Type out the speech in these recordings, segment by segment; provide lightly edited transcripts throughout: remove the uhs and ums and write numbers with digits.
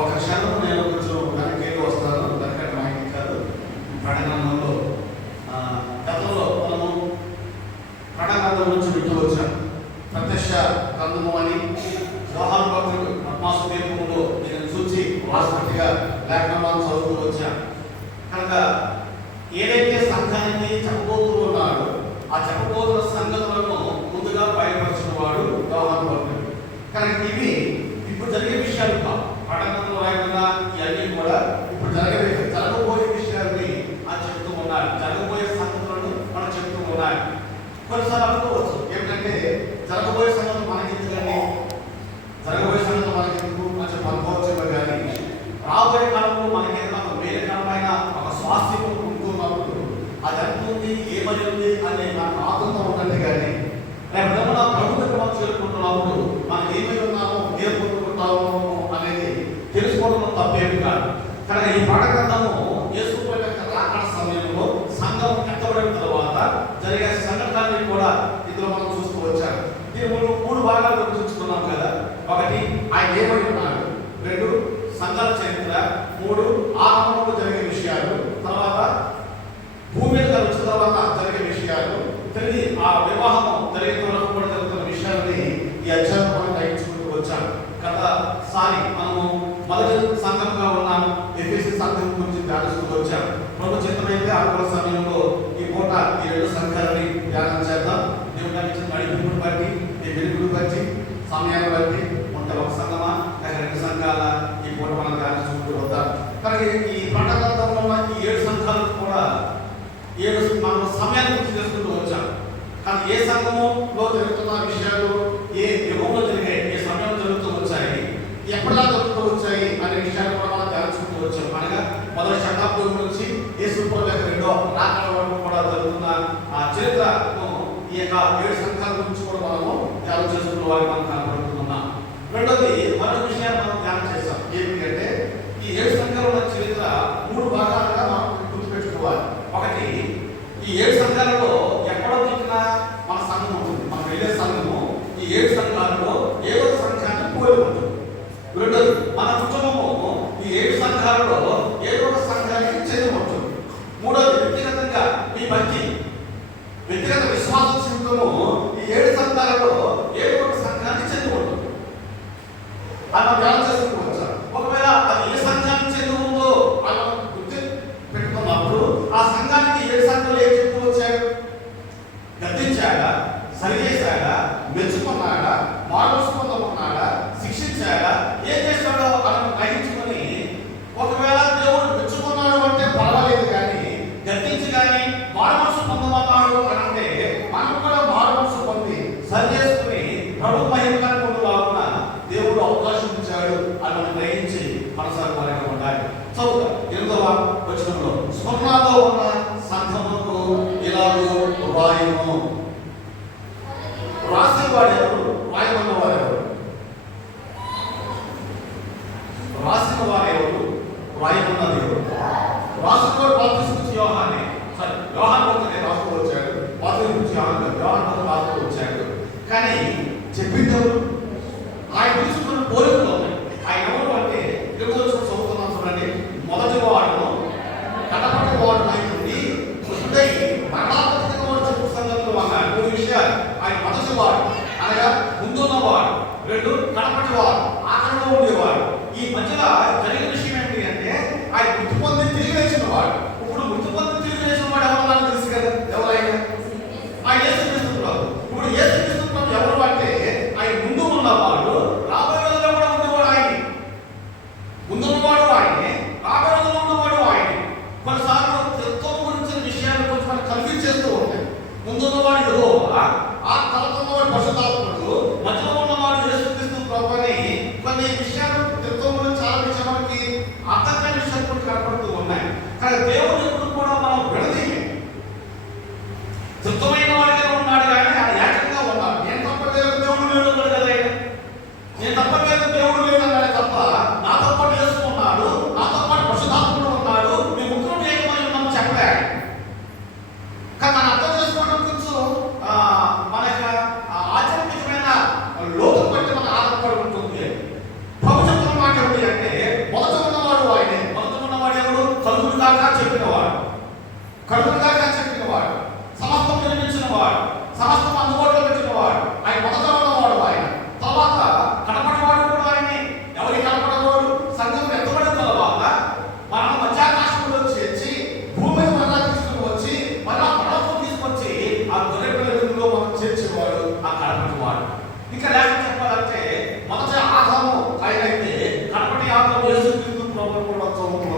ఒక క్షణం నేను కొంచెం వెనక్కి వస్తాను. వెనకటి మా ఇంటికి కాదు, ప్రణగ్రంథంలో గతంలో మనము ప్రణగ్రంథం నుంచి వింటూ వచ్చాం. ప్రత్యక్ష గ్రంథము అని యోహాను భక్తుడు పద్మాసు దీపంలో నేను చూసి వాస్తవిగా లేఖనాలను చదువుతూ వచ్చాను. కనుక ఏదైతే సంఘానికి చెప్పబోతూ ఉన్నాడో ఆ చెప్పబోతున్న సంగతులను ముందుగా బయలుపరిచిన వాడు యోహాను భక్తుడు. కనుక ఇవి ఇప్పుడు జరిగే విషయాలు కావు. పట్టణంలో రాయబడిన ఇవన్నీ కూడా ఇప్పుడు జరగబోయే విషయాలని ఆయన చెప్తూ ఉన్నారు. జరగబోయే సంగతులను మనం చెప్తూ ఉన్నారు. కొన్నిసార్లు అనుకోవచ్చు ఏమిటంటే జరగబోయే సంగతులు మనకెందుకండి, జరగబోయే సంగతులు మనకెందుకు అని చెప్పి అనుకోవచ్చు. కానీ రాబోయే కాలంలో మనకేదైనా మేలకరమైన ఒక స్వాస్థ్యం ఉంటున్నప్పుడు అది అంటుంది ఏమని ఉంది అనే నాకు ఆతృత ఉందంటే కానీ రేపు ప్రభుత్వం మనం చేరుకుంటున్నప్పుడు మనం ఏమై ఉన్నామో నేర్పుకుంటున్నామో అనేది తెలుసుకోవడం తప్పేమి కాదు. కనుక ఈ పాఠ గ్రంథము యేసు యొక్క రాకడ సమయంలో సంఘం ఎత్తబడిన తర్వాత జరిగే సంఘటనని కూడా ఇందులో మనం చూస్తూ వచ్చారు. దీని మూడు భాగాలు గుర్తుంచుకున్నాం కదా. ఒకటి ఆయన ఏమై ఉన్నాడు, రెండు సంఘాల చరిత్ర, మూడు ఆరంభంలో జరిగే విషయాలు, తర్వాత భూమి మీద వచ్చిన తర్వాత జరిగే విషయాలు, తిరిగి ఆ వివాహం జరిగిన వరకు కూడా జరుగుతున్న విషయాలని ఈ అధ్యాయం మనం గ్రహించుకుంటూ వచ్చాం. గతసారి మనము మొదటి సంఘంగా ఉన్నాము, ఎఫెసీ సంఘం గురించి ధ్యానిస్తూ వచ్చాం. ప్రభు చిత్తమైతే ఆరుల సమయంలో ఈ పూట ఈ రెండు సంఘాలని ధ్యానం చేద్దాం. దేవుడు ఇచ్చిన నడిపింపును బట్టి, ఈ వెలుగును బట్టి, సమయాన్ని బట్టి ఉంటే ఒక సంఘమా లేక రెండు సంఘాల ఈ పూట మనం ధ్యానించుకుంటూ వద్దాం. కానీ ఈ పండగంలో ఉన్న ఈ 7 సంఘాలకు కూడా 7 మనం సమయాన్ని గుర్తు చేసుకుంటూ వచ్చాం. కానీ ఏ సంఘములో జరుగుతున్న విషయాలు, ఏ యుగంలో జరిగాయి, ఏ సమయంలో జరుగుతూ వచ్చాయి, ఎప్పటిలా జరుగుతూ వచ్చాయి అనే విషయాలు కూడా మనం ధ్యానించుకుంటూ వచ్చాం. అనగా మొదటి శతాబ్దం నుంచి యేసు ప్రభు యొక్క రెండో రాకడ వరకు కూడా జరుగుతున్న ఆ చరిత్రను ఈ యొక్క 7 సంఘాల గురించి కూడా మనము ధ్యానం చేసుకున్న వారికి మనం కనపడుతున్నాం. రెండోది మరొక విషయాన్ని మనం ధ్యానం చేస్తాం. ఏమిటంటే ఈ 7 సంఘాల చరిత్ర 3 భాగాలుగా మనం గుర్తుపెట్టుకోవాలి. ఒకటి, ఈ 7 సంఘాలలో ఎక్కడో దిక్కున మన సంఘం ఉంటుంది. మనం వెళ్ళే సంఘము ఈ 7 సంఘాలలో ఏదో సంఘాన్ని పోలి ఉంటుంది. రెండోది, మన కుటుంబము ఈ 7 సంఘాలలో ఏదో ఒక సంఘానికి చెంది ఉంటుంది. మూడోది, వ్యక్తిగతంగా మీ భక్తి, వ్యక్తిగత విశ్వాస జీవితము ఈ 7 సంఘాలలో ఏదో ఒక సంఘానికి చెంది ఉంటుంది. అలా ధ్యానం చేసుకోవచ్చు. ఒకవేళ అది ఏ సంఘానికి చెంది ఉందో అలా గుర్తు పెట్టుకున్నప్పుడు ఆ సంఘానికి 7 సంఘాలు ఏం చెప్తూ వచ్చాడు? గద్దించాడా, సరిచేశాడా, మెచ్చుకున్నాడా, మార్పు పొందకున్నాడా, శిక్షించాడా, ఏం చేస్తాడో మనం గ్రహించుకొని ఒకవేళ దేవుడు మెచ్చుకున్నాడు అంటే పర్వాలేదు, కానీ గద్దించి కానీ మార్పు పొందమన్నాడు అని అంటే మనం కూడా మార్పు పొంది సరి చేసుకుని ప్రభు మహిమకరములు లాగున దేవుడు అవకాశం ఇచ్చాడు అని మనం గ్రహించి మనసారి ఉండాలి. చదువుతా 8వ వచనంలో, స్వర్ణాల్లో ఉన్న సంఘముకు ఇలాగూ రాయము. రాసేవాడు ఎవరు? రాయమన్న వారు ఎవరు? రాసిన వారు ఎవరు? రాయమన్నది ఎవరు? రాసుకోడు బాప్తిస్మం యోహానే. సరే, యోహాను భక్తుడే రాస్తూ వచ్చాడు. బాప్తిస్మం యోహాను భక్తుడు రాస్తూ వచ్చాడు. కానీ చెప్పింది ఎవరు? ఆయన తీసుకున్న పోలికలు ఉన్నాయి. ఆయన ఎవరు అంటే 8వ వచనం చదువుతున్నాం చూడండి. మొదటి వాడును కడపటి వాడు నుండి వృద్ధై మరణాత్మకంగా వాడు చెప్పు సంగతులు అన్నారు. 3 విషయాలు. ఆయన మొదటి వాడు అనగా ముందున్నవాడు, రెండు కడపటి వాడు, ఆఖరిలో ఉండేవాడు. ఈ మధ్యలో జరిగిన విషయం ఏంటి అంటే ఆయన మృతి పొంది తిరిగి లేచిన వాడు. ఇప్పుడు మృతి పొంది తిరిగి లేచిన వాడు ఎవరు తెలుసు కదా, ఎవరైనా ఆయన యేసుక్రీస్తు. ఇప్పుడు యేసుక్రీస్తు ఎవరు అంటే ఆయన ముందు ఉన్నవాడు, రాబోయే రోజుల్లో కూడా ఉండేవాడు ఆయనే. ముందున్నవాడు ఆయనే, రాబోయే రోజుల్లో ఉన్నవాడు ఆయనే. కొన్నిసార్లు తత్వం గురించిన విషయాలు కొంచెం మనం కన్ఫ్యూజ్ చేస్తూ ఉంటాయి. ముందున్నవాడు యెహోవా, ఆ తర్వాత ఉన్నవాడు పరిశుద్ధాత్ముడు, మధ్యలో ఉన్నవాడు యేసుక్రీస్తు ప్రభు అని కొన్ని విషయాలు తత్వం గురించి చాలా విషయాలు మనకి అర్థం కాని విషయాలు కూడా కనపడుతూ ఉన్నాయి. కానీ దేవుడు ఎప్పుడు కూడా మనం విడదీయ తత్వమైన వాడిగా ఉన్నాడు, కానీ ఆయన ఏకంగా ఉన్నాడు. నేను తప్ప దేవుడు లేడు అన్నాడు కదా ఆయన. నేను తప్ప దేవుడు లేడు అన్నాడు తప్ప నాతో పాటు చేసుకున్నాడు, నాతో పాటు పరిశుద్ధాత్ముడు ఉన్నాడు, మీ ముగ్గురు ఏకమని మనం చెప్పలేడు. కానీ మనం అర్థం చేసుకోవడం కొంచెం మన యొక్క ఆచరణికమైన లోతు బట్టి మన ఆధారపడి ఉంటుంది. ప్రభుత్వం మాట ఏమిటి అంటే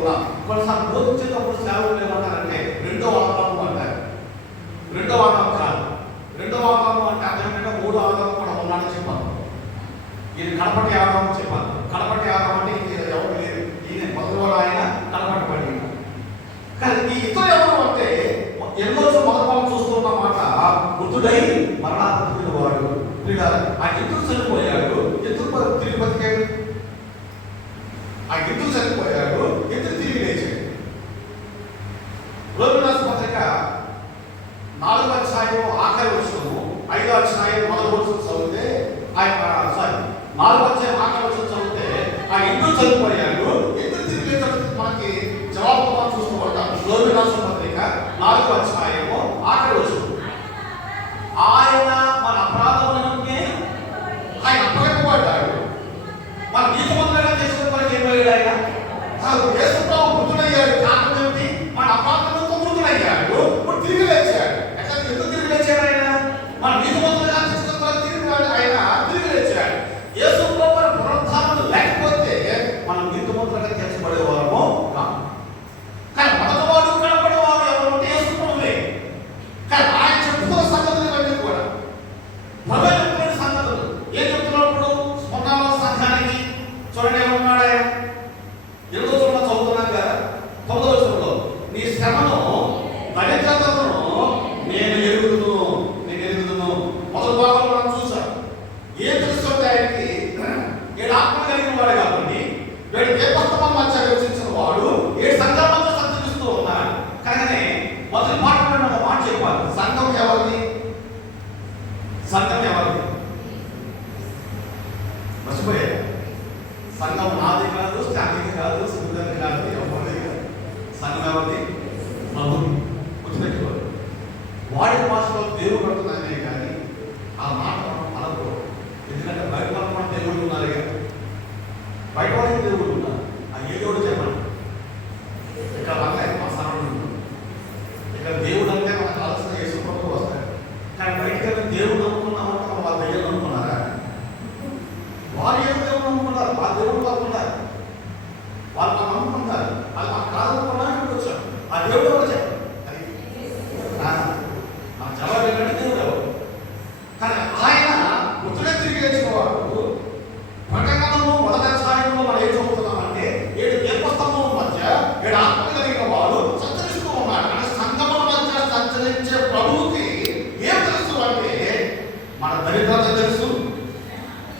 ఉన్నాం. కొన్నిసార్లు బోధించేటప్పుడు సేవలు ఏమంటారంటే రెండో ఆదాము అంటారు. రెండో ఆదాము కాదు. రెండో ఆదాము అంటే అదేంటంటే మూడో ఆదాము కూడా ఉన్నాడని చెప్పాను. ఇది కడపటి ఆదాము చెప్పాను. కడపటి ఆదాము అంటే ఇది ఎవరు లేదు, ఈయన మొదలు ఆయన కడపటి పడి. కానీ ఈ ఇతరు ఎవరు అంటే ఎన్నో మొదలు చూస్తున్న మాట మృతుడై మరణాత్మకుడు వాడు. ఆ ఇతరు చనిపోయాడు, ఎదురు తిరిగి బతికాడు. ఆ ఎదురు చనిపోయాడు, ఎదురు తిరిగి లేచాడు. రోమిల పత్రిక 4వ అధ్యాయం ఆఖరి వచనము 5వ అధ్యాయం మొదటి వచనం చదివితే ఆయన 4వ అధ్యాయం ఆఖరి వచనం చదివితే ఆ ఎదురు చనిపోయాడు, ఎదురు తిరిగి లేచాడు. మనకి జవాబు చూస్తూ ఉంటాం. రోమిల పత్రిక 4వ అధ్యాయము ఆఖరి వచనం. ఆయన మన అపరాధములనే ఆయన అప్పగింపబడ్డాడు, మన నీతిమంతులుగా చేసుకుని మనకి ఏమయ్యాడు? ఆయన యేసుప్రభువు మృతుడయ్యాడు. కారణం ఏమిటి? మన అపరాధములతో మృతుడయ్యాడు, ఇప్పుడు తిరిగి లేచాడు. ఎట్లా ఎందుకు తిరిగి లేచాడు? ఆయన మన నీతిమంతులుగా చేసుకుని ఆయన తిరిగి లేచాడు. యేసుప్రభువు పునరుత్థానం లేకపోతే మనం నీతిమంతులుగా తీర్చబడేవారము కాదు. కానీ మొదటివాడు కనపడేవారు ఎవరు అంటే యేసుప్రభువే. కానీ ఆయన చెప్తున్న సంగతులు ఇవన్నీ కూడా ప్రబలమైన సంగతులు. ఏం చెప్తున్నప్పుడు స్మరణలో సంఘానికి చూడండి ఏమన్నాడు ఆయన? 8వ వచనంలో చదువుతున్నాం కదా, 9వ వచనంలో నీ శ్రమను దరిద్రతను నేను ఎరుగుదును. మొదటి భాగంలో మనం చూసాం. ఏం తెలుస్తుంటే ఆయనకి 7 ఆత్మలు కలిగిన వాడు కాబట్టి వీడు దేవస్తమం మధ్య వివరించిన వాడు 7 సంఘాల మధ్య సంచరిస్తూ ఉన్నాడు. కానీ మొదటి మాట ఒక మాట చెప్పాలి. సంఘం ఎవరిది? సంఘం ఎవరిది? మర్చిపోయారు. సంఘం నాది కాదు, స్టాండింగ్ కాదు, సుందరి కాదు, ఎవరిది కాదు. సంఘం ఎవరిది? ప్రభుని. గుర్తుపెట్టుకోవాలి. వాడి భాషలో దేవుడు కడుతుందనే కానీ ఆ మాట మనం అనకూడదు. ఎందుకంటే బయట మనం దేవుడు ఉన్నారు కదా, బయట వాళ్ళకి దేవుడు ఉన్నారు. ఆ ఏ దేవుడు చెప్పండి. ఇక్కడ వల్లే మా సరౌండింగ్ ఇక్కడ దేవుడు అంటే మనకు ఆలోచన యేసుప్రభువు వస్తాడు. కానీ బయటకు దేవుడు నమ్ముకున్నామంటే మనం వాళ్ళ దయ్యాలు నమ్ముకున్నారా? వారు ఏదో దేవుడు నమ్ముకున్నారు, వాళ్ళ దేవుడు నమ్ముకున్నారు, వాళ్ళు మనం నమ్ముకుంటారు. అది మాకు కాదనుకున్నా వచ్చాం. ఆ దేవుడు ఎవరు చెప్పండి? మా జవాబు ఏంటంటే దేవుడు ఎవరు? కానీ ఆయన మృతుడే తిరిగి లేచిన వాడు. ప్రకటనలో మొదటి అధ్యాయంలో మనం ఏం చదువుతున్నామంటే 7 దీపస్తంభముల మధ్య 7 ఆత్మలు కలిగిన వాడు సంచరిస్తూ ఉన్నాడు. అంటే సంగమం మధ్య సంచరించే ప్రభువుకి ఏం తెలుసు అంటే మన దరిద్రత తెలుసు,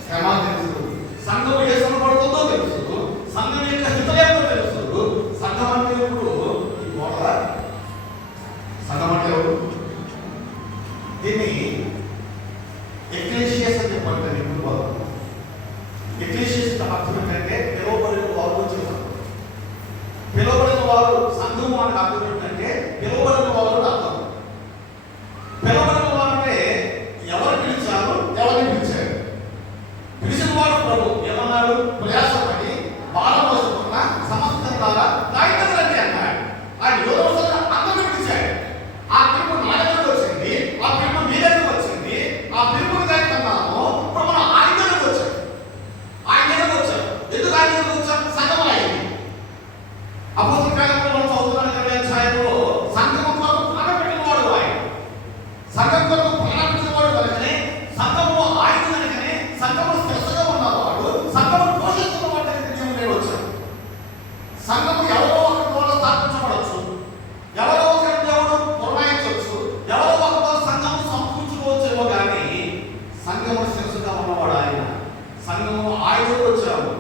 శ్రమ తెలుసు, సంఘం ఏ శ్రమ పడుతుందో తెలుసు, సంఘం యొక్క హితలేమో తెలుసు. సంఘం అంటే ఇప్పుడు ఈ గోడ సంఘం అంటే ఎవరు? దీన్ని ఎక్లేషియస్ అని చెప్పండి. ఇప్పుడు బాగు ఎక్లేషియస్ అర్థం ఏంటంటే పిలువబడిన వారు చెప్పారు. పిలువబడిన వారు సంఘం మనకు అర్థం ఏంటంటే పిలువబడిన వారు అర్థం. పిలువబడిన వారు అంటే ఎవరు పిలిచారు, ఎవరిని పిలిచారు? పిలిచిన వాడు ప్రభు ఏమన్నాడు? ప్రయాసపడి భారం మోసుకున్న సమస్తం ద్వారా దాయితరండి అన్నాడు. ఆయన యోధులు అందరూ పిలిచాడు. ఆ పిలుపు నా దగ్గరకు వచ్చింది, ఆ పిలుపు మీ దగ్గరకు వచ్చింది. ఆ పిలుపుని దానికి అన్నాము. ఇప్పుడు మనం ఆయన దగ్గరకు వచ్చాం. ఆయన దగ్గరకు వచ్చాం. ఎందుకు ఆయన దగ్గరకు వచ్చాం? సంఘం అయింది. అపోస్తల కార్యములు మనం చదువుతున్న 20వ అధ్యాయంలో సంఘం కొరకు ప్రాణం పెట్టిన వాడు ఆయన. సంఘం కొరకు ప్రాణం పెట్టిన వాడు కనుకనే సంఘము ఆయన కనుకనే సంఘము స్థిరతగా ఉన్నవాడు, సంఘము పోషిస్తున్న వాడు దగ్గరికి దేవుడు నేను వచ్చాను. సంఘము ఎవరో ఒకరి ద్వారా స్థాపించబడచ్చు, ఎవరో ఒకరి దేవుడు పురమాయించవచ్చు, ఎవరో ఒకరు సంఘము సమకూర్చుకోవచ్చేమో కానీ సంఘము స్థిరతగా ఉన్నవాడు ఆయన. సంఘము ఆయనకు వచ్చాము,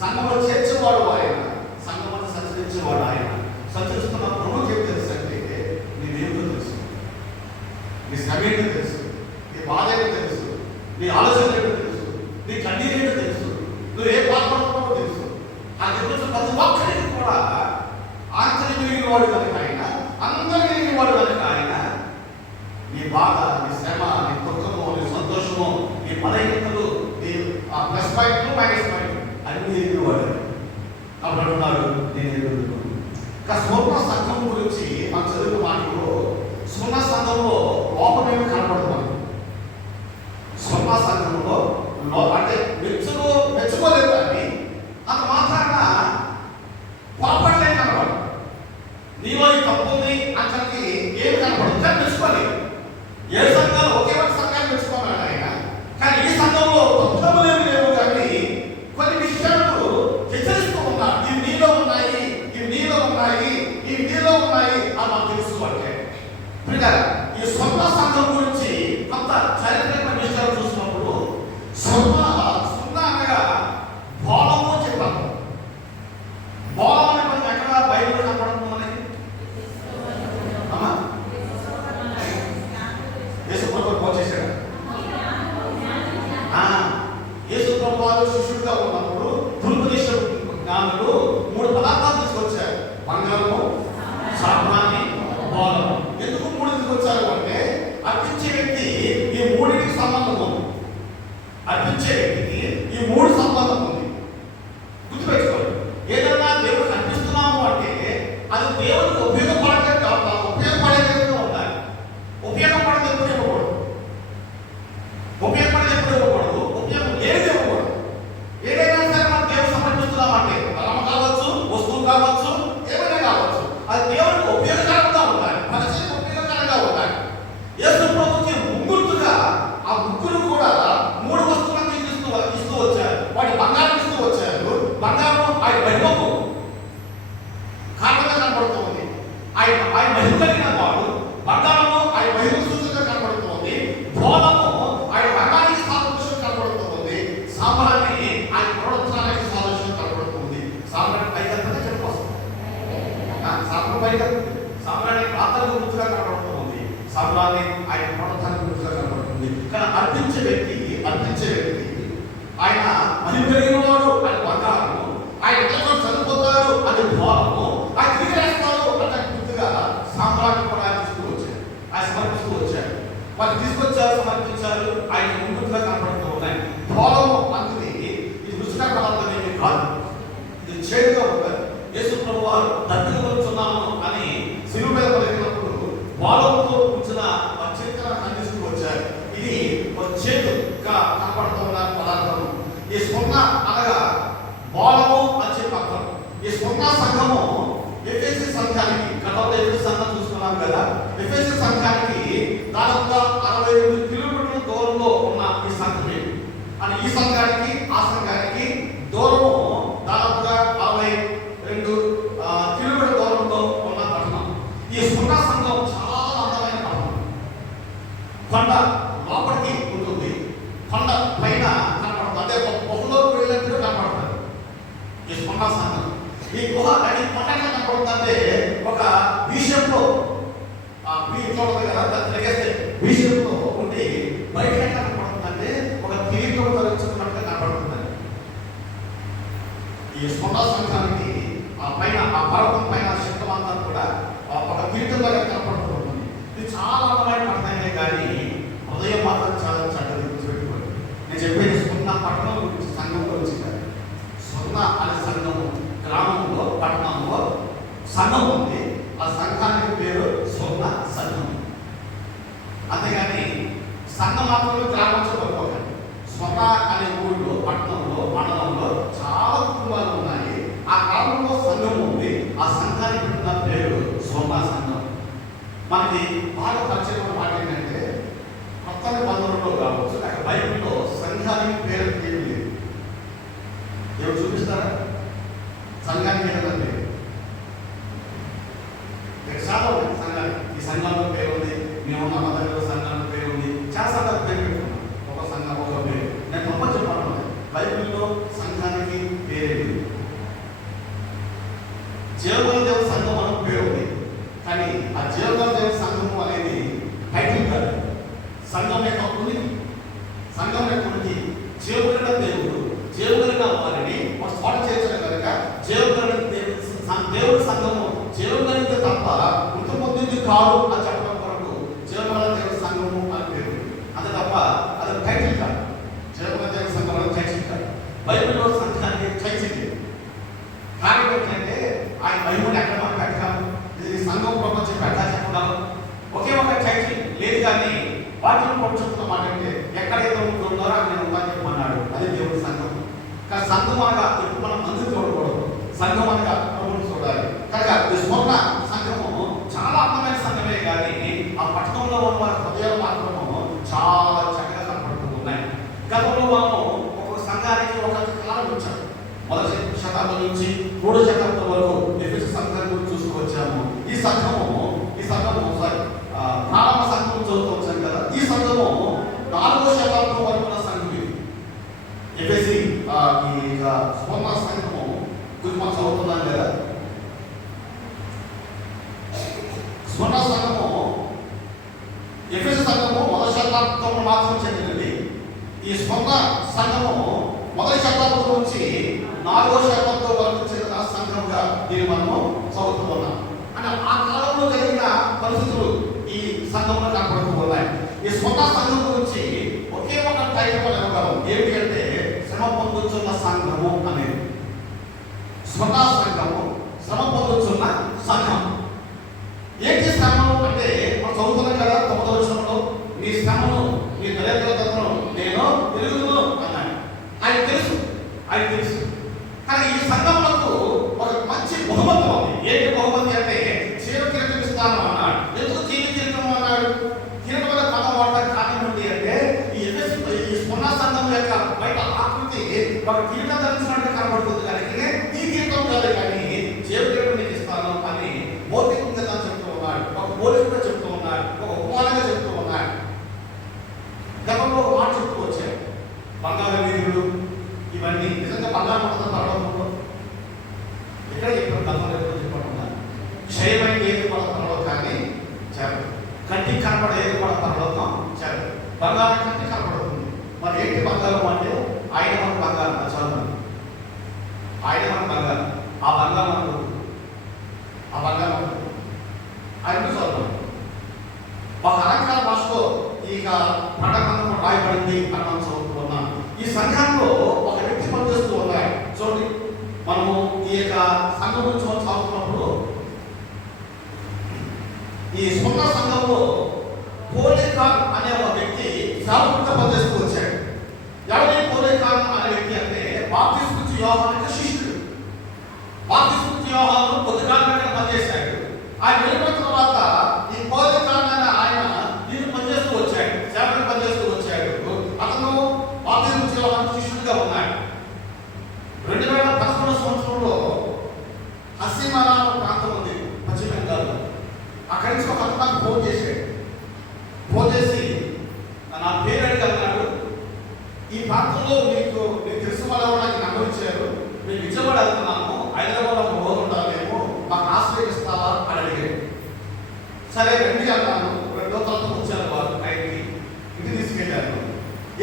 సంఘములో చేర్చేవాడు ఆయన, సంఘమును సంచరించేవాడు ఆయన. సంచరిస్తున్న ప్రభువుకి ఏం తెలుసు అంటే నీవేమిటో తెలుసు, నీ శ్రమ ఏంటో తెలుసు, నీ బాధ ఏంటో తెలుసు, నీ ఆలోచన ఏంటో తెలుసు, నీ కన్నీరు ఏంటో తెలుసు, నువ్వు ఏ బాధపడుతున్నావో తెలుసు. ఆ తెలుసు ప్రతి ఒక్కరికి కూడా ఆశ్చర్యం కలిగిన వాడు కనుక ఆయన, అందరూ కలిగిన వాడు కనుక ఆయన నీ బాధ, నీ శ్రమ, నీ దుఃఖము, నీ సంతోషము, నీ బలహీనతలు, నీ ఆ ప్లస్ పాయింట్లు మైనస్ పాయింట్లు అన్ని ఎరిగిన వాడు. అప్పుడు అంటున్నారు నేను ఎదుగుతున్నాను. స్వర్ణ సంఘం గురించి మన చదువు మాటలో స్వర్ణ సంఘంలో లోపమేమి కనపడుతుంది. స్వర్ణ సంఘంలో అంటే మెచ్చుకోలేదు కానీ అంత మాత్రాన పొరపడలే కనపడదు. మనకు తెలుసు అంటే ఈ స్వర్ణ సంఘం గురించి కొంత చారిత్రక విషయాలు చూసినప్పుడు స్వర్ణ అనగా బోళము అని చెప్పారు. బోళం అనే పదం ఎక్కడ బైబిల్ కనపడుతుంది మనకి? యేసు ప్రభు పోచేశాడు. యేసు ప్రభు వారు శిష్యుడిగా ఉన్నప్పుడు తులుపదేశ జ్ఞానులు 3 పదార్థాలు తీసుకొచ్చారు: బంగారము, సాంబ్రాణి, బోళము. ఎందుకు 3 తీసుకొచ్చారు అంటే అర్పించే వ్యక్తి ఈ 3కి సంబంధం ఉంది. అర్పించే వ్యక్తికి ఈ 3 సంబంధం ఉంది. గుర్తుపెట్టుకోండి, ఏదైనా దేవుడికి అర్పిస్తున్నాము అంటే అది దేవుడికి ఉపయోగపడే విధంగా ఉండాలి. ఉపయోగపడేది ఎప్పుడు ఇవ్వకూడదు. ఉపయోగపడేది ఎప్పుడు ఇవ్వకూడదు. ఉపయోగం ఏది ఇవ్వకూడదు. ఏదైనా సరే మనం దేవుడు సమర్పిస్తున్నామంటే బలం కావచ్చు, వస్తువు కావచ్చు, ఏమైనా కావచ్చు, అది దేవుడికి ఉపయోగకరంగా ఉండాలి. మనిషికి ఉపయోగకరంగా ఉండాలి. యేసు ప్రభువుకి ముగ్గురుగా ఆ ముగ్గురు కూడా 3 వస్తువులను ఇస్తూ వచ్చారు. వాటి బంగారం ఇస్తూ వచ్చారు. బంగారం ఆయన మహిమకు కారణంగా కనబడుతుంది. ఆయన మహిమ కలిగిన వాడు. బంగారము ఆయన మహిమ సూచనగా కనబడుతుంది. బోళము ఆయన రంగానికి సాదృశ్యం కనబడుతుంది. సాంబ్రాణి ఆయన ప్రవర్తనానికి సాదృశ్యం కనబడుతుంది. సాంబ్రాణి పైకల్పన చెప్పొస్తుంది. సాంబ్రాణి పాత్రకు గుర్తుగా కనబడుతుంది. సాంబ్రాణి ఆయన ప్రవర్తనకు గుర్తుగా కనబడుతుంది. కానీ అర్పించే వ్యక్తి ఆయన మహిమ కలిగిన వాడు. ఆయన బంగారము. ఆయన ఎంతో చనిపోతాడు. అది బోళము. ఆయన తిరిగేస్తాడు. అతనికి గుర్తుగా సాంబ్రాణి కూడా ఆయన సమర్పిస్తూ వచ్చారు. వాళ్ళు తీసుకొచ్చారు, సమర్పించారు. ఆయన ముందుగా కనపడుతూ ఉన్నాయి. బోళము మంది ఇది రుచికర పదార్థం ఏమీ కాదు. ఇది చేదుగా ఉంటుంది. యేసు ప్రభు వారు దత్తగలుచున్నాము అని శిలువ మీద పలికినప్పుడు బోళముతో ఉంచిన చరిత్రను అందిస్తూ వచ్చారు. ఇది చేదుగా కనపడుతూ ఉన్న పదార్థం. ఈ స్వర్ణ అనగా బోళము అని చెప్పారు. ఈ స్వర్ణ సంఘము ఎఫెసీ సంఘానికి, గతంలో ఎఫెసీ సంఘం చూసుకున్నాం కదా, ఎఫెసీ సంఘానికి దాదాపుగా 62 కిలోమీటర్ల దూరంలో ఉన్న ఈ సంఘం అని ఈ సంఘానికి ఆ సంఘానికి దూరము దాదాపుగా 62 కిలోమీటర్ల దూరంలో ఉన్న పట్టణం. ఈ స్వర్ణ సంఘం చాలా అందమైన పట్టణం. కొండ లోపలికి ఉంటుంది. కొండ పైన కనపడుతుంది. అంటే ఒక గుహలోకి వెళ్ళినట్టు కనపడుతుంది ఈ స్వర్ణ సంఘం. ఈ గుహ అది కొండ కనపడుతుందంటే ఒక విషయంలో చూడదు కదా, తిరిగేస్తే విషయంలో ఉండి బయట కనపడుతుందంటే ఒక కిరీటం ధరించుకున్నట్టుగా కనపడుతుందండి. ఈ స్వర్ణ సంఘానికి ఆ పైన ఆ పర్వతం పైన శక్తమంతా కూడా ఒక కిరీటం దగ్గర కనపడుతూ ఉంటుంది. ఇది చాలా అందమైన పట్టణమే కానీ హృదయం మాత్రం చాలా చక్కగా గుర్తుపెట్టుకోండి. నేను చెప్పేది స్వర్ణ పట్టణం గురించి, సంఘం గురించి కాదు. స్వర్ణ అనే సంఘము గ్రామంలో, పట్టణంలో సంఘం ఉంది. ఆ సంఘానికి పేరు స్వర్ణ సంఘం. అంతేగాని సంఘం మాత్రమే గ్రామంలో పడుకోకండి. స్వర్ణ అనే ఊళ్ళో, పట్టణంలో, మండలంలో చాలా కుటుంబాలు ఉన్నాయి. ఆ గ్రామంలో సంఘం ఉంది. ఆ సంఘానికి పెట్టిన పేరు స్వర్ణ సంఘం. మనకి బాగా పరిచయం మాట ఏంటంటే కొత్త నిబంధనలో కావచ్చు, లేక బైబిల్లో సంఘానికి పేరు ఏమి లేదు. ఎవరు చూపిస్తారా? సంఘానికి ఏదంటే చాలా ఉంది సంఘానికి. ఈ సంఘంలో పేరు ఉంది, మేమున్న మతంలో సంఘంలో పేరు ఉంది. చాలా సంఘాలకు పేరు పెట్టుకున్నాం. ఒక సంఘం ఒక పేరు. నేను గొప్ప చెప్పాను, బైబిల్లో సంఘానికి పేరు జీవన దేవ సంఘం అనే పేరు ఉంది. కానీ ఆ జీవన దేవ సంఘం అనేది టైటిల్ కాదు. సంఘం యొక్క ఉనికి, సంఘం యొక్క ఉనికి జీవగలిగిన దేవుడు, జీవగలిగిన వారిని ఒక స్పాట చేర్చడం కనుక జీవగలిగిన దేవుడి సంఘము జీవగలిగితే తప్ప మృత పొందింది కాదు అని చెప్పడం కొరకు జీవగల దేవుడి సంఘము అని పేరు. అంతే తప్ప అది టైటిల్ కాదు. జీవగల దేవుడి సంఘం అనేది టైటిల్ కాదు. బైబిల్లో సంఘానికి టైటిల్ లేదు. కారణం ఏంటంటే ఆయన బైబిల్ ఎక్కడ మనం పెట్టాము, ఇది సంఘం ప్రపంచం పెట్టాలి చెప్పడం ఒకే ఒక టైటిల్ లేదు. కానీ వాటిని పంచుతున్న మాట అంటే ఎక్కడైతే ఉంటున్నారో అక్కడ ఉందని చెప్పమన్నాడు. అది దేవుడి సంఘం. కానీ సంఘం అనగా ఎప్పుడు మనం మందిని చూడకూడదు. సంఘం అనగా ప్రభువుని చూడాలి. కనుక ఈ స్వర్ణ సంఘము చాలా అందమైన సంఘమే కానీ ఆ పట్టణంలో ఉన్న వారి హృదయాలు మాత్రము చాలా చక్కగా కనపడుతూ ఉన్నాయి. గతంలో మనము ఒక సంఘానికి ఒక కాలం వచ్చాము. మొదటి శతాబ్దం నుంచి 3వ శతాబ్దం వరకు ఎఫెసు సంఘం గురించి చూసుకు వచ్చాము. ఈ సంఘము సంఘము ప్రారంభ సంఘం చదువుతూ వచ్చాను కదా. ఈ సంఘము 4వ శతాబ్దం వరకు ఉన్న సంఘం ఇది. ఎఫెసీ ఈ స్మరణ సంఘము గురించి మనం చదువుతున్నాం కదా. స్మరణ సంఘము ఎఫెసీ సంఘము 1వ శతాబ్దంలో మాత్రం చెందినది. ఈ స్మరణ సంఘము 1వ శతాబ్దం నుంచి 4వ శతాబ్దం వరకు చెందిన సంఘంగా దీన్ని మనము చదువుతూ ఉన్నాం. అంటే ఆ కాలంలో జరిగిన పరిస్థితులు ఈ సంఘంలో కనపడుతూ ఉన్నాయి. ఈ స్మరణ సంఘం గురించి ఒకే ఒక టైటిల్ ఇవ్వగలం. ఏమిటి అంటే శ్రమ పొందుతున్న సంఘము అనేది. స్మరణ సంఘము శ్రమ పొందుతున్న సంఘం. ఏంటి శ్రమను అంటే మనం చదువుతున్నాం కదా 9వ వచనంలో, నీ శ్రమను నీ దరిద్రతను నేను ఎరుగుదును అన్నాడు. ఆయన తెలుసు. కానీ ఈ సంఘములకు ఒక మంచి బహుమతి ఉంది. ఏంటి బహుమతి అంటే చీర కిరీటం ఇస్తాను అన్నాడు. ఎందుకు చీర కిరీటం అన్నాడు? కిరీటం వల్ల పదం వాడడానికి కారణం ఏంటి అంటే ఈ స్మరణ సంఘం యొక్క బయట ఆకృతి ఒక కిరీటం ధరించినట్టు కనబడుతుంది. కానీ ఈ కిరీటం కాదు, కానీ చీర కిరీటం నీకు ఇస్తాను అని భౌతికంగా చెప్తూ ఉన్నాడు. ఒక పోలికగా చెప్తూ ఉన్నాడు. ఒక ఉపమానంగా చెప్తూ ఉన్నాడు. గతంలో ఒక మాట చెప్తూ వచ్చాడు, బంగారు వీధులు ఇవన్నీ నిజంగా బంగారం పడుతుంది పర్వతంలో. ఎక్కడ చెప్పారు? గతంలో ఎప్పుడు చెప్పకుండా క్షయమైన ఏది కూడా పర్వతం కానీ చేరదు. కంటికి కనపడే ఏది కూడా పర్వతం చేరదు. బంగారం కంటికి కనపడుతుంది. మరి ఏంటి బంగారం అంటే ఆయన మన బంగారం. చదువు ఆయన మన బంగారం. ఆ బంగారం ఆయన చదువు ఒక అలంకార భాషలో ఇక ప్రకటన రాయబడింది అని మనం చదువుతున్నాం. ఈ సంఘంలో ఒక వ్యక్తి పనిచేస్తూ ఉన్నాడు. చూడండి, మనము ఈ యొక్క సంఘం గురించి చదువుతున్నప్పుడు ఈ స్మరణ సంఘంలో పోలికాన్ అనే ఒక వ్యక్తి సేవకుడిగా పనిచేస్తూ వచ్చాడు. ఎవరి పోలికాన్ అనే వ్యక్తి అంటే బాప్తిస్మా యోహాను శిష్యుడు. బాప్తిస్మా యోహాను కొద్దికాలంగా పనిచేశాడు. ఆయన వెళ్ళిపోయిన తర్వాత ఈ పోలికాన్ అనే ఆయన దీన్ని పనిచేస్తూ వచ్చాడు, సేవకుడు పనిచేస్తూ వచ్చాడు. అతను బాప్తిస్మా యోహాను శిష్యుడిగా ఉన్నాడు. 2011 సంవత్సరంలో హసీమారా ప్రాంతం ఉంది పశ్చిమ బెంగాల్లో. అక్కడి నుంచి ఒక అతను ఫోన్ చేశాడు. ఫోన్ చేసి నా పేరు అడిగి అన్నాడు, ఈ ప్రాంతంలో మీకు తెలిసిన వాళ్ళు నాకు నంబర్ ఇచ్చారు, మేము విజయవాడ వెళ్తున్నాము, హైదరాబాద్లో ఒక రోజు ఉండాలేమో, మాకు ఆశ్రయిస్తావా అని అడిగాడు. సరే రండి అన్నాను. 2వ తరగతి వచ్చారు వారు టైంకి. ఇంటికి తీసుకెళ్ళారు.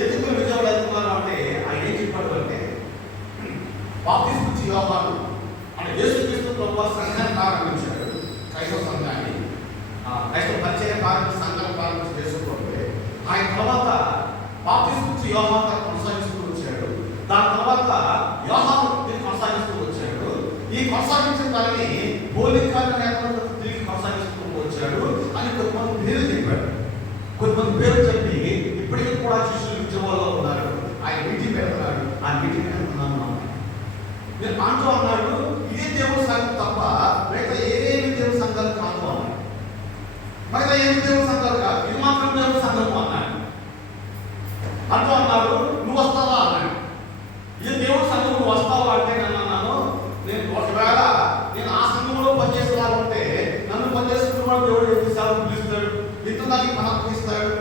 ఎందుకు మీరు విజయవాడ వెళ్తున్నారు అంటే ఆయన ఏం చెప్పాడు అంటే బాప్తిస్మా యోహాను అంటే యేసుక్రీస్తు ప్రభువు సంఘాన్ని ప్రారంభించాడు. క్రైస్తవ సంఘాన్ని, క్రైస్తవ పరిచయ సంఘాన్ని ప్రారంభించి చేసుకుంటే ఆయన తర్వాత బాప్తిస్మా యోహాను కొనసాగిస్తూ వచ్చాడు. దాని తర్వాత యోహాను కొనసాగిస్తూ వచ్చాడు. ఈ కొనసాగించిన దాన్ని పోలికాన్ తిరిగి కొనసాగిస్తూ వచ్చాడు అని కొంతమంది పేరు చెప్పాడు. కొంతమంది పేరు చెప్పి ఇప్పటికీ కూడా శిష్యులు విజయవాడలో ఉన్నారు. ఆయన మీటింగ్ పెడుతున్నాడు. ఆ మీటింగ్ పెడుతున్నాను మీరు అంటూ అన్నాడు, ఇదే దేవుడి సంఘం తప్ప మిగతా ఏమి దేవుడి సంఘాలు కాదు అన్నాడు. మిగతా ఏమి దేవుడి సంఘాలు కాదు, ఇది మాత్రం దేవుడి సంఘము అన్నాడు. అంటూ అన్నాడు, నువ్వు వస్తావా అన్నాడు. ఇది దేవుడి సంఘం, నువ్వు వస్తావా అంటే నన్ను అన్నాను, నేను ఒకవేళ నేను ఆ సంఘంలో పనిచేసేలా ఉంటే నన్ను పనిచేస్తున్న దేవుడు ఏం సేవలు పిలుస్తాడు, ఇంత నాకు పనకు ఇస్తాడు.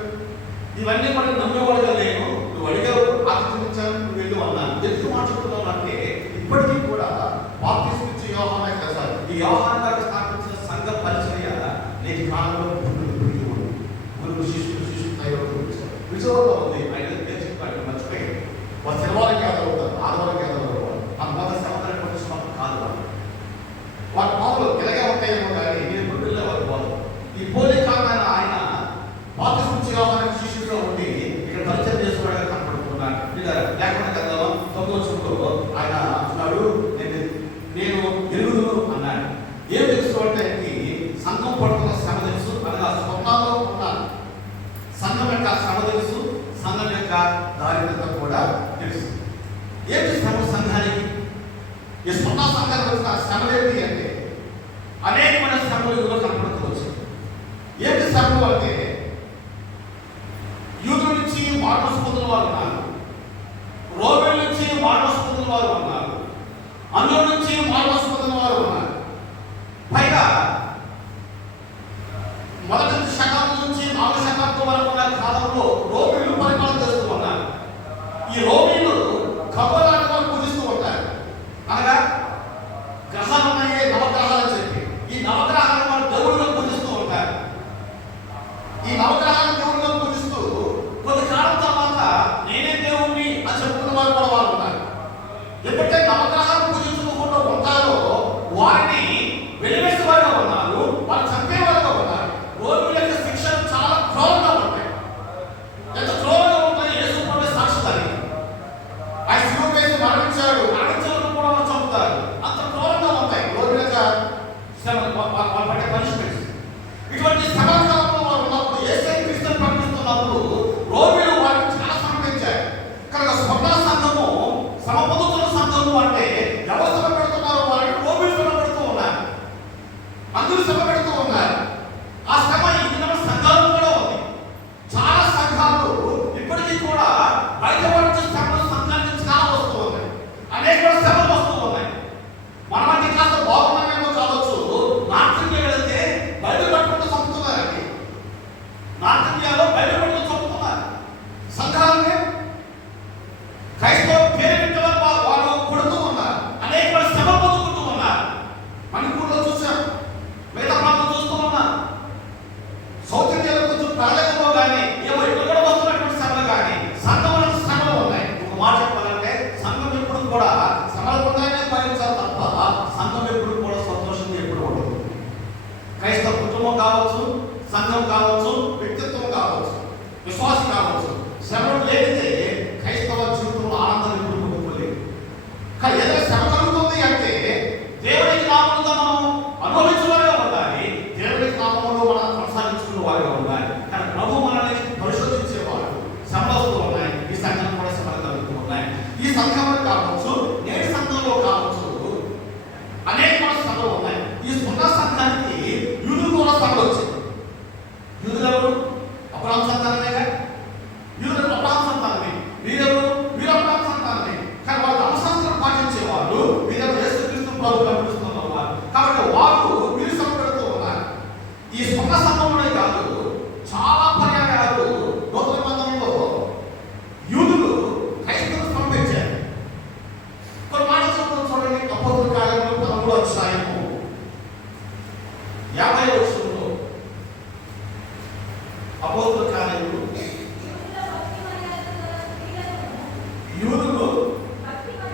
ఇవన్నీ కూడా నమ్మేవాడుగా లేను. నువ్వు అడిగావు, ఆలోచించాను, నువ్వు వెళ్ళు అన్నాను. ఎందుకు మాట్లాడుతున్నావు అంటే ఇప్పటికీ కూడా బాప్తిస్మా యోహాను కదా, ఈ యోహాను గారు స్థాపించిన సంఘ పరిచర్య నేటి కాలంలో గురువు శిష్యుడు విజయవాడలో ఉంది. ఆయన చెప్పాడు, మర్చిపోయి వాళ్ళు శనివారం గ్యాదర్ అవుతారు, ఆదివారం గ్యాదర్ అవుతారు. అంత సంవత్సరాల పరిశ్రమ కాదు వాళ్ళ మామూలు ఇలాగే ఉంటాయేమో కానీ నేను వెళ్ళేవారు వాళ్ళు. ఈ పోలికాన్ ఆయన బాప్తిస్మా యోహాను శిష్యుడిగా ఉండి ఇక్కడ పరిచయం చేసుకోవడానికి కనపడుతున్నాడు. లేకుండా కదా 9వ వచనంలో ఆయన అంటున్నాడు, నేను ఎరుగుదును అన్నాడు. ఏం తెలుసు అంటే సంఘం పడుతున్న శ్రమ తెలుసు, అనగా స్వప్నాల్లో ఉన్న సంఘం యొక్క శ్రమ తెలుసు, సంఘం యొక్క దారిద్రత కూడా తెలుసు. ఏంటి శ్రమ సంఘానికి? ఈ స్వప్న సంఘానికి వచ్చిన శ్రమలు ఏంటి అంటే అనేకమైన శ్రమలు ఇందులో కనపడుకోవచ్చు. ఏంటి శ్రమలు అంటే యూదుల నుంచి మార్మోసుకున్న వారు ఉన్నారు, రోమిల నుంచి మార్మోసుకున్న వారు ఉన్నారు, అందులో నుంచి మార్మోసుకున్న వారు ఉన్నారు. పైగా ప్రభువుగా పిలుస్తున్న వారు. కాబట్టి వారు వీరు శ్రమ పెడుతూ ఉన్నారు. ఈ స్వర్ణ సంఘంలోనే కాదు, చాలా పర్యాయాలు నూతన నిబంధనలో యూదులు క్రైస్తవులు శ్రమ పెంచారు. కొన్ని మాటలు చెప్తాను చూడండి. అపోస్తలుల కార్యములు 13వ అధ్యాయము 50వ వచనంలో, అపోస్తలుల కార్యములు యూదులు 13వ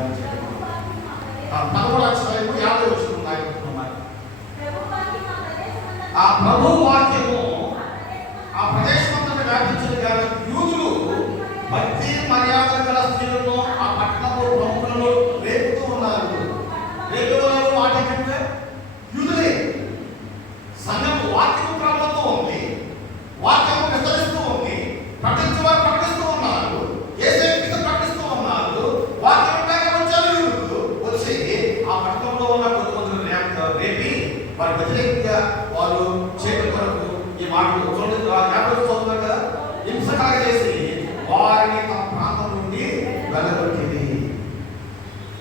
అధ్యాయము 50వ వచనం రాయబడుతున్నది. ఆ ప్రభు వాక్యము ఆ ప్రదేశమంతటా వ్యాపించింది కానీ యూదులు భక్తి మర్యాద గల స్త్రీలను ఆ పట్టణపు ప్రముఖులను రేపుతూ ఉన్నారు. రేపుతున్నారు మాట ఏంటంటే యూదులే. సంఘం వాక్యము ప్రబలుతూ ఉంది, వాక్యము విస్తరిస్తూ ఉంది, ప్రకటించేవారు ప్రకటిస్తూ ఉన్నారు, యేసయ్య క్రీస్తు ప్రకటిస్తూ ఉన్నారు. వాక్యం వచ్చారు యూదులు వచ్చి ఆ పట్టణంలో ఉన్న కొంతమందిని రేపి వారి వ్యతిరేకంగా వారు చేతుల కొరకు ఈ మాటలు చూడండి. 50 చదువుతారు కదా, హింస కలగజేసి వారిని తమ ప్రాంతం నుండి వెళ్ళగొట్టింది.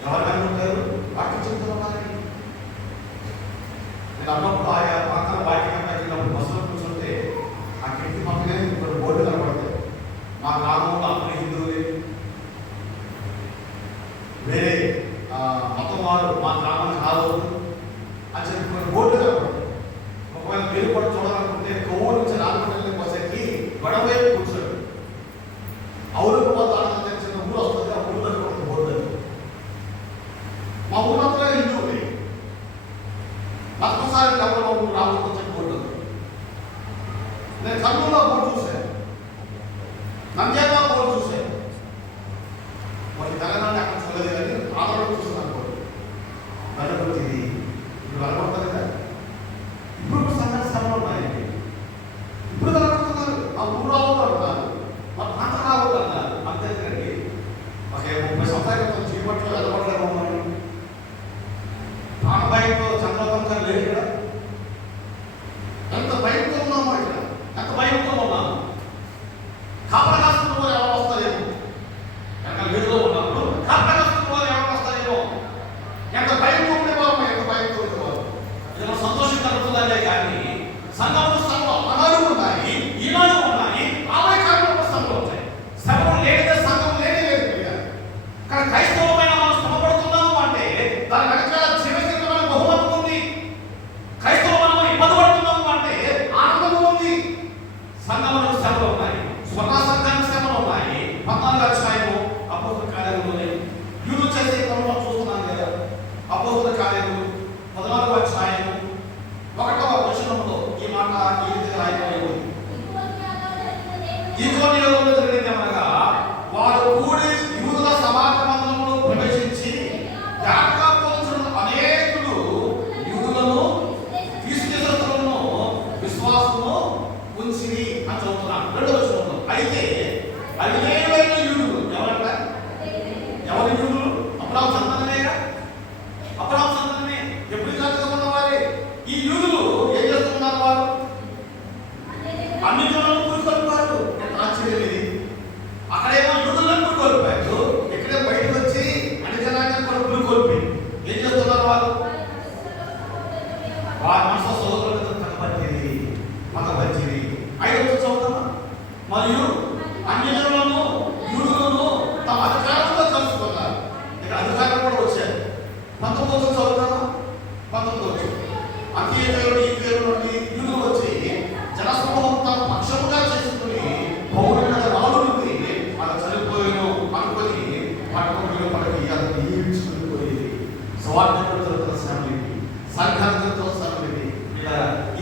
ఎవరు వెళ్ళగొట్టారు? వాక్యం చెప్తున్న వారిని. నేను అన్నప్పుడు ఆయా ప్రాంతాల వాక్యం వెళ్ళినప్పుడు బస్సులో కూర్చుంటే ఆ కిటికీ పక్కనే కొన్ని బోర్డు కనపడతాయి. మా గ్రామంలో అందరూ హిందువులే, వేరే మతం వారు మా గ్రామానికి రావద్దు అని చెప్పి కొన్ని బోర్డు కనపడతాయి. ఒకవేళ మీరు కూడా చూడాలనుకుంటే కోవూరు నుంచి రాజమండ్రి వచ్చేకి గొడవ కూర్చోండి. అవులకు పోతాడని తెలిసిన ఊరు వస్తుంది. ఆ ఊరు దగ్గర ఒక బోర్డు. మా ఊరంతా హిందువులే, మతసారి ఎవరో ఊరు రావద్దు వచ్చే బోర్డు. నేను కర్నూలులో బోర్డు చూశాను, నంద్యాల బోర్డు చూశాను. మరి తెలంగాణ అక్కడ చూడలేదు కానీ ఆంధ్రలో చూస్తున్నాను బోర్డు. వెళ్ళగొట్టింది. ఇప్పుడు వెళ్ళగొట్టదు కదా. ఇప్పుడు సంఘటనలు ఉన్నాయండి. ఇప్పుడు వెళ్ళగొడుతున్నారు. ఆ ఊరు రావద్దు అంటున్నారు, మా ప్రాంతం రావద్దు అన్నారు. అంతేకాండి ఒక 30 సంవత్సరాల క్రితం చీపట్లో వెళ్ళగొట్టలేము మనం. ప్రాణభయంతో చంద్రబాబు లేదు ఇక్కడ. ఎంత భయంతో ఉన్నామో ఇక్కడ, ఎంత భయంతో ఉన్నాము. కాపలా కాస్తున్న వారు ఎవరు వస్తారేమో, వెనకాల వీధిలో ఉన్నప్పుడు కాపలా కాస్తున్న వారు ఎవరు వస్తారేమో. ఎంత భయంతో ఉండేవారు, ఎంత భయంతో ఉండేవారు. ఇది మన సంతోషం కలుగుతుందంటే కానీ సంఘంలో అనాడు ఉన్నాయి, ఈనాడు ఉన్నాయి, ఆమె కాలంలో సంఘం ఉంటాయి. శ్రమం లేనిదే సంఘం లేనే లేదు. కానీ క్రైస్తవమైన మనం శ్రమపడుతున్నాము అంటే దాని వెనకాల జీవితమైన బహుమతి ఉంది. క్రైస్తవమైన ఇబ్బంది పడుతున్నాము అంటే ఆనందము ఉంది. సంఘంలో శ్రమలు ఉన్నాయి, స్వర్ణ సంఘానికి శ్రమలు ఉన్నాయి. 14వ అధ్యాయము అపోస్తలుల కార్యములు యూదులు చేసే క్రమంలో చూస్తున్నాం కదా. అపోస్తలుల కార్యములు 14వ అధ్యాయము 1వ వచనంలో ఈ మాట ఈ రీతిగా రాయబడి ఉంది. ఈకొనియలో జరిగింది ఏమనగా, వారు కూడి యూదుల సమాజ మందిరములో ప్రవేశించి జాగ్రత్తగా పోల్చిన అనేకులు యూదులను తీసుకెళ్తులను విశ్వాసము ఉంచిరి అని చదువుతున్నాను. 2వ వచనంలో అయితే అవిధేయులైన యూదులు ఎవరంట? ఎవరి యూదులు? అబ్రాహాము సంతానమేగా. అబ్రాహాము సంతానమే, ఎప్పుడు జాగ్రత్తగా ఉన్నవారే. ఈ యూదులు ఏం చేస్తున్నారు? వారు అన్ని జనులను పురుకొల్పారు. ఎంత ఆశ్చర్యం ఇది! అక్కడేమో యూదులను పురుకొల్పారు, ఇక్కడే బయటకు వచ్చి అన్ని జనాన్ని కూడా పురుకొల్పి ఏం చేస్తున్నారు? వారు వారి మనసు సోదరులతో కనపరిచేది, మతపరిచేది. 5వ వచనం చదువుతామా? మరియు అన్ని జనులను యూదులను తమ అధికారంతో కలుసుకున్నారు. ఇక్కడ అధికారం కూడా వచ్చారు. 19వ వచనం చదువుతామా? 19వ వచనం. అంత్యోదయుడు ఈ పేరు నుండి యూదులు వచ్చి జనసమూహం తమ పక్షముగా చేసుకుని పౌరుల మీద రాళ్ళు నుండి అలా చనిపోయాను అనుకొని పట్టణంలో పడకి అది ఈడ్చుకుని పోయేది. స్వార్థపడుతున్న శ్రమలేవి, సంఘాలతో శ్రమలేవి.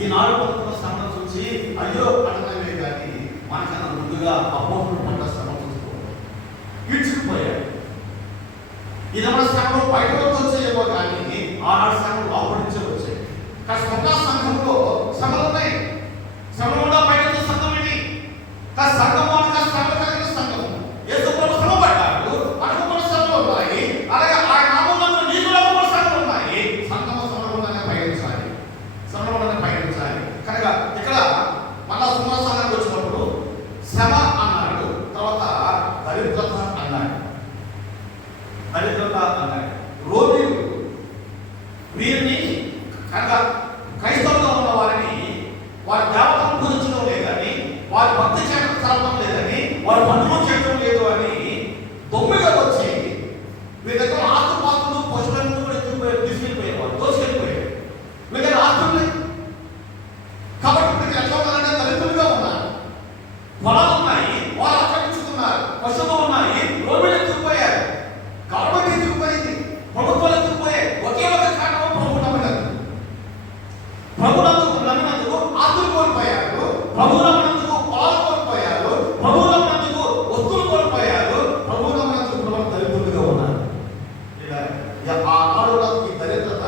ఈనాడు పడుతున్న శ్రమను చూసి అయ్యో పట్టణమే కానీ మనకన్నా ముందుగా అపోహలు పడ్డ శ్రమ చూసుకోవాలి. ఈడ్చుకుపోయాడు. ఇది మన శ్రమలో బయట వచ్చేయేమో కానీ ఆనాడు శ్రమలు లోపడించే వచ్చాయి. కానీ స్వర్ణ సంఘంలో శ్రమలు ఉన్నాయి. శ్రమలో బయట సంఘం ఇది. కానీ సంఘం అనగా శ్రమ కలిగిన సంఘం. యేసు ప్రభు శ్రమ పడ్డాడు, మనకు కూడా శ్రమలు ఉన్నాయి. అలాగే ఆయన నామములో నీకులో కూడా శ్రమలు ఉన్నాయి. సంఘం శ్రమలోనే పయనించాలి, శ్రమలోనే పయనించాలి. కనుక ఇక్కడ మళ్ళా సుమర సంఘానికి వచ్చినప్పుడు శ్రమ అన్నాడు, తర్వాత దరిద్రత అన్నాడు. దరిద్రత అన్నారు. రోమిలు వీరిని కనుక క్రైస్తవంలో ఉన్న వారిని వారి దేవతను పూజించడం లేదని, వారి భక్తి చేయడం చదవడం లేదని, వారి పనులు చేయడం లేదు అని దొంగగా వచ్చి మీ దగ్గర ఆస్తుపాస్తులు పశువులను కూడా తీసుకెళ్ళిపోయేవారు, దోసుకెళ్ళిపోయారు. మీ దగ్గర ఆస్తులు లేదు కాబట్టి ఇప్పుడు ఎట్లా ఉన్నారంటే దళితులుగా ఉన్నారు. పొలాలు ఉన్నాయి, వాళ్ళు ఆక్రమించుకున్నారు. పశువులు ఉన్నాయి, రోడ్లు ఎత్తుకుపోయారు. గవర్నమెంట్ ఎత్తుకుపోయింది, ప్రభుత్వాలు ఎత్తుకుపోయాయి. ఒకే ఒక కారణం ప్రభు నమ్మినందుకు. ప్రభు నమ్మినందుకు ఆస్తులు కోల్పోయారు, ప్రభు నమ్మినందుకు పొలాలు కోల్పోయారు, ప్రభు నమ్మినందుకు వస్తువులు కోల్పోయారు, ప్రభు నమ్మినందుకు ప్రభు దళితులుగా ఉన్నారు. ఆ నాడులో ఈ దరిద్రత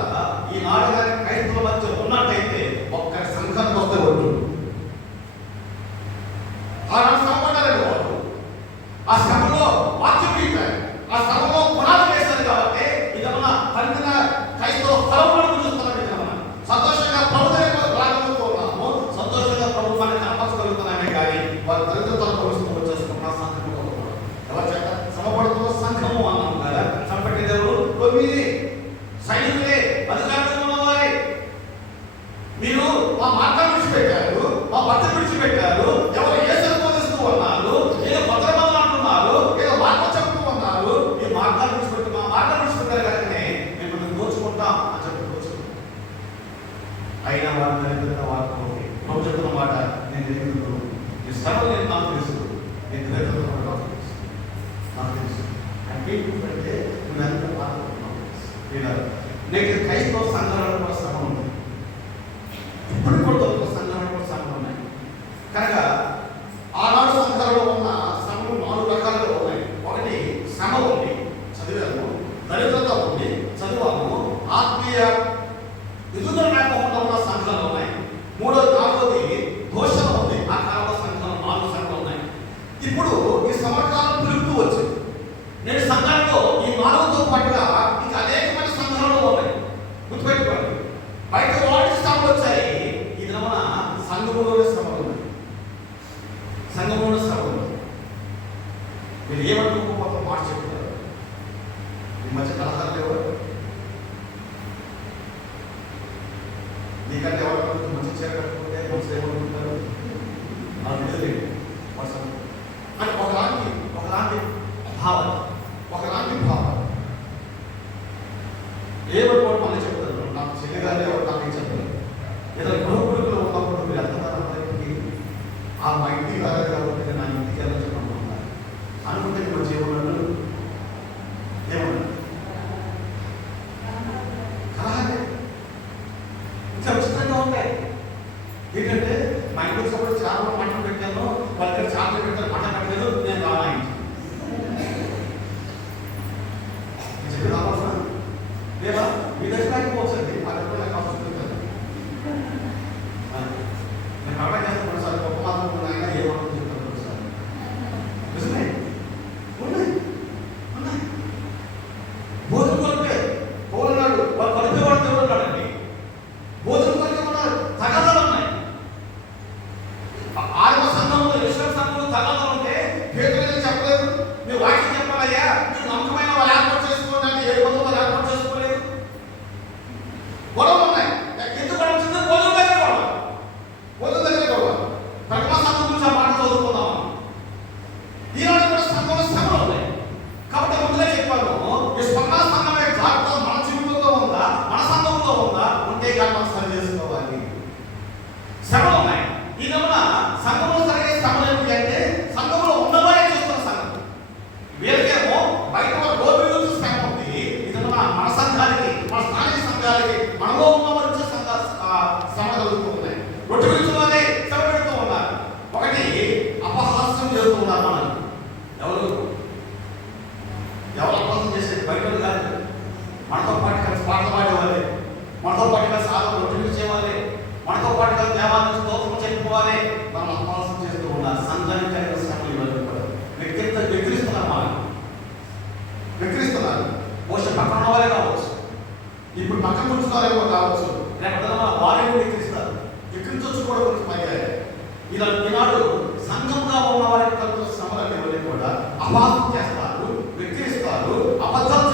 ఈ నాడు కానీ క్రైస్తవుల మధ్య ఉన్నట్టయితే ఒక్క సంఘానికి వస్తే ఒట్టు ఆనాడు శ్రమపడ్డారండి వాళ్ళు. ఆ శ్రమలో వాక్యం పెట్టారు, ఆ శ్రమలో పునాది వేశారు. కాబట్టి ఇదన్నా పండిన క్రైస్తవ ఫలములను చూస్తున్నాం. ఇదన్నా సంతోషంగా ప్రభుత్వ రాగలుగుతూ ఉన్నాము, సంతోషంగా ప్రభుత్వాన్ని కనపరచగలుగుతున్నామే కానీ వారి దరిద్రతను పోలుస్తూ వచ్చేసుకున్న సంఘంలో ఉన్నాం. ఎవరు చేత శ్రమపడుతున్న సంఘము అన్నాం కదా. శ్రమపెట్టేదేవుడు తొమ్మిది సైనికులే, అధికారులు ఉన్నవారే. మీరు మా మార్గాన్ని విడిచిపెట్టారు, మా భర్త విడిచిపెట్టారు, ఎవరు ఏసును బోధిస్తూ ఉన్నారు, ఏదో భద్రమని అంటున్నారు, ఏదో మార్గం చెప్తూ ఉన్నారు. ఈ మార్గాన్ని విడిచిపెట్టి మా మార్గాన్ని విడిచిపెట్టారు కనుకనే మిమ్మల్ని దోచుకుంటాం అని చెప్పి దోచుకుంటాం. అయినా వారి దరిద్రత వారు ప్రభు చెప్తున్న మాట నేను ఎదుగుతున్నాను. ఈ శ్రమలు నేను నాకు తెలుసు, నేను దరిద్రత నాకు తెలుసు, నాకు తెలుసు అంటే నువ్వెంత బాధపడుతున్నావు. నేటి క్రైస్తవ సంఘాలలో కూడా శ్రమ ఉంది, ఇప్పుడు కూడా సంఘాలలో కూడా శ్రమలు ఉన్నాయి. కనుక ఆనాడు సంఘాలలో ఉన్న శ్రమలు 4 రకాలుగా ఉన్నాయి. ఒకటి శ్రమ ఉంది, చదివాము. దరిద్రత ఉంది, చదివాము. ఆత్మీయ ఎదుగుదల లేకుండా ఉన్న సంఘాలు ఉన్నాయి. నాలుగోది దోషం ఉంది. ఆ కాలంలో సంఘాలు 4 సంఘాలు ఉన్నాయి. ఇప్పుడు ఈ సమకాలం పెరుగుతూ వచ్చింది. నేను సంఘాల్లో ఈ 4తో పాటుగా ఇంకా అనేకమైన సంఘాలు ఉన్నాయి. గుర్తుపెట్టుకోండి, బయట వాటి శ్రమలు వచ్చాయి. ఈ దినమున సంఘములోనే శ్రమలు ఉన్నాయి, సంఘంలోనే శ్రమలు ఉన్నాయి. మీరు ఏమనుకోకపోతే మాట చెప్తారు. ఈ మధ్య కలహాలు లేవు. నీకంటే ఎవరు మంచి చీర కట్టుకుంటే మంచి ఏమనుకుంటారు నాకు తెలియదు. అంటే ఒకలాంటి భావన, ఒకలాంటి భావన. ఏమనుకోవడం మళ్ళీ చెప్తారు. నాకు చెల్లిగానే ఎవరు నాకు చెప్పారు. ఏదైనా గృహకుడుకులు ఉన్నప్పుడు మీరు ఎంతమంది ఆ మా ఇంటికి రాలేదు కాబట్టి నా ఇంటికి ఎలా చెప్పనుకుంటున్నారు అనుకుంటే మీరు చేయమన్నాడు. ఏమన్నా కలహాలే ఇంకా ఉచితంగా ఉంటాయి. ఏంటంటే మా ఇంటికి వచ్చినప్పుడు చాలా మటన్ పెట్టాను, వాళ్ళ దగ్గర చాలా పెట్టారు, మటన్ పెట్టలేదు, నేను రామాయించాను చెప్పి రావాల్సిన లేదా మీ దగ్గర పోవచ్చండి. మా దగ్గర నాకు అవసరం లేదు. నేను అర్థం చేస్తాను సార్, గొప్ప మాత్రం అయినా ఏమవుతుందో చెప్తాను సార్. నిజమే ఉన్నాయి ఉన్నాయి. భోజనం కొలిపే పౌరున్నాడు, వాళ్ళు కలిపేవాడు దేవుడు ఉన్నాడండి. భోజనం కొలిపే ఉన్నారు, తగాదాలు ఉన్నాయి. ఆరవ సంఘంలో విశ్వ సంఘంలో తగాదాలు ఉంటే పేదలు చెప్పలేదు. మీరు వాక్యం చెప్పాలయ్యా, మీరు నమ్మకమైన వాళ్ళు ఏర్పాటు చేసుకోండి అంటే 7 మంది వాళ్ళు ఏర్పాటు చేసుకోలేదు. గొడవలు ఉన్నాయి. ఎందుకు గొడవ వచ్చింది? భోజనం దగ్గర గొడవ, భోజనం దగ్గర గొడవ. ప్రకటన సంఘం గురించి ఆ మాట చదువుకుందాం. ఈనాడు కూడా సంఘంలో శ్రమలు ఉన్నాయి. కాబట్టి ముందుగా చెప్పాను, ఈ స్పందన సంఘం యొక్క జాగ్రత్త మన జీవితంలో ఉందా, మన సంఘంలో ఉందా, ఉంటే కానీ మనం సరి చేసుకోవాలి. శ్రమలు ఉన్నాయి. ఈ గమన సంఘంలో సరైన శ్రమలు ఏమిటి అంటే సంఘంలో ఉన్నవారే చూస్తున్న సంఘం. వీళ్ళకేమో బయట రోడ్డు చూసి శ్రమ ఉంది. ఇది మన సంఘానికి, మన స్థానిక సంఘాలకి, మనలో ఉన్నవారు వచ్చే శ్రమ కలుగుతూ ఉన్నాయి. రొట్టె గురించి శ్రమ పెడుతూ ఉన్నారు. ఒకటి అపహాస్యం చేస్తూ ఉన్నారు. మనం ఎవరు అపహాస్యం చేసేది బయట కాదు. మనతో పాటు కలిసి పాటలు పాడేవాళ్ళే, మనతో పాటు కలిసి ఆదరణ రొట్టెలు చేయాలి, మనతో పాటు కలిసి దేవాలయం స్తోత్రం చెప్పుకోవాలి. మనం అపహాస్యం చేస్తూ ఉన్నారు. సంఘానికి కలిగిన శ్రమలు ఇవన్నీ కూడా వ్యక్తిస్తున్నారు. మనం వ్యక్తిస్తున్నారు. బహుశా పక్కన వాళ్ళే కావచ్చు, ఇప్పుడు పక్కన కూర్చున్నారేమో కావచ్చు, లేకపోతే మన వారిని వ్యక్తిస్తారు. వ్యక్తించవచ్చు కూడా కొంచెం పైగా. ఇలా ఈనాడు సంఘంగా ఉన్న వారికి కలుగుతున్న శ్రమలన్నీ కూడా అపహాస్యం చేస్తారు, వ్యక్తిస్తారు, అబద్ధాలు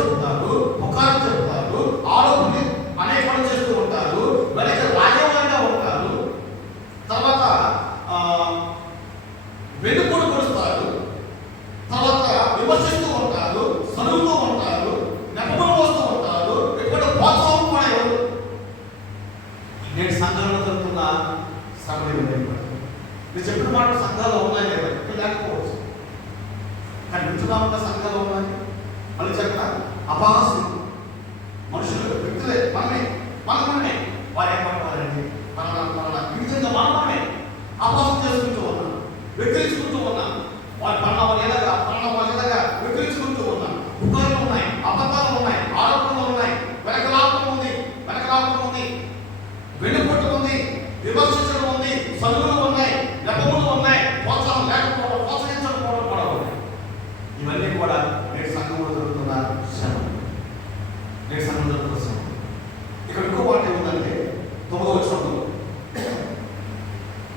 నేటి సంఘంలో జరుగుతున్న శ్రమ, నేటి సంఘంలో జరుగుతున్న శ్రమ. ఇక్కడ ఇంకో మాట ఏముందంటే 9వ వచనంలో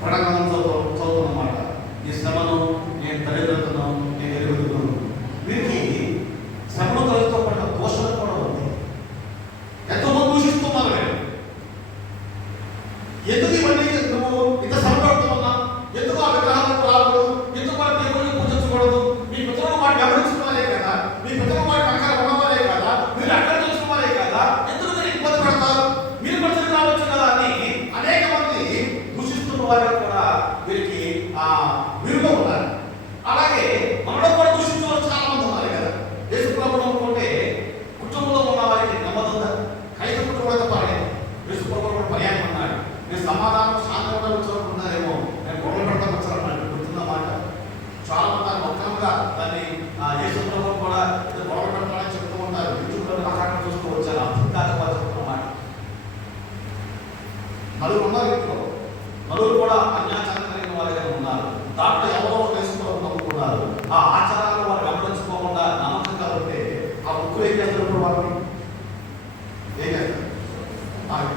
ప్రణాళికను చదువుతున్నమాట, ఈ శ్రమను నేను తల్లిదండ్రులను నేను ఎరుగుతున్నాను. వీరికి శ్రమను తలతో పడ్డ దోషాలు కూడా ఉంది. ఎంతోమంది దూషిస్తున్నారు. ఎందుకు ఇవన్నీ నువ్వు ఇంత శ్రమ పడుతున్నా, ఎందుకు ఆ విగ్రహాలకు రాకూడదు, ఎందుకు మన దేవుడిని పూజించకూడదు? మీ పితరులు వాటిని గమనించుకున్నారే కదా, మీ పితరులు వాటి వెనకాల ఉన్నవారే కదా, మీరు అక్కడ చూసుకున్నారే కదా, ఎందుకు మీరు ఇబ్బంది పడతారు? మీరు మంచిది కావచ్చు కదా అని అనేక మంది దూషిస్తున్న వారు కూడా వీరికి విలువ ఉన్నారు. అలాగే మనలో కూడా దూషించే వాళ్ళు చాలా మంది ఉన్నారు కదా. యేసు ప్రభువును అనుకుంటే కుటుంబంలో ఉన్న వారికి నమ్మదుందా? కైత కుటుంబంతో పాడే యేసు ప్రభువు కూడా పర్యాయం అన్నాడు, మీరు సమాధానం శాంతంగా వచ్చారనుకున్నారేమో, నేను గొడవలు పెడతాను వచ్చారన్నాడు. గుర్తుందన్నమాట. చాలా మంది మొత్తంగా దాన్ని యేసు ప్రభువు కూడా గొడవలు పెడతానని చెప్తూ ఉంటారు. యూట్యూబ్లో అక్కడ చూస్తూ వచ్చారు. అర్థంగా చెప్తున్నమాట. నలుగురు ఉన్నారు ఇంట్లో, నలుగురు కూడా అన్యాచారం కలిగిన వారిగా ఉన్నారు. దాంట్లో ఎవరో నమ్ముకున్నారు. ఆ ఆచారాలు వారు గమనించుకోకుండా నమ్మకం కాబట్టి ఆ ముగ్గురు ఏం చేస్తారు? వారిని ఏం చేస్తారు?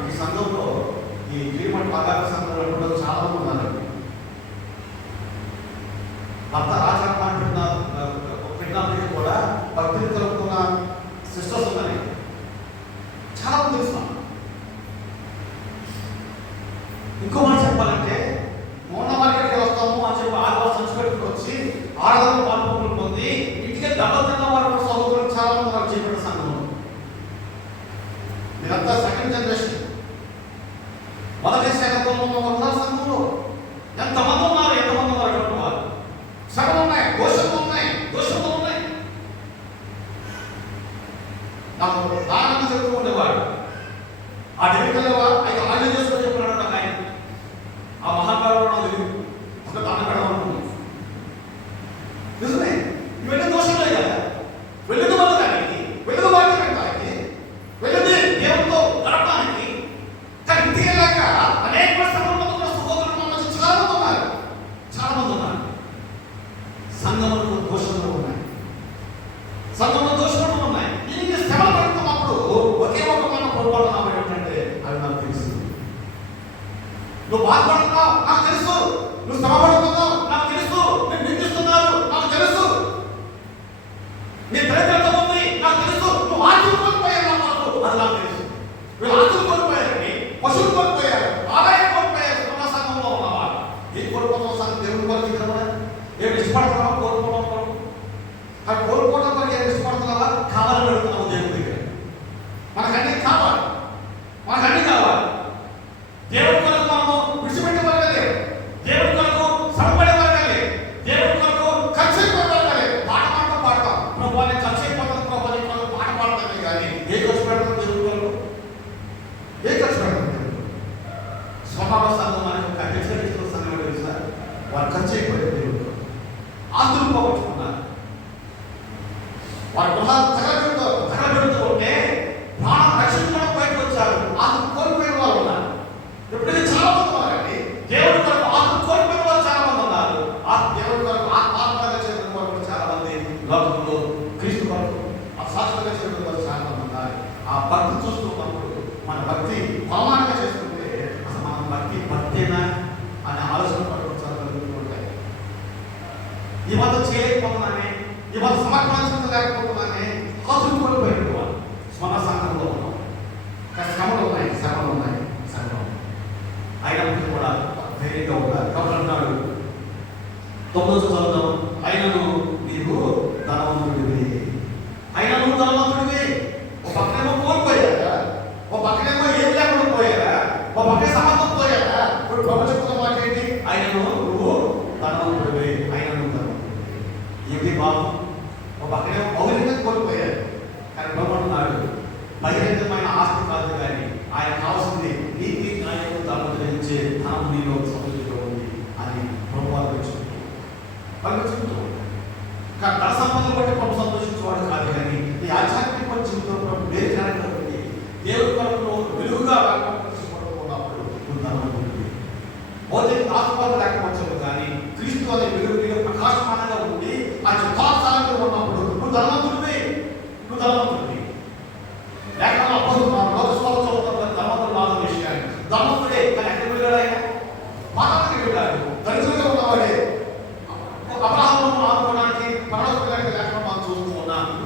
ఈ సంఘంలో ఈ గిరిమఠ పగాక సంఘంలో చాలా మంది ఉన్నారు. భర్త ఆచారం పెట్టినప్పటికీ కూడా భక్తిని కలుపుతున్న సిస్టర్స్ ఉన్నాయి. చాలా మంది తెలుసు. ఇంకో మాట చెప్పాలంటే, మొన్న మార్కెట్కి వస్తాము అని చెప్పి ఆదివారం సంస్కృతికి వచ్చి ఆరాధన పాల్పొందులు పొంది ఇంటికి దెబ్బతిన్న వారు సహోదరులు చాలా మంది నాకు చెప్పిన సంఘంలో. మీరంతా సెకండ్ జనరేషన్. మొదటి శతాబ్దంలో ఉన్న సంఘంలో ఎంతమంది ఉన్నారు, ఎంతమంది ఉన్నారు అటువంటి వారు. శ్రమలు ఉన్నాయి, దోషములు ఉన్నాయి, దోషములు ఉన్నాయి. నాకు దానంగా చెప్తూ ఉండేవాడు. ఆ డెలికల్ అయితే ఆలోచన చేసుకొని చెప్పినాడు నాకు ఆయన. ఆ మహాకాలంలో నాకు తెలియదు, ఒక దానం పెడదామనుకున్నాను. నిజమే, ఇవన్నీ దోషములే కదా. వెళ్ళదు వల్ల దానికి, వెళ్ళదు వాక్యం పెట్టడానికి, వెళ్ళదు దేవుడితో గడపడానికి. కానీ ఇంటికి వెళ్ళాక అనేక సహోదరులు మన చాలా మంది ఉన్నారు, చాలా మంది ఉన్నారు. సంఘములకు దోషములు ఉన్నాయి, సంఘంలో దోషములు ఉన్నాయి. దీనికి శ్రమలు పడుతున్నప్పుడు ఒకే ఒక మన పొరపాటు ఏంటంటే, అది నాకు తెలుసు. నువ్వు బాధపడుతున్నావు నాకు తెలుసు, నువ్వు శ్రమపడుతున్నావు నాకు తెలుసు, నేను నిందిస్తున్నారు నాకు తెలుసు, నీ దరిద్రత ఉంది నాకు తెలుసు, నువ్వు ఆస్తులు కోల్పోయారు నాకు, అది నాకు తెలుసు. వీళ్ళు ఆస్తులు కోల్పోయారని, పశువులు కోల్పోయారు, ఆదాయం కోల్పోయారు. ఉన్న సంఘంలో ఉన్నవాళ్ళు ఏం కోల్పోతాం? సంఘం దేవుని కొరకు ఇక్కడ ఏమి ఇష్టపడుతున్నావా? కోల్పోవడం కొరకు. అది కోల్పోవడం కొరకు ఏమి ఇష్టపడుతున్నావా? కావాలని పెడుతున్నావు దేవుని దగ్గర. మనకన్నీ కావాలి, మనకన్నీ కావాలి. దేవుడి కొరకు మనము విడిచిపెట్టే వాళ్ళే, దేవుడి కొరకు శ్రమపడే వాళ్ళే, దేవుడి కొరకు ఖర్చు అయిపోయే వాళ్ళే. పాట పాడతాం, ప్రభువాన్ని ఖర్చు అయిపోతాం, ప్రభువాన్ని కొరకు పాట పాడతామే కానీ ఏ ఖర్చు పెడతాం దేవుడి కొరకు? ఏ ఖర్చు పెడతాం దేవుడి కొరకు? స్వభావ సంఘం మనకు ఒక హెచ్చరిస్తున్న సంఘం తెలుసా? వారు ఖర్చు అయిపోయారు దేవుడి కొరకు. ఆస్తులు పోగొట్టుకున్నారు, వారి గృహాలు తగలబెడుతూ ఉంటే ప్రాణం రక్షించడం బయటకు వచ్చారు. ఆస్తులు కోల్పోయిన వాళ్ళు ఉన్నారు. ఎప్పుడైతే చాలా మంది ఉన్నారండి, దేవుడి కొరకు ఆత్మ కోల్పోయిన వాళ్ళు చాలా మంది ఉన్నారు. దేవుడి కొరకు ఆత్మగా చేసిన వాళ్ళు చాలా మంది లోకంలో క్రీస్తు కొరకు శాశ్వతంగా చేసిన వాళ్ళు చాలా మంది ఉన్నారు. ఆ భక్తి చూస్తున్నప్పుడు మన భక్తి ప్రమాణంగా చేసుకుంటే అసలు మన భక్తి భక్తేనా అనే ఆలోచన పట్టుకుని చాలా ఉంటాయి. ఈ మాత్రం చేయలేకపోతున్నానే, ఈ మాత్రం సమర్పించలేకపోతున్నానే, ఆస్తులు కోల్పోయిన వాళ్ళు మన సంఘంలో ఉన్నాం. శ్రమలు ఉన్నాయి, శ్రమలు ఉన్నాయి, శ్రమలు అయినప్పటికీ కూడా ధైర్యంగా ఉండాలి. కాబట్టి అంటున్నాడు 9వ చదువుతాం, అయినను నీవు ధనవంతుడివి, అయినను ధనవంతుడివి. ఒక పక్కనేమో కోల్పోయారా, ఒక పక్కనేమో ఏం లేకుండా పోయారా, ఒక పక్కనే సమర్థం పోయారా. ఇప్పుడు ప్రభు చెప్తున్న మాట ఏంటి? అయినను నువ్వు ధనవంతుడివి, అయినను ధనవంతుడివి. ఏమిటి బాబు? ఒక పక్కనేమో బహుళంగా కోల్పోయారు. కానీ ప్రభు అంటున్నాడు, బహిరంగమైన ఆస్తి కాదు కానీ ఆయన కావాల్సింది నీతి న్యాయం ధర్మం ధరించే ధనం నీలో సమృద్ధిలో ఉంది అని ప్రభువాలు తెలుసుకుంటారు.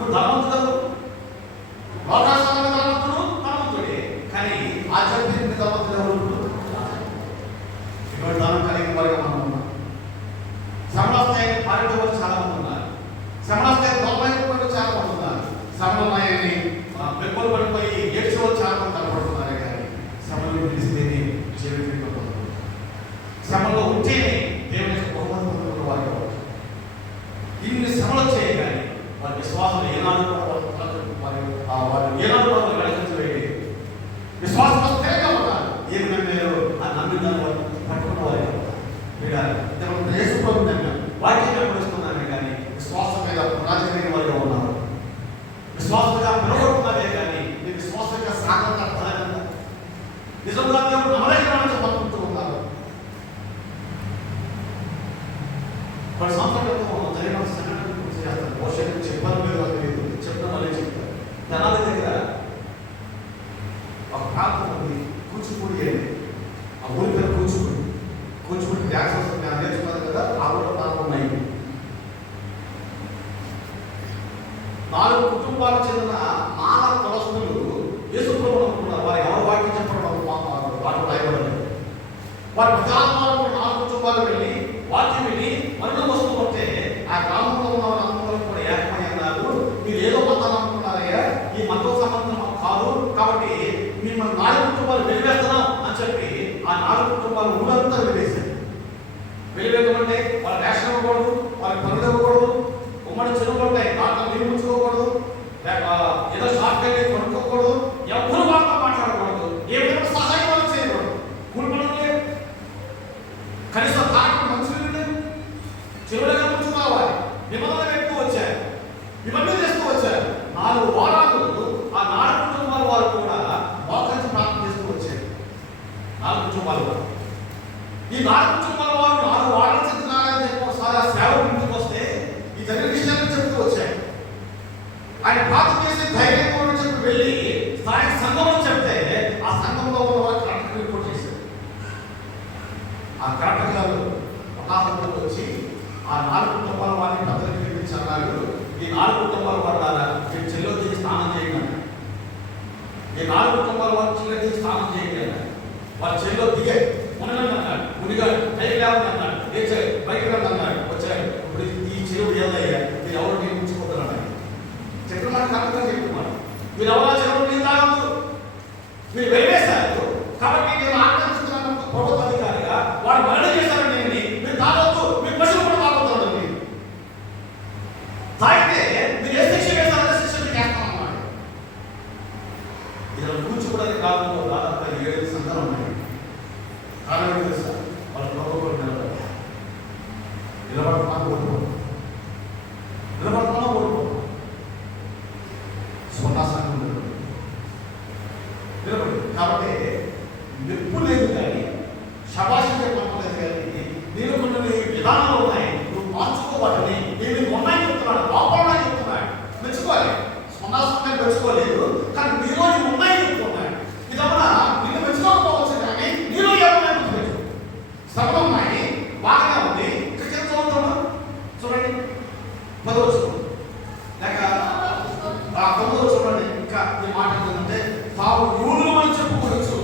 ఇప్పుడు ధనవంతుడు, లోకాసమైన ధనవంతుడే, కానీ ఆధ్యాత్మిక ధనవంతుడు ఎవరు? ఇటువంటి ధనం కలిగిన వారిగా మనం ఉన్నాం. శ్రమలస్తాయని పారేట వాళ్ళు చాలా మంది ఉన్నారు. శ్రమలస్తాయని దొంగలు చాలా మంది ఉన్నారు. శ్రమలున్నాయని పెట్టుబడి పడిపోయి ఏడ్చే వాళ్ళు చాలా మంది కనపడుతున్నారు. కానీ శ్రమలు పిలిస్తేనే జీవితం, శ్రమలో ఉంటేనే దేవుని యొక్క బహుమతి పొందుకున్న వారు కావచ్చు. ఇన్ని శ్రమలు వచ్చాయి కానీ వారి విశ్వాసం ఏనాడు వారు ఏనాడు వాళ్ళు వెళకించలేదు. విశ్వాసం స్థిరంగా ఉన్నారు. ఏమి నమ్మారు ఆ నమ్మిన వారు పట్టుకున్న వారు యేసుప్రభువు నమ్మారు, వాక్యం వెంబడిస్తున్నారే కానీ విశ్వాసం మీద పునాది కలిగిన వారిగా ఉన్నారు. విశ్వాసంగా పిలవడుతున్నారే కానీ మీ విశ్వాసంగా సాగంగా తలగంగా నిజంగా దేవుడు నమ్మలేని పట్టుకుంటూ ఉన్నారు. కొన్ని సంవత్సరాల క్రితం జరిగిన సంఘటన గురించి చేస్తారు. భవిష్యత్తు చెప్పారు లేదు, తెలియదు, చెప్పడం వల్లే చెప్తారు. ధనాల దగ్గర ఒక ప్రాంతం ఉంది, కూచిపూడి అని. ఆ ఊరి పేరు కూచిపూడి. కూచిపూడి డ్యాన్స్ వస్తుంది, నేను నేర్చుకున్నాను కదా. ఆ ఊళ్ళో ప్రాంతం ఉన్నాయి. 4 కుటుంబాలకు చెందిన మాల కులస్తులు యేసుప్రభువును అనుకున్నారు. వారు ఎవరు వాక్యం చెప్పడం వాటి భయపడలేదు. వారి ప్రజాత్మకు 4 కుటుంబాలు వెళ్ళి వాక్యం విని మరణం వస్తూ ఉంటే ఆ గ్రామంలో ఉన్న వాళ్ళందరూ కూడా ఏకమై అన్నారు, మీరు ఏదో మతాన్ని అనుకున్నారయ్యా, ఈ మతం సంబంధం కాదు, కాబట్టి మిమ్మల్ని 4 కుటుంబాలు వెలివేస్తున్నాం అని చెప్పి ఆ 4 కుటుంబాలు ఊరంతా వెలివేశారు. వెలివేయమంటే వాళ్ళ రేషన్ ఇవ్వకూడదు, వాళ్ళకి పనులు ఇవ్వకూడదు, ఉమ్మడి చెరువులు ఉంటాయి దాంట్లో నీళ్ళు ఉంచుకోకూడదు, ఏదో షాప్కి వెళ్ళి కొనుక్కోకూడదు, ఎవరు వాళ్ళతో మాట్లాడకూడదు, ఏ విధంగా సహాయం వాళ్ళు చేయకూడదు, కూలి పనులు లేవు, కనీసం తాకి మంచి లేవు, చెరువులుగా ఉంచుకోవాలి. నిబంధనలు ఎక్కువ వచ్చారు, ఇవన్నీ చేస్తూ వచ్చారు. 4 వారాలు ఆ 4 కుటుంబాల వారు కూడా మోకరించి ప్రార్థన చేస్తూ వచ్చారు. 4 కుటుంబాల వారు, ఈ 4 కుటుంబాల వారు 4 వారాలు చెందుతున్నారని చెప్పి ఒకసారి ఆ సేవకు ఇంటికి వస్తే ఈ జరిగిన విషయాన్ని చెప్తూ వచ్చాయి. ఆయన ప్రార్థన చేసి ధైర్యంగా చెప్పి వెళ్ళి స్థానిక సంఘంలో చెప్తే ఆ సంఘంలో ఉన్న వారు కరెక్ట్గా రిపోర్ట్ చేశారు. ఆ కరెక్ట్ గారు ఒక వచ్చి ఆ 4 కుటుంబాల వారిని పెద్దలకి పిలిపించి అన్నారు, ఈ 4 కుటుంబాల వారు మీరు చెల్లో దిగి స్నానం చేయండి. ఈ 4 కుటుంబాల వారు చెల్లో దిగి స్నానం చేయండి అన్నారు. వారు చెల్లో దిగే మునగండి అన్నాడు. మునిగాడు, పైకి లేవని అన్నాడు, బయటకు రండి అన్నాడు. వచ్చాడు. ఇప్పుడు ఈ చెరువు ఏదయ్యా, మీరు ఎవరు నేను ఉంచుకోతున్నాడు చెప్పిన మాట కరెక్ట్గా చెప్తున్నాడు. మీరు ఎవరో చెరువు నీళ్ళు తాగదు, మీరు వెలివేశారు కాబట్టి నేను ఆక్రమించుకున్నాను ప్రభుత్వ అధికారిగా. వాడు మరణం చేశారని మీరు తాగొద్దు, మీరు పశువులు కూడా తాగుతున్నాడు. మీరు తాగితే మీరు ఏ శిక్ష వేశారో శిక్ష మీకు వేస్తామన్నాడు. ఇలా కూర్చోవడానికి కాలంలో దాదాపు 7 సంఘాలు ఉన్నాయి. కారణం తెలుసా? వాళ్ళ ప్రభుత్వం నిలబడుతున్నా ఓడిపోతాం, నిలబడుతున్నా ఓడిపోతాం. స్వతా సంఘం నిలబడి కాబట్టి మెప్పు లేదు కానీ శబాషి చెప్పలేదు కానీ నేను కొన్ని విధానాలు ఉన్నాయి, నువ్వు మార్చుకోవాలని నేను ఉన్నాయి చెప్తున్నాడు, లోపలని చెప్తున్నాడు. మెచ్చుకోవాలి, స్వతా సంఘాన్ని మెచ్చుకోలేదు కానీ నీలో ఉన్నాయి చెప్తున్నాడు. ఇదన్నా నిన్ను మెచ్చుకోకపోవచ్చు కానీ నీలో ఏమన్నా గుర్తుపెట్టు. శ్రమలు ఉన్నాయి, బాగానే ఉంది. ఇక్కడ చెప్తున్నాం చూడండి 10వ వచనం లేక 9వ చూడండి. ఇంకా ఈ మాట ఏంటంటే తాము యూదులు అని చెప్పుకోవచ్చు,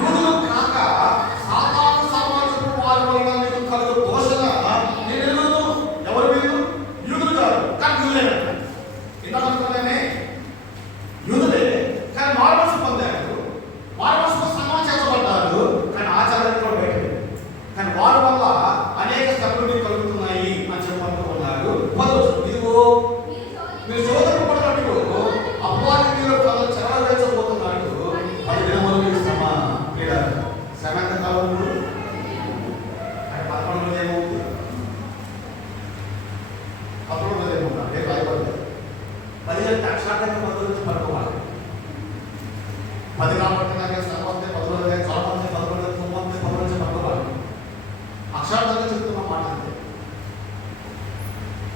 యూదులు కాక సాతాను సమాజపు వారి వల్ల నీకు కలుగు దోషణ నేను ఎదుగుతూ ఎవరు మీరు యూదులు కాదు కానీ యూదులేనంట. ఇంతమంది యూదులే కానీ మారుమనసు పొందారు, మారుమనసుకు సన్మానం చేర్చబడ్డారు కానీ ఆచారాన్ని కూడా బయట. కానీ వారి వల్ల అనేక శ్రమలు కలుగుతున్నాయి అని చెప్పంటూ ఉన్నారు. ఇదిగో మీరు సోదరుడు పడినట్టు అపవాది మీరు చెరవ వేసబోతున్నాడు. 10 దినములు శ్రమ శ్రమ ఎంత కాలం 11 ఏమవుతుంది 11 ఏమవుతుంది రేపు అయిపోతుంది. 10 అంటే అక్షార్థంగా 10 నుంచి పడుకోవాలి. 10 కాబట్టి నాకు శ్రమ వస్తే 10 రోజులు జ్వరం వస్తే 10 రోజులు తుమ్మ వస్తే 10 నుంచి పడుకోవాలి. అక్షార్థంగా చెప్తున్న మాట అంతే.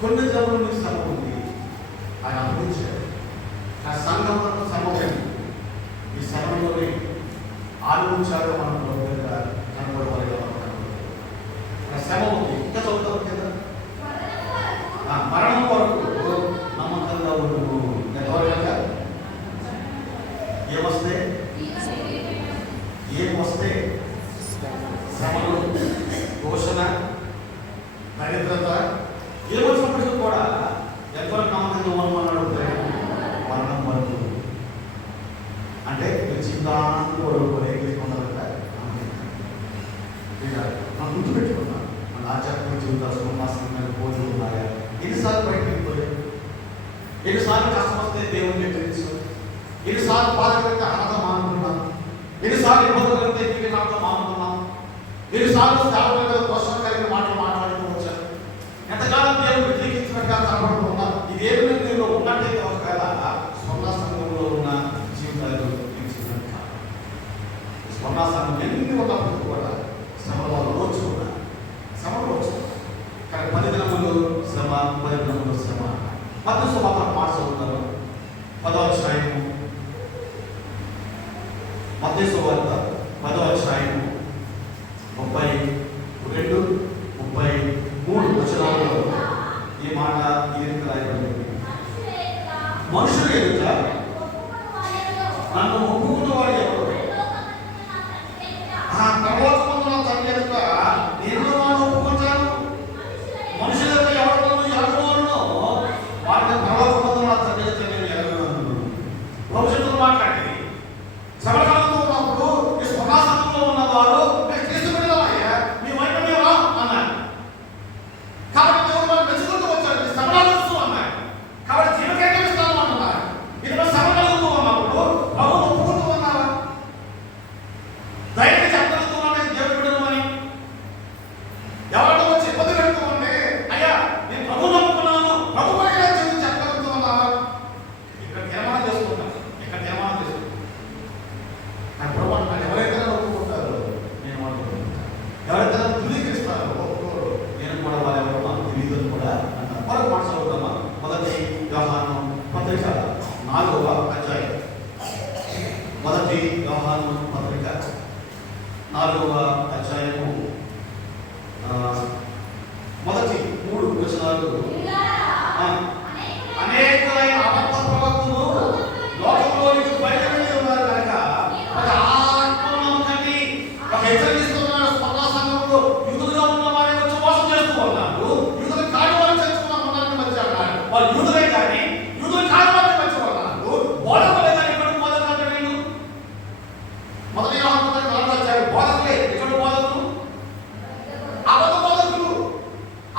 కొన్ని జన్మల నుంచి శ్రమ ఉంది ఆయన అనుభవించారు. ఆ సంఘంలో శ్రమ ఉంది. ఈ శ్రమలోనే ఆలోచించారు మనం కనబడవాలి. శ్రమ ఉంది. ఇంకా చదువుతాం కదా, మరణం వరకు నమ్మకంగా ఉంటుంది. కలిగితే దేవునికి తెలుసు. ఎన్నిసార్లు బాధ కలిగితే అన్నతో మానుకున్నాం, ఎన్నిసార్లు ఇబ్బందులు కలిగితే నీకు నాతో మానుకున్నాం, ఎన్నిసార్లు సేవకుల కోసం కలిగిన మాటలు మాట్లాడుతూ వచ్చాను. ఎంతకాలం దేవుడు వ్యతిరేకించినట్టుగా కనబడుతున్నా ఇదేమి నీలో ఉన్నట్టయితే ఒకవేళ స్వర్ణ సంఘంలో ఉన్న జీవితాలు స్వర్ణ సంఘం ఎన్ని ఉన్నప్పుడు కూడా శ్రమలో రోజు కూడా శ్రమలో వచ్చు. కానీ 10 దినములు శ్రమ, 10 దినములు శ్రమ. మత్తయి సువార్త మాట చదువుతారు 10వ అధ్యాయము, మత్తయి సువార్త 10వ అధ్యాయము 32, 33 వచనాలలో ఈ మాట ఈ రీతిగా రాయబడింది. మనుషులు ఎదుట నన్ను ఒప్పుకున్న వాడు ఎవరు? పరలోకమందు నా తండ్రి ఎదుట నేను వాడిని ఒప్పుకుంటాను. మనుషుల ఎదుట ఎవరు ఎరగను, వాడిని పరలోకమందు నా తండ్రి ఎదుట నేను ఎరగను. భవిష్యత్తులో మాట్లాడి శ్రమకాలంలో ఉన్నప్పుడు ఈ స్వర్ణాసనంలో ఉన్నవారు తీసుకున్నామయ్యా మీ వైపు మేము అన్నారు. కాబట్టి దేవుడు మనం మెచ్చుకుంటూ వచ్చాడు. శ్రమలు వస్తూ అన్నాడు కాబట్టి జీవకేంద్ర ఇస్తాను అంటున్నారు. ఇది శ్రమ కలుగుతూ ఉన్నప్పుడు ప్రభువు ఒప్పుకుంటూ ఉన్నావా? ధైర్యం చెప్పగలుగుతున్నాను దేవుడు విడమని. ఎవరితో వచ్చి ఇబ్బంది పెడుతూ ఉంటే అయ్యా నేను ప్రభువుని నమ్ముకున్నాను, ప్రభు చెప్పగలుగుతూ ఉన్నావా? ఇక్కడ తీర్మానం చేసుకుంటాం, ఇక్కడ తీర్మానం చేసుకుంటాం. ప్రభు అంటున్నాడు ఎవరైతే ఒప్పుకుంటారో నేను వాళ్ళు, ఎవరైతే ధృవీకరిస్తారో ఒప్పుకోరు నేను కూడా వాళ్ళెవరో మాకు తెలియదు అని కూడా అంటారు. మరొక మాట చదువుతామా? 1 యోహాను పత్రిక 4వ అధ్యాయం. 1 యోహాను పత్రిక 4వ అధ్యాయము మొదటి 3 వచనాలు. అనేకమైన అబద్ధ ప్రవక్తలు లోకంలోనికి బయట వెళ్ళి ఉన్నారు కనుక ఒక ఆత్మను నమ్మకండి. ఒక హెచ్చరిస్తున్నాడు స్వర్ణ సంఘంలో యూదులుగా ఉన్న వారిని వచ్చి మోసం చేస్తూ ఉన్నారు. యూదులు కాని వారిని చచ్చుకున్న మనాన్ని మధ్య అన్నారు. వాళ్ళు యూదులే కానీ యూదులు కాని వారిని మధ్య ఉన్నారు. బోధకులే కానీ ఇక్కడ బోధకులు అంటే వీళ్ళు 1 యోహాను పత్రిక 4వ అధ్యాయం బోధకులే. ఇక్కడ బోధకులు అబద్ధ బోధకులు,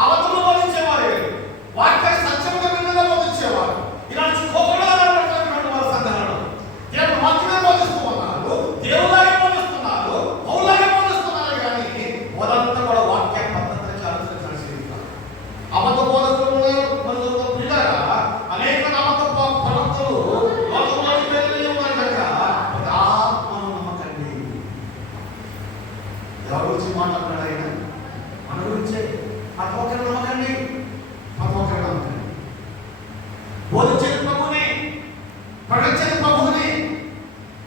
అబద్ధములు బోధించేవారు, వాక్యాన్ని సత్యముగా విన్నగా బోధించేవారు. ఇలాంటి కోపంలో కనబడుతున్నటువంటి వారి సంఘాలను దేవుడు వాక్యమే బోధిస్తూ ఉన్నారు, దేవులాగే బోధిస్తున్నారు, పౌలాగే బోధిస్తున్నారు. కానీ బోధంతా కూడా వాక్య పద్ధతికి అనుసరించాల్సి అబద్ధ బోధకులు ఉన్నారు. మన పిల్లగా అనేక అబద్ధ ప్రవక్తలు లోకంలోకి వెళ్ళి ఉన్నారు కనుక ఒక ఆత్మను నమ్మకండి. ఎవరి గురించి మాట్లాడుతున్నాడు ఆయన? మన గురించే. ప్రతి ఒక్కరు నమ్మకండి, ప్రతి ఒక్కరు నమ్మకండి. బోధించేది ప్రభువుని, ప్రకటించేది ప్రభువుని,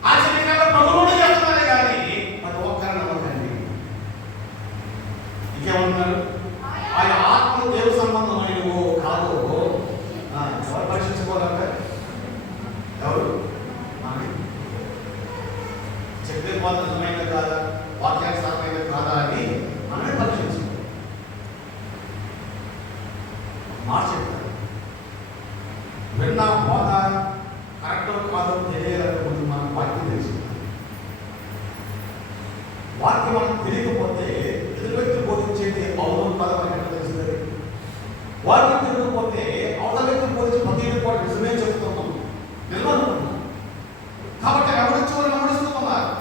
ఆచరణగా ప్రభువుని చేస్తున్నారే కానీ ప్రతి ఒక్కరు నమ్మకండి. ఇంకేమంటున్నారు? ఆయన ఆత్మ దేవుని సంబంధమైనవో కాదో ఎవరు పరీక్షించుకోవాలంటే ఎవరు చెప్పే బోధ నిజమైనది కాదా, వాక్యానుసారమైనది కాదా అని మనమే పరీక్షించుకోవాలి. మాట చెప్తారు, విన్న బోధ కరెక్టో కాదో తెలియాలంటే ముందు మనం వాక్యం తెలుసుకుంటాం. వాక్యం మనకు తెలియకపోతే ఎదురు వ్యక్తి బోధించేది అవును కాదు మనకి ఎట్లా తెలుస్తుంది? వాక్యం తెలియకపోతే అవతల వ్యక్తి బోధించి ప్రతి కూడా నిజమే చెప్తున్నాం, నిలబడుతున్నాం. కాబట్టి ఎవరిచ్చేవారు నమ్మడిస్తున్నారు,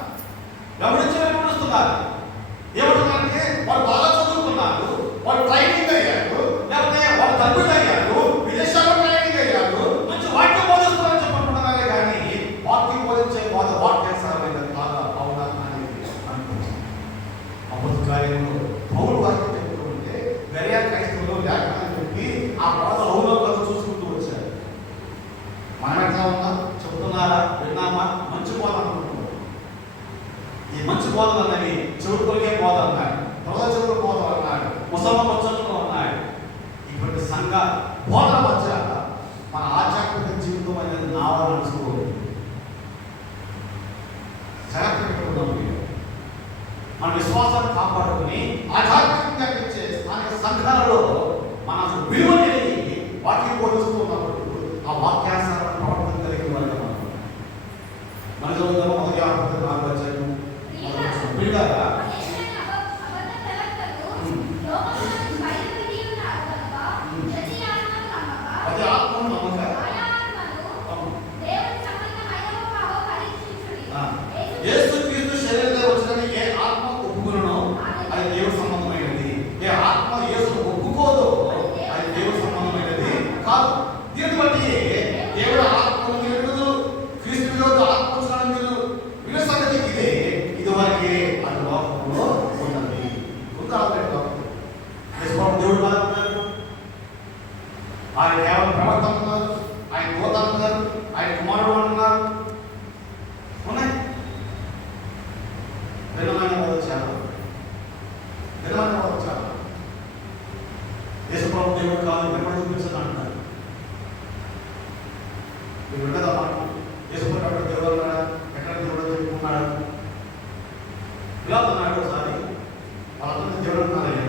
ఏమంటున్నారంటే వాళ్ళు బాగా చదువుకున్నారు, వాళ్ళు ట్రైనింగ్ అయ్యారు, లేకపోతే వాళ్ళు తగ్గుడు అయ్యారు, విదేశాల్లో ట్రైనింగ్ అయ్యారు, మంచి వాక్యం బోధిస్తున్నారని చెప్పంటున్నారే కానీ వాక్యం బోధించే బోధ వాక్యానుసారమైనది కాదా అవునా అనేది అనుకుంటున్నాం. అప్పుడు కార్యంలో పౌలు వాక్యం చెప్తూ ఉంటే గరియా క్రైస్తవులు లేఖనాలు చెప్పి ఆ బోధ అవునో కాదో చూసుకుంటూ వచ్చారు. మనం ఎట్లా ఉన్నాం? చెబుతున్నారా, విన్నామా, మంచి బోధ అనుకుంటున్నాం. ఈ మంచి బోధలు అన్నవి చెవుడు కొలిగే బోధ అన్నాడు, ప్రజల చెవుడు బోధ అన్నాడు, ముసల్మ పచ్చట్లు అన్నాడు. ఇటువంటి సంఘ బోధన మధ్య మన ఆధ్యాత్మిక జీవితం అనేది నావాలని అనుకోవాలి. జాగ్రత్త పెట్టుకున్నాం. మన విశ్వాసాన్ని కాపాడుకుని ఆధ్యాత్మికంగా ఇచ్చే స్థానిక సంఘాలలో మన విలువ తెలియ వాక్యం బోధిస్తూ ఉన్నప్పుడు ఆ వాక్యానుసార ప్రవర్తన కలిగిన వారిగా మన చదువుతాము. 1 యోహాను పత్రిక 4వ అధ్యాయం పిల్లగా అది ఆత్మను నమ్మక దేవుడు కాదు, ఎక్కడ చూపించదు అంటున్నారు. మీరు ఉండదా మాట? యేసుప్రభు దేవుడు అన్నాడా? ఎక్కడ దేవుడు చెప్పుకున్నాడు? ఇలా అన్నాడు ఒకసారి. వాళ్ళందరూ దేవుడు అన్నారే,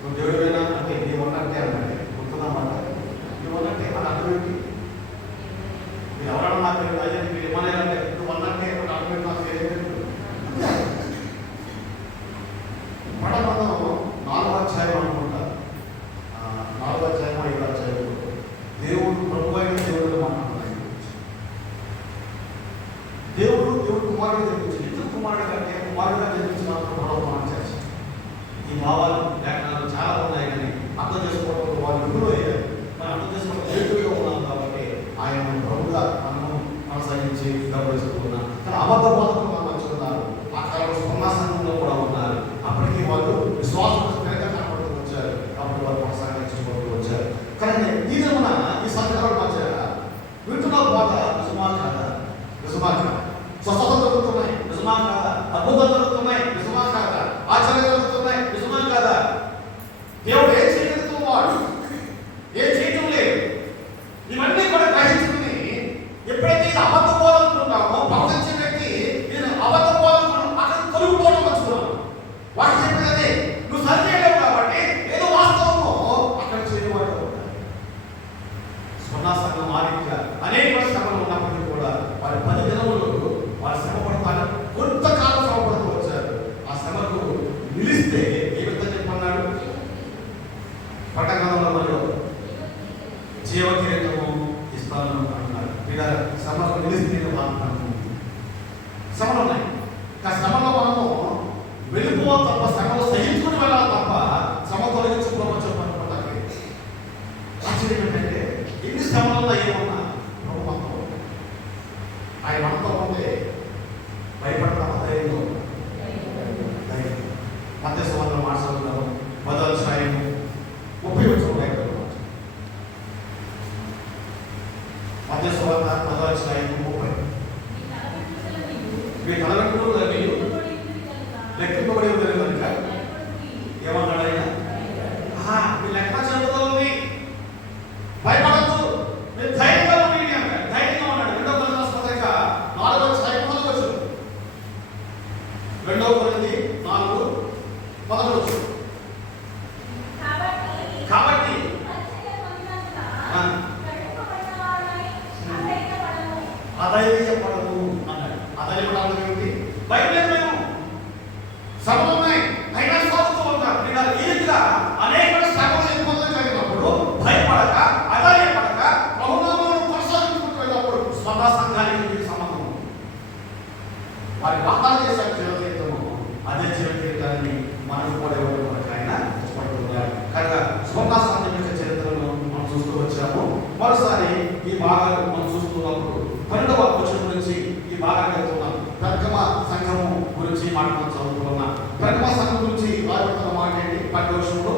నువ్వు దేవుడైనా అంటే నీ ఉన్నట్టే అన్నాడు. గుర్తున్నమాట, నువ్వు ఉన్నట్టే అని అర్థం ఏంటి? మీరు ఎవరన్నా నాకు తెలియదు, అయ్యా మీరు ఏమన్నారంటే నువ్వు ఉన్నట్టే అర్థం ఏంటి నాకు తెలియదు. ప్రకటన 4వ అధ్యాయం అనుకుంటా, 4వ అధ్యాయం 5వ అధ్యాయం దేవుడు ప్రభు అయిన దేవుడు మాట్లాడుతున్నాడు. దేవుడు కుమారుడు జన్మించి, ఇద్దరు కుమారుడు కంటే కుమారుడుగా జన్మించి మాత్రం ప్రభావం చేసి ఈ భావాలు లేఖనాలు చాలా ఉన్నాయి, కానీ అర్థం చేసుకోవడం వాళ్ళు ఎప్పుడూ అయ్యారు. మనం అర్థం చేసుకోవడం దేవుడిగా ఉన్నాం కాబట్టి ఆయన ప్రభుగా మనము కొనసాగించి గౌరవిస్తూ ఉన్నాం. కానీ అబద్ధ బోధకులు మనం వచ్చుకున్నారు. ఆ కాలంలో స్వర్ణాసనంలో కూడా ఉన్నారు. అప్పటికి వాళ్ళు విశ్వాసం స్థిరంగా కనబడుతూ వచ్చారు కాబట్టి వాళ్ళు కొనసాగించుకుంటూ వచ్చారు. కానీ ఈ రోజున ఈ సంఘాల మధ్య వింటున్న బోధ నిజమా కాదా? నిజమా కాదా? స్వస్థత జరుగుతున్నాయి, నిజమా కాదా? అద్భుతాలు జరుగుతున్నాయి, నిజమా కాదా? ఆశ్చర్యాలు జరుగుతున్నాయి, నిజమా కాదా? దేవుడు ఏం చేయగలుగుతున్నాడు? ఏం చేయటం లేదు. ఇవన్నీ కూడా గ్రహించుకుని ఎప్పుడైతే ఇది అబద్ధ బోధనుకుంటామో ప్రవచించే వ్యక్తి నేను అబద్ధ బోధను అక్కడ తొలగిపోవడం వచ్చుకున్నాను. వాడు చెప్పేది నువ్వు సరి చేయలేవు కాబట్టి ఏదో వాస్తవమో అక్కడ చేయవాడు. స్వర్ణాసనం మాదిరిగా అనేక శ్రమలు ఉన్నప్పటికీ కూడా వారి 10 దినములు వారు శ్రమ పడతారు. కొంతకాలం శ్రమ పడుతూ వచ్చారు. ఆ శ్రమకు నిలిస్తే ఏ విధంగా చెప్పన్నాడు? పట్టణంలో మరియు జీవ కిరీటము ఇస్తాను అంటున్నారు. వీళ్ళ శ్రమకు నిలిస్తే వాగ్దానం. శ్రమలు ఉన్నాయి. ఆ శ్రమలో మనము వెళ్ళిపోవాలి తప్ప, శ్రమలో సహించుకుని వెళ్ళాలి తప్ప శ్రమ తొలగించుకోవచ్చు అనుకోవడానికి. ఆశ్చర్యం ఏంటంటే ఎన్ని శ్రమలలో ఏమన్నా ప్రభు మనతో ఆయన మనతో ఉంటే భయపడతాం. ధైర్యంలో ధైర్యం మధ్యస్థవంలో మాట్లాడుతాము. 10వ అధ్యాయం 30 వచ్చిన మధ్యస్థవంత 10వ అధ్యాయం 30 మీ తలవెంట్రులు లెక్కింపబడి ఉంది కనుక ఏమన్నాడు ఆయన? మీ లెక్క చదువుతుంది, భయపడద్దు, మీరు ధైర్యంగా ఉండండి అన్నాడు. ధైర్యంగా ఉన్నాడు. 2వ కొరింథీ పత్రిక 4వ అధ్యాయం 11వ వచనం. 2వ కొరింథీ 4:11 వచనం. కాబట్టి అధైర్యపడము అన్నాడు. అధైర్యపడాలి ఏమిటి? భయపడలేము. శ్రమలు ఉన్నాయి, అయినా సాగుతూ ఉంటాం. ఈ రీతిగా అనేక శ్రమలు ఇబ్బందులు కలిగినప్పుడు భయపడక, అధైర్యపడక బహునామమును కొనసాగించుకుంటూ వెళ్ళినప్పుడు స్వర్ణ సంఘానికి సంబంధం. వారి వాగ్దానం చేశారు జీవకీర్తము. అదే జీవకీర్తాన్ని మనకు కూడా ఇవ్వడం మనకు ఆయన ఇష్టపడుతున్నారు. కనుక స్వర్ణ సంఘం యొక్క చరిత్రను మనం చూస్తూ వచ్చాము. మరోసారి ఈ భాగాలు మనం చూస్తున్నప్పుడు 12వ వచనం గురించి ఈ భాగాన్ని వెళ్తున్నాం. పెర్గమ సంఘము గురించి మాట్లాడుతూ చదువుతున్నాం. పెర్గమ సంఘం గురించి రాయబడుతున్న మాట ఏంటి? 12వ వచనంలో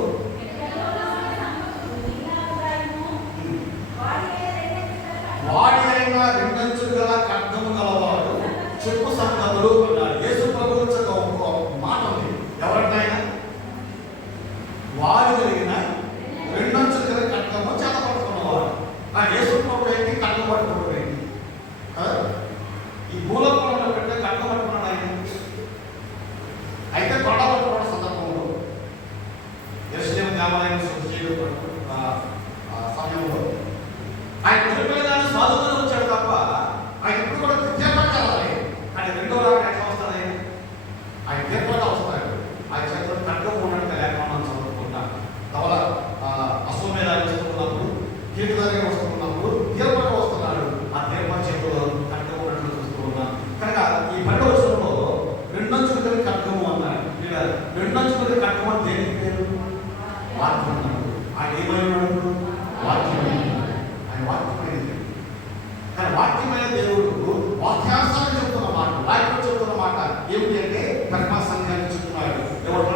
వాడి అయిన రెండంచులు గల ఖడ్గము గలవాడు చెప్పు సంగతులు అన్నారు. యేసు ప్రభువు ఒక మాట ఉంది. ఎవరంటాయన? వాడు కలిగిన రెండంచులు గల ఖడ్గము చేత పట్టుకున్నవాడు. ఆ యేసు ప్రభు ఏంటి? ఖడ్గం పట్టుకున్నాడు ఏంటి? ఈ భూలోకంలో పెట్టే ఖడ్గం పట్టుకున్నాడు ఆయన. అయితే కొండ పట్టుకున్న సందర్భంలో యెరూషలేము దేవాలయం శుద్ధి చేయడం సమయంలో ఆయన పిల్లగానే సాధువుగా వచ్చాడు తప్ప ఆయన ఎప్పుడు కూడా తీర్పడాలి. కానీ 2వ రాకడ ఎట్లా వస్తుంది? ఆయన తీర్పడా వస్తాడు. ఆయన చేతిలో ఖడ్గం ఉన్నట్టు లేకుండా చదువుకుంటాం. తవల అశ్వమేధాలు వస్తున్నప్పుడు, కీర్తిదారిగా వస్తున్నప్పుడు తీర్పడ వస్తున్నాడు. ఆ తీర్పడ చేతిలో ఖడ్గం ఉన్నట్లు చూస్తూ ఉన్నాం. కనుక ఈ 12వ వచనంలో రెండంచులు కలిగి ఖడ్గము అన్నాడు. రెండంచులు కలిగి ఖడ్గం అంటే దేనికి పేరు? వాక్యం అన్నాడు. ఆయన ఏమైనాడు? వాక్యమైన వాక్యమైనది. కానీ వాక్యమైన దేవుడు వాక్యార్థాన్ని చెప్తున్న మాట, వాక్యం చెప్తున్న మాట ఏమిటి అంటే పెర్గమ సంఘాన్ని చెప్తున్నాడు. ఎవరు?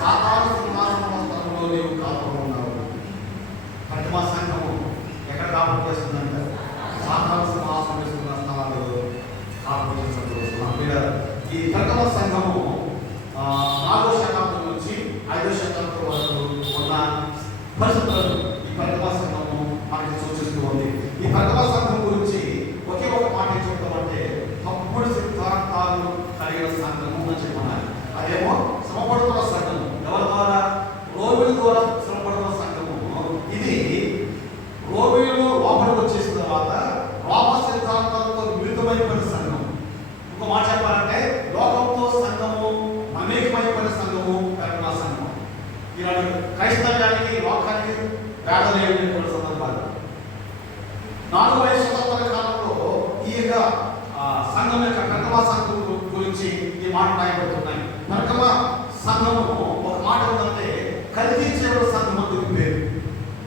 సాతాను సింహాసనం స్థలంలో నీవు కాపురం ఉన్నావు. పెర్గమ సంఘము ఎక్కడ కాపురం చేస్తుందంటే సాతాను సింహాసనం వేస్తున్న స్థలాల్లో కాపురం చేస్తున్నారు. ఈ పెర్గమ సంఘము 4వ శతాబ్దం నుంచి 5వ శతాబ్దం వరకు ఉన్న పరిస్థితులను సంఘం యొక్క పెర్గమ సంఘం గురించి ఈ మాట రాయబడుతున్నాయి. పెర్గమ సంఘము ఒక మాట ఉందంటే కల్తీ చేయడం సంఘం అని పేరు.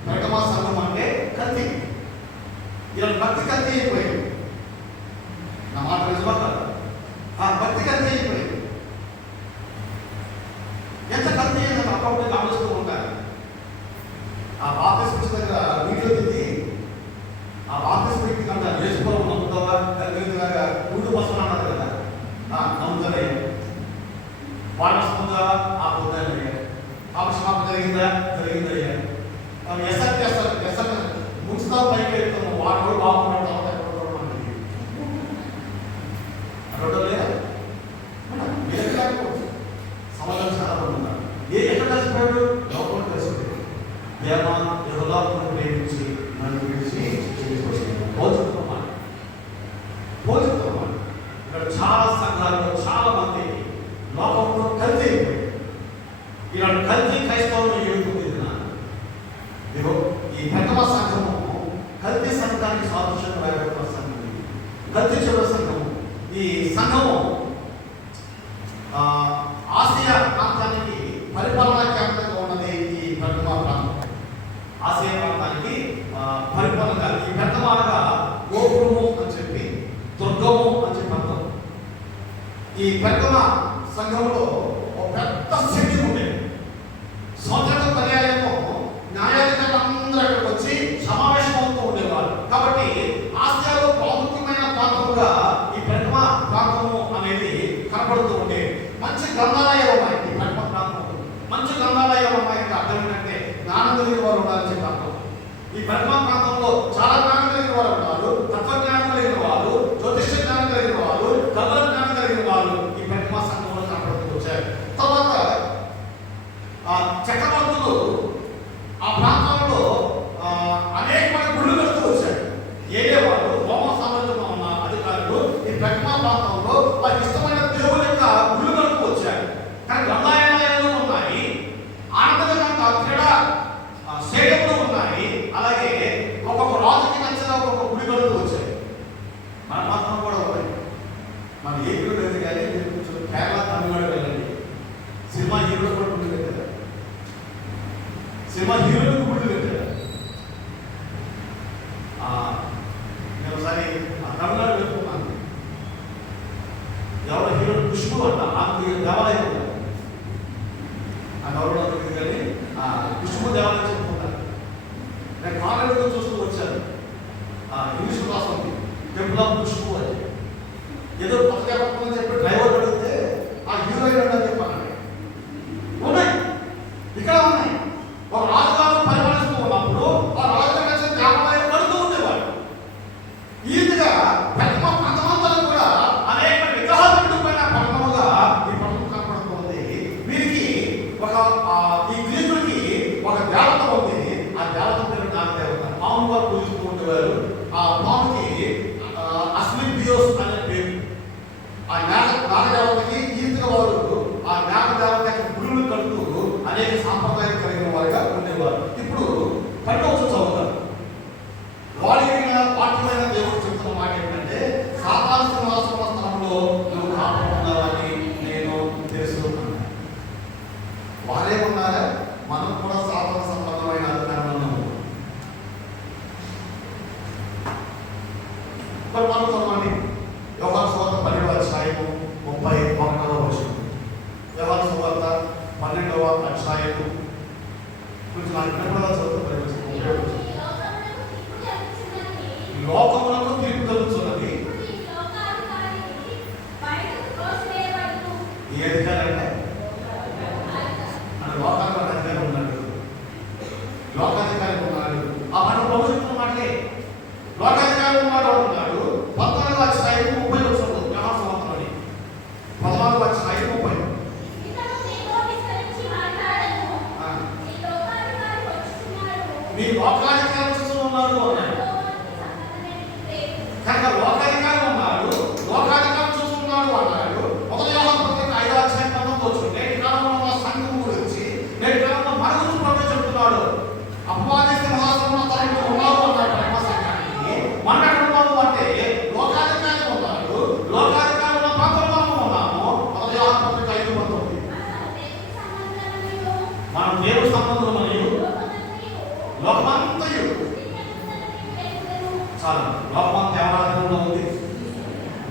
పెర్గమ సంఘం అంటే కల్తీ. ఇలా భక్తి కల్తీ అయిపోయింది. నా మాట నిజమా కాదు? ఆ భక్తి కల్తీ అయిపోయింది. ఎంత కల్తీ అయిందని అప్పుడప్పుడు గమనిస్తూ ఉంటారు. ఆ బాప్తిస్మ దగ్గర వీడియో తిరిగి ఆ బాప్తిస్మ వ్యక్తి కంటే చేసుకోవడం నమ్ముతావా కలిగినగా ముందు వస్తున్నా అన్నారు కదా. నమ్ముతానే వాడొస్తుందా ఆ పొద్దున్న పాపక్షమాపణ జరిగిందా జరిగిందయ్యా. ఎస్ఆర్ చేస్తారు. ఎస్ఆర్ ముంచుతా పైకి వెళ్తాము. వాడు బాగున్నాడు సమాజం చాలా మంది ఉన్నారు. ఎక్కడ కలిసిపోయాడు? లోపల కలిసిపోయాడు. దేవా యెహోవాను ప్రేమించి నన్ను విడిచి పోల్చుకోవాలి. ఇక్కడ చాలా సంఘాల్లో చాలా మంది లోకంలో కల్తీ అయిపోయారు. ఇలాంటి కల్తీ క్రైస్తవులు ఏమిటి? ఇదిగో ఈ పెర్గమ సంఘము కల్తీ సంఘానికి సాదృశ్యంగా రాయబడిన సంఘం, కల్తీ చూడ సంఘము. ఈ సంఘము ఆసియా ప్రాంతానికి పరిపాలనా కేంద్రంగా ఉన్నది. ఈ పెర్గమ ప్రాంతం ఆసియా ప్రాంతానికి పరిపాలనగా ఈ పెర్గమగా గోపురము అని చెప్పి దుర్గము అని చెప్పి అర్థం. ఈ పెర్గమ సంఘంలో ఒక పెద్ద శక్తి ఉండేది. సంవత్సరం పర్యాయము న్యాయాధికారులు అందరూ అక్కడికి వచ్చి సమావేశం అవుతూ ఉండేవారు. కాబట్టి ఆసియాలో ప్రాముఖ్యమైన ప్రాంతంగా ఈ పెర్గమ ప్రాంతము అనేది కనపడుతూ ఉండేది. మంచి గ్రంథాలయాలు ఉన్నాయి ఈ పెర్గమ ప్రాంతంలో. మంచి గ్రంథాలయాలు ఉన్నాయంటే అర్థం ఏంటంటే జ్ఞానం కలిగిన వారు ఉండాలని చెప్పి అర్థం. ఈ పెర్గమ ప్రాంతంలో చాలా జ్ఞానం కలిగిన వారు ఉన్నారు. తత్వజ్ఞానం కలిగిన వారు, జ్యోతిష జ్ఞానం కలిగిన వారు, కథల జ్ఞానం కలిగిన వారు ఈ పెర్గమ సంఘంలో కనపడుతూ వచ్చారు. తర్వాత చక్రవర్తులు ఆ ప్రాంతంలో అనేకమైన గుళ్ళు కడుతూ వచ్చారు. ఏడే వాళ్ళు రోమ సామ్రాజ్యంలో ఉన్న అధికారులు ఈ పెర్గమ ప్రాంతంలో వారికి ఇష్టమైన దేవుల యొక్క గుళ్ళు కడుతూ వచ్చారు. కానీ గ్రంథాలయాలు ఉన్నాయి, ఆనందకరంగా క్రీడా స్టేడియంలు ఉన్నాయి. అలాగే ఒక్కొక్క రాజుకి నచ్చిన ఒక్కొక్క గుడి కడుతూ వచ్చాయి. మన మాత్రం కూడా ఉన్నాయి. మన ఏ గుడి లేదు కానీ కొంచెం కేరళ తమిళనాడు వెళ్ళండి, సినిమా హీరోలు కూడా గుడి పెట్టారు. సినిమా హీరోలకు గుళ్ళు పెట్టారు. నేను ఒకసారి తమిళనాడు వెళ్తున్నాను. ఎవరో హీరో ఖుష్బు అంట ఆమె దేవాలయం ఉంటారు. ఆ గౌరవం దగ్గర కానీ ఖుష్బు దేవాలయం చెప్పుకుంటారు. నేను కాలేజీలో చూస్తూ వచ్చాను. ఇంగ్లీష్ క్లాస్ ఉంది, టెంపుల్ ఆఫ్ ఖుష్బు అని. ఏదో కొత్త చెప్పని చెప్పి డ్రైవర్ అడిగితే ఆ హీరోయిన్ అని చెప్పాను. ఉన్నాయి, ఇక్కడ ఉన్నాయి. ఒక రాజుగారు పరిపాలిస్తూ ఉన్నప్పుడు ఆ రాజుగారు నచ్చిన దేవాలయం కడుతూ ఉండేవారు. ఈ విధంగా పెర్గమ ప్రాంతమంతా కూడా అనేక విగ్రహాలు పెట్టుకున్న పట్టణముగా ఈ పట్టణం కనపడుతుంది. వీరికి ఒక ఈ గ్రీకుడికి ఒక దేవత ఉంది. ఆ దేవత పేరు నాగదేవత. పాము వారు పూజిస్తూ ఉండేవారు. ఆ పాముకి అస్మిబియోస్ అనే పేరు. ఆ నాగదేవతకి ఈ విధంగా వారు ఆ నాగదేవత యొక్క గురువులు కడుతూ అనేక సాంప్రదాయాలు కలిగిన వారిగా ఉండేవారు. ఇప్పుడు పట్టవచ్చు చదువుతారు. వాక్యమైన దేవుడు చెప్తున్న మాట ఏంటంటే సాతాను సింహాసన స్థలంలో నువ్వు కాపాడుతున్నావని నేను తెలుసుకున్నాను. వారే ఉన్నారా? మనం కూడా సాతాను సంబంధమైన అధికారంలో మరి మనం చదవండి. యోహాను సువార్త 12వ అధ్యాయము 31వ వచనం. యోహాను సువార్త 12వ అధ్యాయము కొంచెం అనుకున్న లోకములకు తీర్పు కలుగుతున్నది. ఏ అధికారి అంటే లోకానికి అధికారి ఉన్నాడు, లోకాధికారి ఉన్నాడు. ఆ మన భవిష్యత్తు మాటలే లోకాధికారి ఉన్నాడు అంటున్నాడు. 19వ అధ్యాయం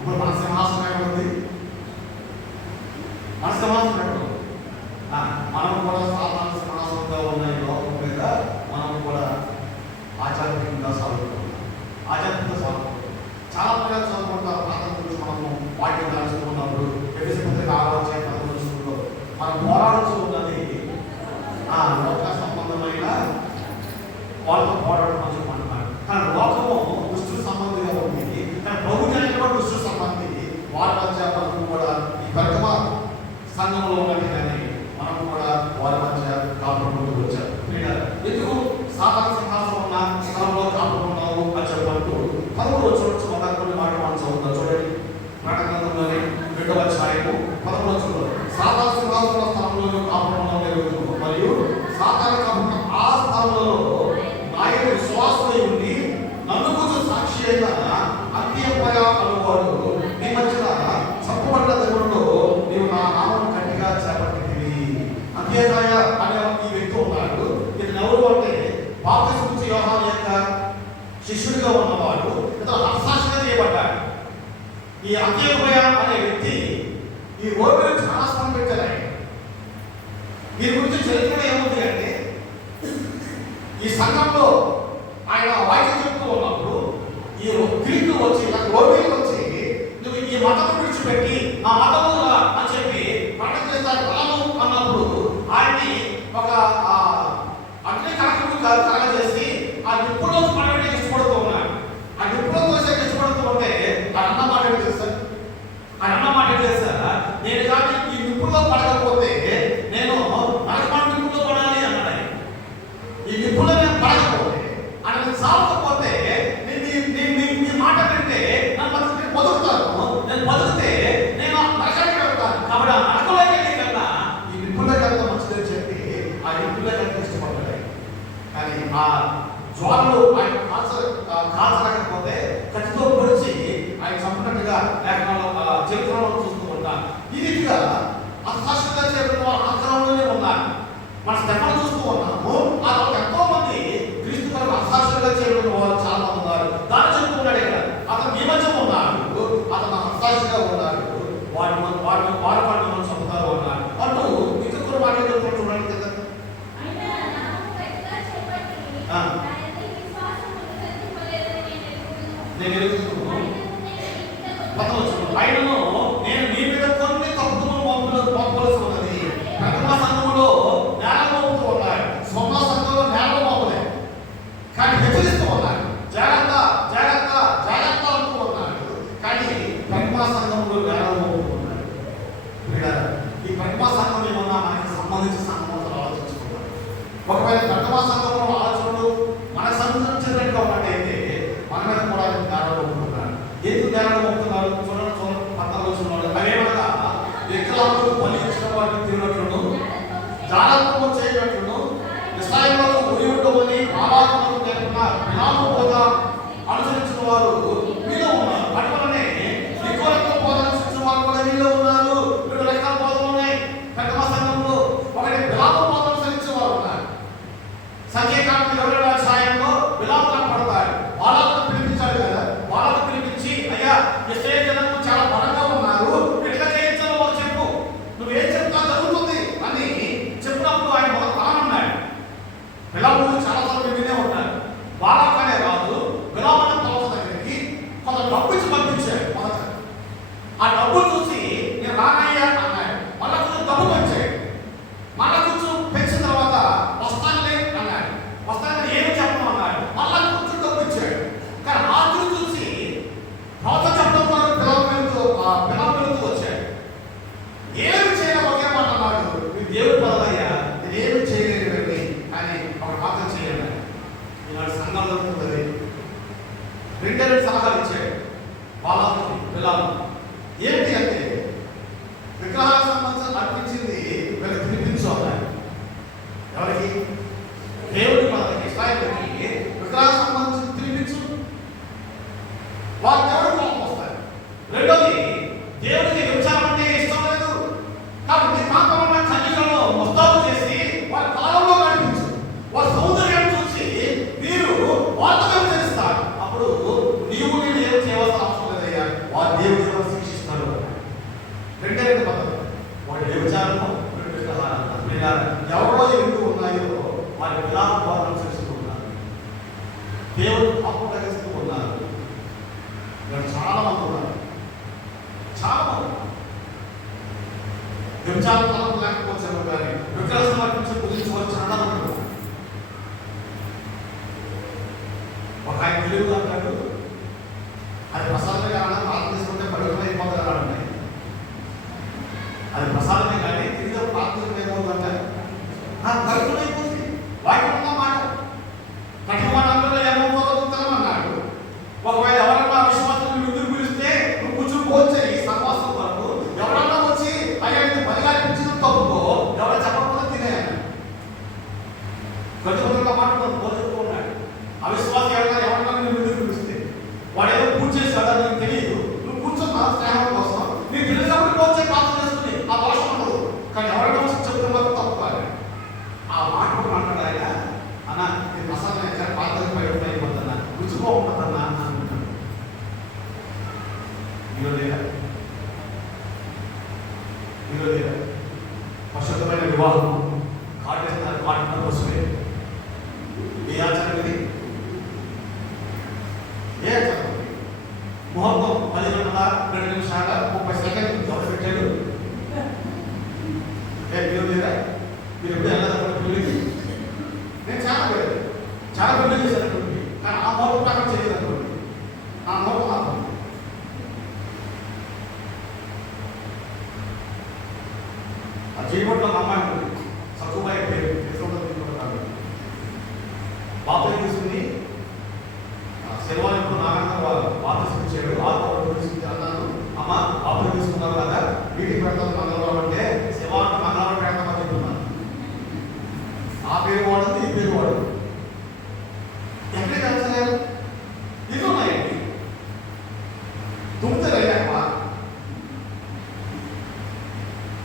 ఇప్పుడు మన సింహాసనం ఏముంది? మన సింహాసనం ఎక్కడ? మనం కూడా సాధారణ సింహాసనంగా ఉన్న ఈ లోకం మీద మనం కూడా ఆధ్యాత్మికంగా సాగుతున్నాం. ఆధ్యాత్మికంగా సాగుతున్నాం. చాలా ప్రజలు చదువుకుంటారు. ప్రాంతం గురించి మనము వాక్యం రాస్తూ ఉన్నప్పుడు ఎఫెసీ పత్రిక 6వ అధ్యాయం 11వ వచనంలో మనం పోరాడుతూ ఉన్నది లోక సంబంధమైన వాళ్ళతో పోరాడడం అని చెప్పంటున్నారు. కానీ లోకము దుష్టు సంబంధిగా ఉంది. కానీ ప్రభుత్వానికి కూడా దుష్టు సంబంధి. వారి మధ్య మనము కూడా ఈ పరికమ సంఘంలో ఉన్నది. కానీ మనం కూడా వారి మధ్య కాపుకుంటూ వచ్చారు. ఎందుకు సాధారణ సింహాసనం ఉన్న స్థలంలో కాపుకున్నావు అని చెప్పంటూ 11వ వచనం ఒక కొన్ని మాటలు మనం చదువుతాం. చూడండి, ప్రకటనలోని 2వ అధ్యాయము 11వ వచనంలో సాధారణ సింహాసన స్థలంలో కాపుకున్నావు మరియు సాధారణ కాపుకున్న ఆ స్థలంలో ఆయన విశ్వాసమై ఉండి నన్ను కూర్చో సాక్షి అయిన అంత్యపయ అనువాడు నీ మధ్యన చప్పబడ్డ దేవుడు నీవు నా నామం గట్టిగా చేపట్టింది. అంత్యపయ అనే ఈ వ్యక్తి ఉన్నాడు. ఇతను ఎవరు అంటే బాప్తిస్మము యోహాను యొక్క శిష్యుడిగా ఉన్నవాడు. ఇతను హతసాక్షిగా చేయబడ్డాడు. ఈ అంత్యపయ అనే వ్యక్తి ఈ ఓర్పుని చాలా స్థలం పెట్టారు. దీని గురించి చరిత్ర ఏముంది అంటే ఈ సంఘంలో ఆయన వాక్యం చెప్తూ ఉన్నప్పుడు ఈ క్రీస్తు వచ్చి ఓర్వేలు వచ్చి నువ్వు ఈ మతం విడిచిపెట్టి ఆ మతము అని చెప్పి పండుగ చేస్తారు రాను అన్నప్పుడు ఆయన్ని ఒక అగ్ని కనకము కలగజేసి ఆ నిప్పులో పడడానికి ఇష్టపడుతూ ఉన్నాడు. ఆ నిప్పులో తోసేకి ఇష్టపడుతూ ఉంటే ఆ అన్న మాట తెలుస్తారు. ఆ అన్న మాట తెలుస్తారా, నేను కానీ ఈ నిప్పులో పడకపోతే నేను నరకమైన నిప్పులో పడాలి అన్నాడు. ఈ నిప్పులో నేను పడకపోతే ఆయన సాగకపోతే నీ మాట వింటే నన్ను బతుకుతాను. నేను బతికితే నేను నరకానికి వెళ్తాను. కాబట్టి ఆ నరకంలోకి వెళ్ళి కన్నా ఈ నిప్పులోకి వెళ్తా మంచిదని చెప్పి ఆ నిప్పులోకి వెళ్తే ఇష్టపడ్డాడు. కానీ ఆ జ్వాలలు ఆయన కాల్చలేకపోతే కత్తితో పొడిచి ఆయన చంపినట్టుగా లేఖనాల్లో చరిత్రలో చూస్తూ ఉంటాను. ఈ రీతిగా అసాక్షిగా చేయడం వారు ఆంధ్రంలోనే ఉన్నారు. మన స్టెఫన్ చూస్తూ ఉన్నాము. ఆ తర్వాత ఎంతో మంది క్రీస్తు కొరకు అసాక్షిగా చేయడం వారు చాలా మంది ఉన్నారు. దాన్ని చెప్తూ ఉన్నాడు ఇక్కడ. అతను ఈ మధ్య ఉన్నాడు, అతను అసాక్షిగా ఉన్నాడు, వారి మనం చంపుతారు అన్నాడు అంటూ ఇంకొకరు మాట్లాడుతూ చూడండి కదా. నేను ఎదుగుతున్నాను ఆయనను నేను నీ మీద కొన్ని తప్పులు మోపవలసి ఉన్నది. ప్రథమ సంఘంలో నేల మోపుతూ ఉన్నాడు, స్వర్ణ సంఘంలో నేల మోపలే కానీ హెచ్చరిస్తూ ఉన్నాడు. జాగ్రత్త జాగ్రత్త జాగ్రత్త అంటూ ఉన్నాడు. కానీ ప్రథమ సంఘంలో నేల మోపుతూ ఉన్నాడు. ఈ ప్రథమ సంఘం ఏమన్నా మనకి సంబంధించిన సంఘం ఆలోచించుకున్నాడు. ఒకవేళ ప్రథమ సంఘంలో ఆలోచనలు మనకు సంబంధించినట్టుగా ఉన్నట్టయితే మన మీద కూడా నేల మోపుతున్నాడు. ఎందుకు నేల మోపుతున్నారు? చూడండి 14వ వచనంలో అవేమనగా విగ్రహాలకు బలి ఇచ్చిన వారిని తిరిగినట్లును జాగ్రత్తగా చేయనట్లును ఇశ్రాయేలులకు ఉరి ఉండమని బాలాకులకు నేర్పిన బిలాము బోధ అనుసరించిన వారు మీలో ఉన్నారు. అటువలనే నికోలతో బోధ అనుసరించిన వారు కూడా మీలో ఉన్నారు. 2 రకాల బోధలు ఉన్నాయి ప్రథమ సంఘంలో. ఒకటి బిలాము బోధ అనుసరించిన వారు ఉన్నారు. సంఖ్యాకాండం 22వ అధ్యాయంలో బిలాము కనపడతాడు. బాలాకును పిలిపించాడు కదా. బాలాకు పిలిపించి అయ్యా ఇశ్రాయేలు జనము చాలా బలంగా ఉన్నారు, ఎట్లా చేయించాలో వాళ్ళు చెప్పు, నువ్వేం చెప్తా జరుగుతుంది అని చెప్పినప్పుడు ఆయన మొదట తానన్నాడు. బిలాము చాలా సార్లు వినే ఉంటారు. బాలాకు అనే రాజు బిలాము అనే తోట దగ్గరికి కొంత డబ్బు ఇచ్చి పంపించాడు. మొదట ఆ డబ్బు చూసి నేను రానయ్యా అన్నాడు. మళ్ళా కొంచెం డబ్బు పెంచాడు. మళ్ళా కొంచెం పెంచిన తర్వాత వస్తానులే అన్నాడు. వస్తానని ఏమి చెప్పను అన్నాడు. మళ్ళా కొంచెం డబ్బు ఇచ్చాడు. కానీ ఆతులు చూసి రోజు చెప్పడం ద్వారా పిల్లలు వెళ్తూ వచ్చాడు. ఏమి చేయడం ఒకే మాట అన్నాడు, మీ దేవుడు పదవయ్యా నేను ఏమి చేయలేదండి అని ఒక మాత్రం చేయలేదు. ఈనాడు సంఘం జరుగుతుంది. 2 సలహాలు ఇచ్చాడు వాళ్ళకి పిల్లలు. ఏంటి అంటే విగ్రహాలకు సంబంధించి అర్పించింది వీళ్ళకి తినిపించు అన్నాడు. ఎవరికి? దేవుడి పదవికి ఇశ్రాయేలుకి విగ్రహాలకు సంబంధించి తినిపించు. వాళ్ళు దేవుడు కోపం వస్తారు. రెండోది దేవుడికి వ్యభిచారం అంటే ఇష్టం లేదు. కాబట్టి ప్రాంతంలో కన్యకలను ముస్తాబు చేసి వారి కాలంలో నడిపించు. వారి సౌందర్యాన్ని చూసి వీరు వార్త వ్యభిచరిస్తారు. అప్పుడు నీవు నేను ఏం చేయవలసిన అవసరం లేదయ్యా, వారి దేవుడు వ్యభిచారము, విగ్రహారాధన. ఎవరో ఎన్ని ఉన్నాయో వారి విలాప బోధన చేస్తూ ఉన్నారు. దేవుడు అప్పగిస్తూ ఉన్నారు. ఇక్కడ చాలా మంది ఉన్నారు, చాలా మంది. వ్యభిచార తలంపు లేకపోవచ్చు కానీ విగ్రహ సమర్పించి పూజించవచ్చు అన్నారు. ఒక ఆయన తెలుగు అంటాడు, అది ప్రసాదమే కావాలా, ప్రార్థన చేసుకుంటే పడుకునే అయిపోతుంది కావాలండి. అది ప్రసాదమే కానీ తిరిగి ప్రార్థన ఏమవుతుందంటే పడుకునే అయిపోతుంది. వాక్యం మాట కఠినమైన అందరూ ఏమవుతుందన్నాడు. ఒకవేళ ఎవరన్నా విశ్వాసం ముందుకు పిలిస్తే నువ్వు కూర్చుని పోవచ్చాయి సహవాసం వరకు. ఎవరన్నా వచ్చి అయ్యా ఇది పనిగా అనిపించడం తప్పుకో, ఎవరు చెప్పకపోతే తినేయాలి. కొద్దిగా మాట పోతూ ఉన్నాడు. అవిశ్వాసం ఎవరన్నా నువ్వు ముందుకు పిలిస్తే వాడు ఏదో పూజ చేశాడో నీకు తెలియదు. నువ్వు కూర్చున్నా స్నేహం కోసం నీకు తెలిసినప్పుడు వచ్చే ప్రార్థన చేస్తుంది, ఆ దోష ఉండదు. కానీ ఎవరైనా వచ్చి చెప్తున్న తప్పుకోవాలి. ఆ మాట కూడా మాట్లాడాలి. ఆయన అన్న నేను ప్రసాదం ఇచ్చాను, ప్రార్థన పై అయిపోతున్నా, రుచిగా ఉంటుందన్నా అని అనుకుంటాను. ఈరోజు పరిశుద్ధమైన వివాహం కాటేస్తారు, కాటున్న కోసమే. ఏ ఆచారం ఇది? ఏ ఆచారం? ముహూర్తం 10 గంటల 2 నిమిషాల 30 సెకండ్లు ఎవరు పెట్టాడు? మీరు ఎప్పుడు వెళ్ళాలి పెళ్ళికి? నేను చాలా పెళ్లి చేశాను, కానీ ఆ ముహూర్తం ప్రకారం చేయలేదు. ఆ ముహూర్తం మాత్రం ఆ చేయబట్ల అమ్మాయి ఉంటుంది, సక్కుబాయి పేరు తీసుకుంటారు. బాబాయ్ తీసుకుని శనివారం నాగంగా బాబు తీసుకొచ్చాడు. బాబు తీసుకుంటే అన్నాను, అమ్మ బాబు తీసుకున్నారు కదా వీటికి పెడతాను మంగళవారం అంటే శివాన్ని మంగళవారం పెడతామని చెప్తున్నాను. ఆ పేరు వాడుతుంది, ఈ పేరు వాడు. ఎక్కడికి వెళ్తలేదు? ఇల్లు ఉన్నాయండి, తుమ్మితే వెళ్ళావా?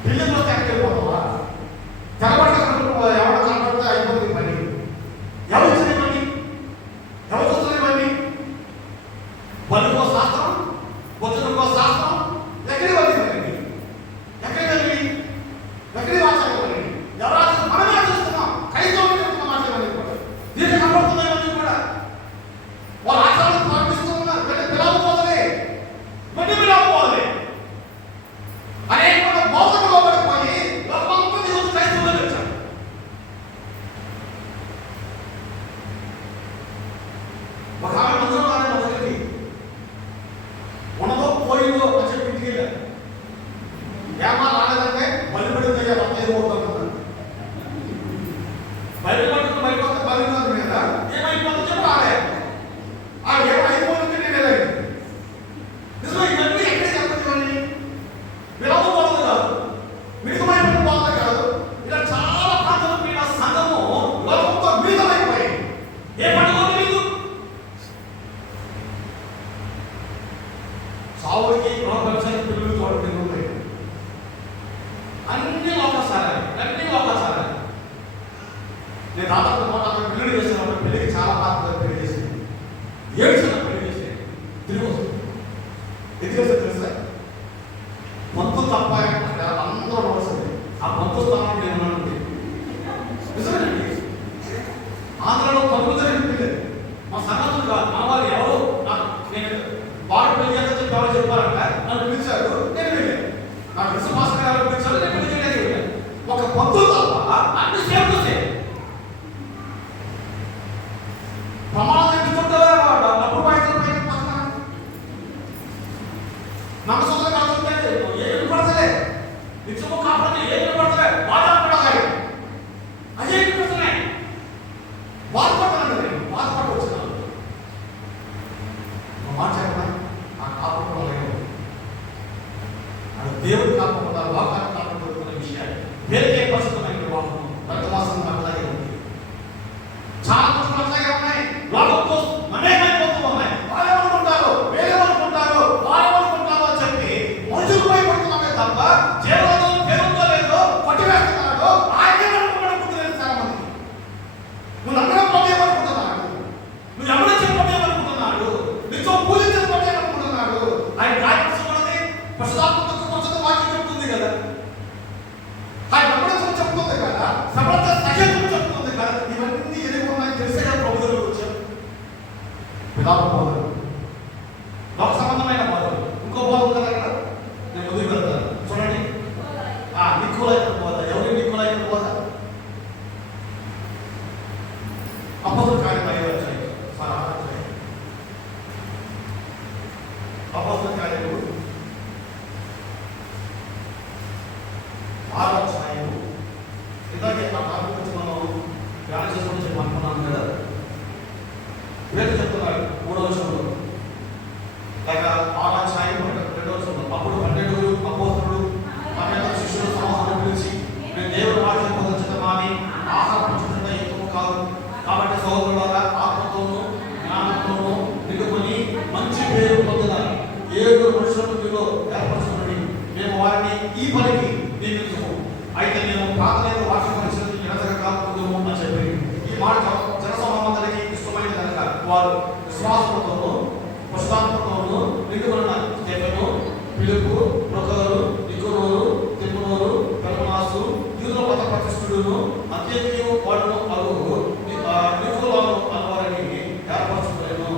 పిల్లలు ఎక్కడికి వెళ్ళిపోతావా? తెలబడి ఎవరు కనబడితే అయిపోతుంది పని. ఎవరు ఇచ్చిన పని? ఎవరు చూస్తున్న పని? పలుకో శాస్త్రం, బొచ్చుకో శాస్త్రం. ఎక్కడికి వెళ్ళండి? ఎక్కడికి వెళ్ళి ఎక్కడికి ఆచారం? ఎవరు ఆచారం? మనమే ఆచరిస్తున్నాం. కైతోటి చెప్తున్నాం ఆచారాన్ని కూడా. దీనికి కనబడుతున్నాయి కూడా వాళ్ళ ఆచారాన్ని ప్రారంభిస్తూ ఉన్నారు. పిలవకపోతే మళ్ళీ పిలవకపోతే అనేక బోధకు లోపడిపోయి లోపంతా ఈరోజు క్రైస్తవులు వచ్చారు. ఒక ఆమె మందులో మొదటి ఉన్నదో పోయిందో అని చెప్పి ఇంటికి వెళ్ళారు. ఏమా రాలేదంటే బలి పడింది అయ్యా మొత్తం ఏమవుతుందన్నారు. బయట పడుతుంది, బయట వస్తే బలి మీద ఏమైపోతుందో చెప్పి రాలే. ఆ ఏమో అయిపోతుంటే నేను వెళ్ళాను. నిజంగా ఇవన్నీ ఎక్కడే చెప్పండి. విలవబోధన కాదు, మిళితమైపోయిన బోధన కాదు. ఇలా చాలా ప్రాంతాలు మీద సంఘము లోకంతో మిళితమైపోయి ఏ పండుగ తెలియదు. సావుడికి గృహపరిచయం పిల్లలు చూడండి ఉన్నాయి. అన్ని లోకసారాలు, అన్ని లోకసారాలు. నేను దాదాపు 150 పిల్లలు చేసిన పెళ్ళికి చాలా పాత్ర పెళ్లి చేసింది. 7 చిన్న పెళ్లి చేసింది. తిరిగి వస్తుంది. ఎందుకు వస్తుంది తెలుసా? పొంతు తప్ప అందరూ వస్తుంది. ఆ పొంతు స్థానం ఏమన్నా నిజమేనండి. ఆంధ్రలో 9 జరిగింది. మా సంగతులు కాదు, మా వాళ్ళు ఎవరు నేను వాడు పెళ్లి చేస్తే ఎవరు చెప్పారంట, నన్ను పిలిచారు, నేను వెళ్ళాను. నాకు విశ్వాసం గారు పిలిచారు, నేను పెళ్లి చేయడానికి వెళ్ళాను. ఒక పొంతు తప్ప అన్ని సేవలు వస్తాయి. ప్రమాణం తెచ్చుకుంటారా డబ్బు పైసలు పైన నమ్మసంగా కాకుండా ఏమి పడతలే, నిత్యము కాపాడి ఏమి పడతలే, బాధపడాలి. అదే పడుతున్నాయి, బాధపడతాను. నేను బాధపడి వచ్చినాను. మాట చెప్పిన ఆ కాపాడు అది దేవుడు కాపాడుతున్న లోకాన్ని కాపాడుతున్న విషయాలు వేరే పరిశుద్ధమైన వివాహం రక్తవాసం అట్లాగే ఉంది. చాలా కష్టాలు అట్లాగే ఉన్నాయి. లోకంతో మమేమైపోతూ ఉన్నాయి. వాళ్ళేమనుకుంటారు, వేరేమనుకుంటారు, వాళ్ళేమనుకుంటారు అని చెప్పి మనుషులపై పడుతున్నామే తప్ప జీవనం పేరుతో లేదో కొట్టివేస్తున్నాడు. ఆయనేమనుకుంటాడు గుర్తులేదు చాలా మంది. నువ్వు నమ్మడం పడేమనుకుంటున్నాడు, నువ్వు ఎవరు చెప్పేమనుకుంటున్నాడు, నిత్యం పూజించడం పడేమనుకుంటున్నాడు. ఆయన గాయపరచబడింది, ప్రసాదాత్మక వాక్యం చెప్తుంది. అపోస్తల కార్యములు 6వ అధ్యాయం. ఇందాకే ఆ టాపిక్ గురించి మనం ధ్యానం చేసుకుని చెప్పి అనుకున్నాం కదా. పేరు చెప్తున్నాడు 3వ వచనంలో, లేక 6వ అధ్యాయం 2వ వచనంలో, అప్పుడు 12 అపోస్తలులు 12 శిష్యుల సమూహాన్ని పిలిచి, మేము దేవుని వాక్యం బోధించటమాని ఆహారం పుచ్చుకున్న యుక్తము కాదు. కాబట్టి సహోదరులారా, ఆత్మతోనూ జ్ఞానంతోనూ నిలుపుకొని మంచి పేరు పొందిన 7 మనుషులను మీలో ఏర్పరచుకుని మేము వారిని ఈ పనికి నియమించుము. అయితే నేను ప్రార్థన వాక్యం పరిశీలన నిరతగా కాకుందుము అని చెప్పి ఈ మాట జనసమూహమందరికీ ఇష్టమైన కనుక వారు విశ్వాసంతోనూ పుష్పాంతతోనూ నిలుపుకున్న స్టెఫెను, ఫిలిప్పు, ప్రొకరు, నికోరు, తిమ్మోరు, పెర్మనాసు, యూదుల మత ప్రతిష్ఠుడును అంత్యోక్యు వాడును అగు నికోలాను అన్నవారిని ఏర్పరచుకునేను.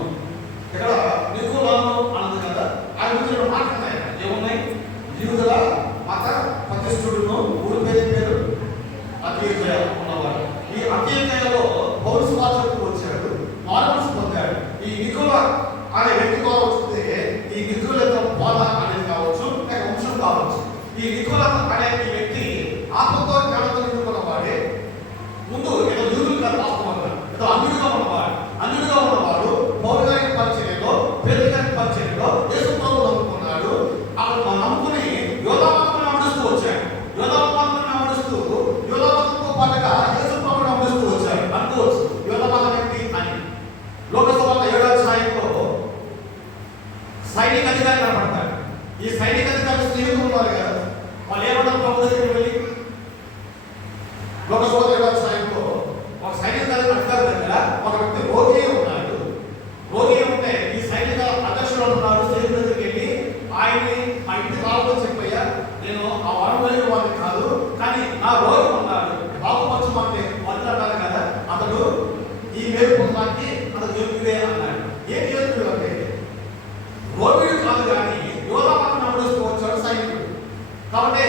ఇక్కడ నికోలాను అన్నది కదా, ఆయన గురించి మాట్లాడుతున్నాయి. ఏమున్నాయి? యూదుల మత ప్రతిష్ఠుడును, ఊరి పేరు అంత్యోక్య ఉన్నవాడు. ఈ అంత్యోక్యలో పౌలు సువార్తకు వచ్చాడు, మారుమనసు పొందాడు. ఈ నికోలా అనే వ్యక్తి ద్వారా వస్తే ఈ నికోల బోధ అనేది కావచ్చు, లేక వంశం కావచ్చు. ఈ నికోల అనే ఈ వ్యక్తి ఆత్మతో జ్ఞానంతో నిండుకున్న వాడే. ముందు ఏదో యూదులు కాదు, వాస్తవంగా ఏదో అన్యుడిగా ఉన్నవాడు పౌలు గారి పరిచర్యలో, పేరు గారి పరిచర్యలో యేసు ప్రభువును నమ్ముకున్నాడు. అక్కడ నమ్ముకుని యోధామతం నమ్ముడుస్తూ వచ్చాడు. యోధామతంతో పాటుగా యేసు ప్రభువును నమ్ముడుస్తూ వచ్చాడు అనుకోవచ్చు. యోధామతం ఏంటి అని లోకసభ 7వ అధ్యాయంలో సైనిక అధికారి కనపడతాడు. ఈ సైనిక అధికారులు స్నేహితులు ఉన్నారు కదా, వాళ్ళు ఏమన్నారు ప్రభు దగ్గరికి వెళ్ళి? లోకసభ 7వ అధ్యాయంలో ఒక సైనిక అధికారి దగ్గర ఒక వ్యక్తి రోగి ఉన్నాడు. రోగి ఉంటే ఈ సైనిక అధ్యక్షుడు ఉన్నారు. స్నేహితుల దగ్గరికి వెళ్ళి ఆయన్ని మా ఇంటికి రావాలని చెప్పయ్యా, నేను ఆ వరం కలిగిన వాడిని కాదు, కానీ నా రోగి ఉన్నాడు, బాగుపరచమంటే వాళ్ళు అంటారు కదా, అతడు ఈ మేలు పొందడానికి అతను యోగ్యుడే అన్నాడు. ఏం యోగ్యుడు అంటే రోగుడు కాదు, కానీ యోధా మతం నడుస్తూ వచ్చాడు సైనికుడు. కాబట్టి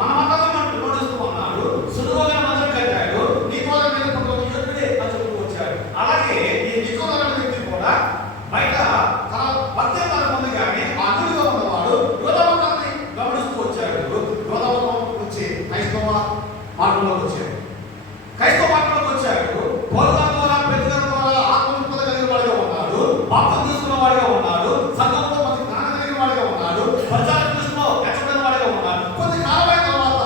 మన మతాన్ని నడుస్తూ ఉన్నాడు, సులువుగా మందిరం కట్టాడు, నికోల మీద యోగ్యుడే అని చెప్తూ వచ్చాడు. అలాగే ఈ నికోల వ్యక్తి కూడా బయట తన భక్తి ఉంది, కానీ అన్యుడిగా ఉన్నవాడు యోధా మతాన్ని గమనిస్తూ వచ్చాడు. యోధా మతం వచ్చి క్రైస్తవ మార్గంలోకి వచ్చాడు. క్రైస్తవ మార్గంలోకి వచ్చాడు. పౌరుల ద్వారా, పెద్దల ద్వారా ఆత్మనిర్భర కలిగిన వాడిగా ఉన్నాడు, బాప్తిసం తీసుకున్న వాడిగా ఉన్నాడు, సంఘంలో మంచి జ్ఞానం కలిగిన వాడిగా ఉన్నాడు, ప్రచార దృష్టిలో ఎచ్చబడిన వాడిగా ఉన్నాడు. కొద్ది కాలమైన తర్వాత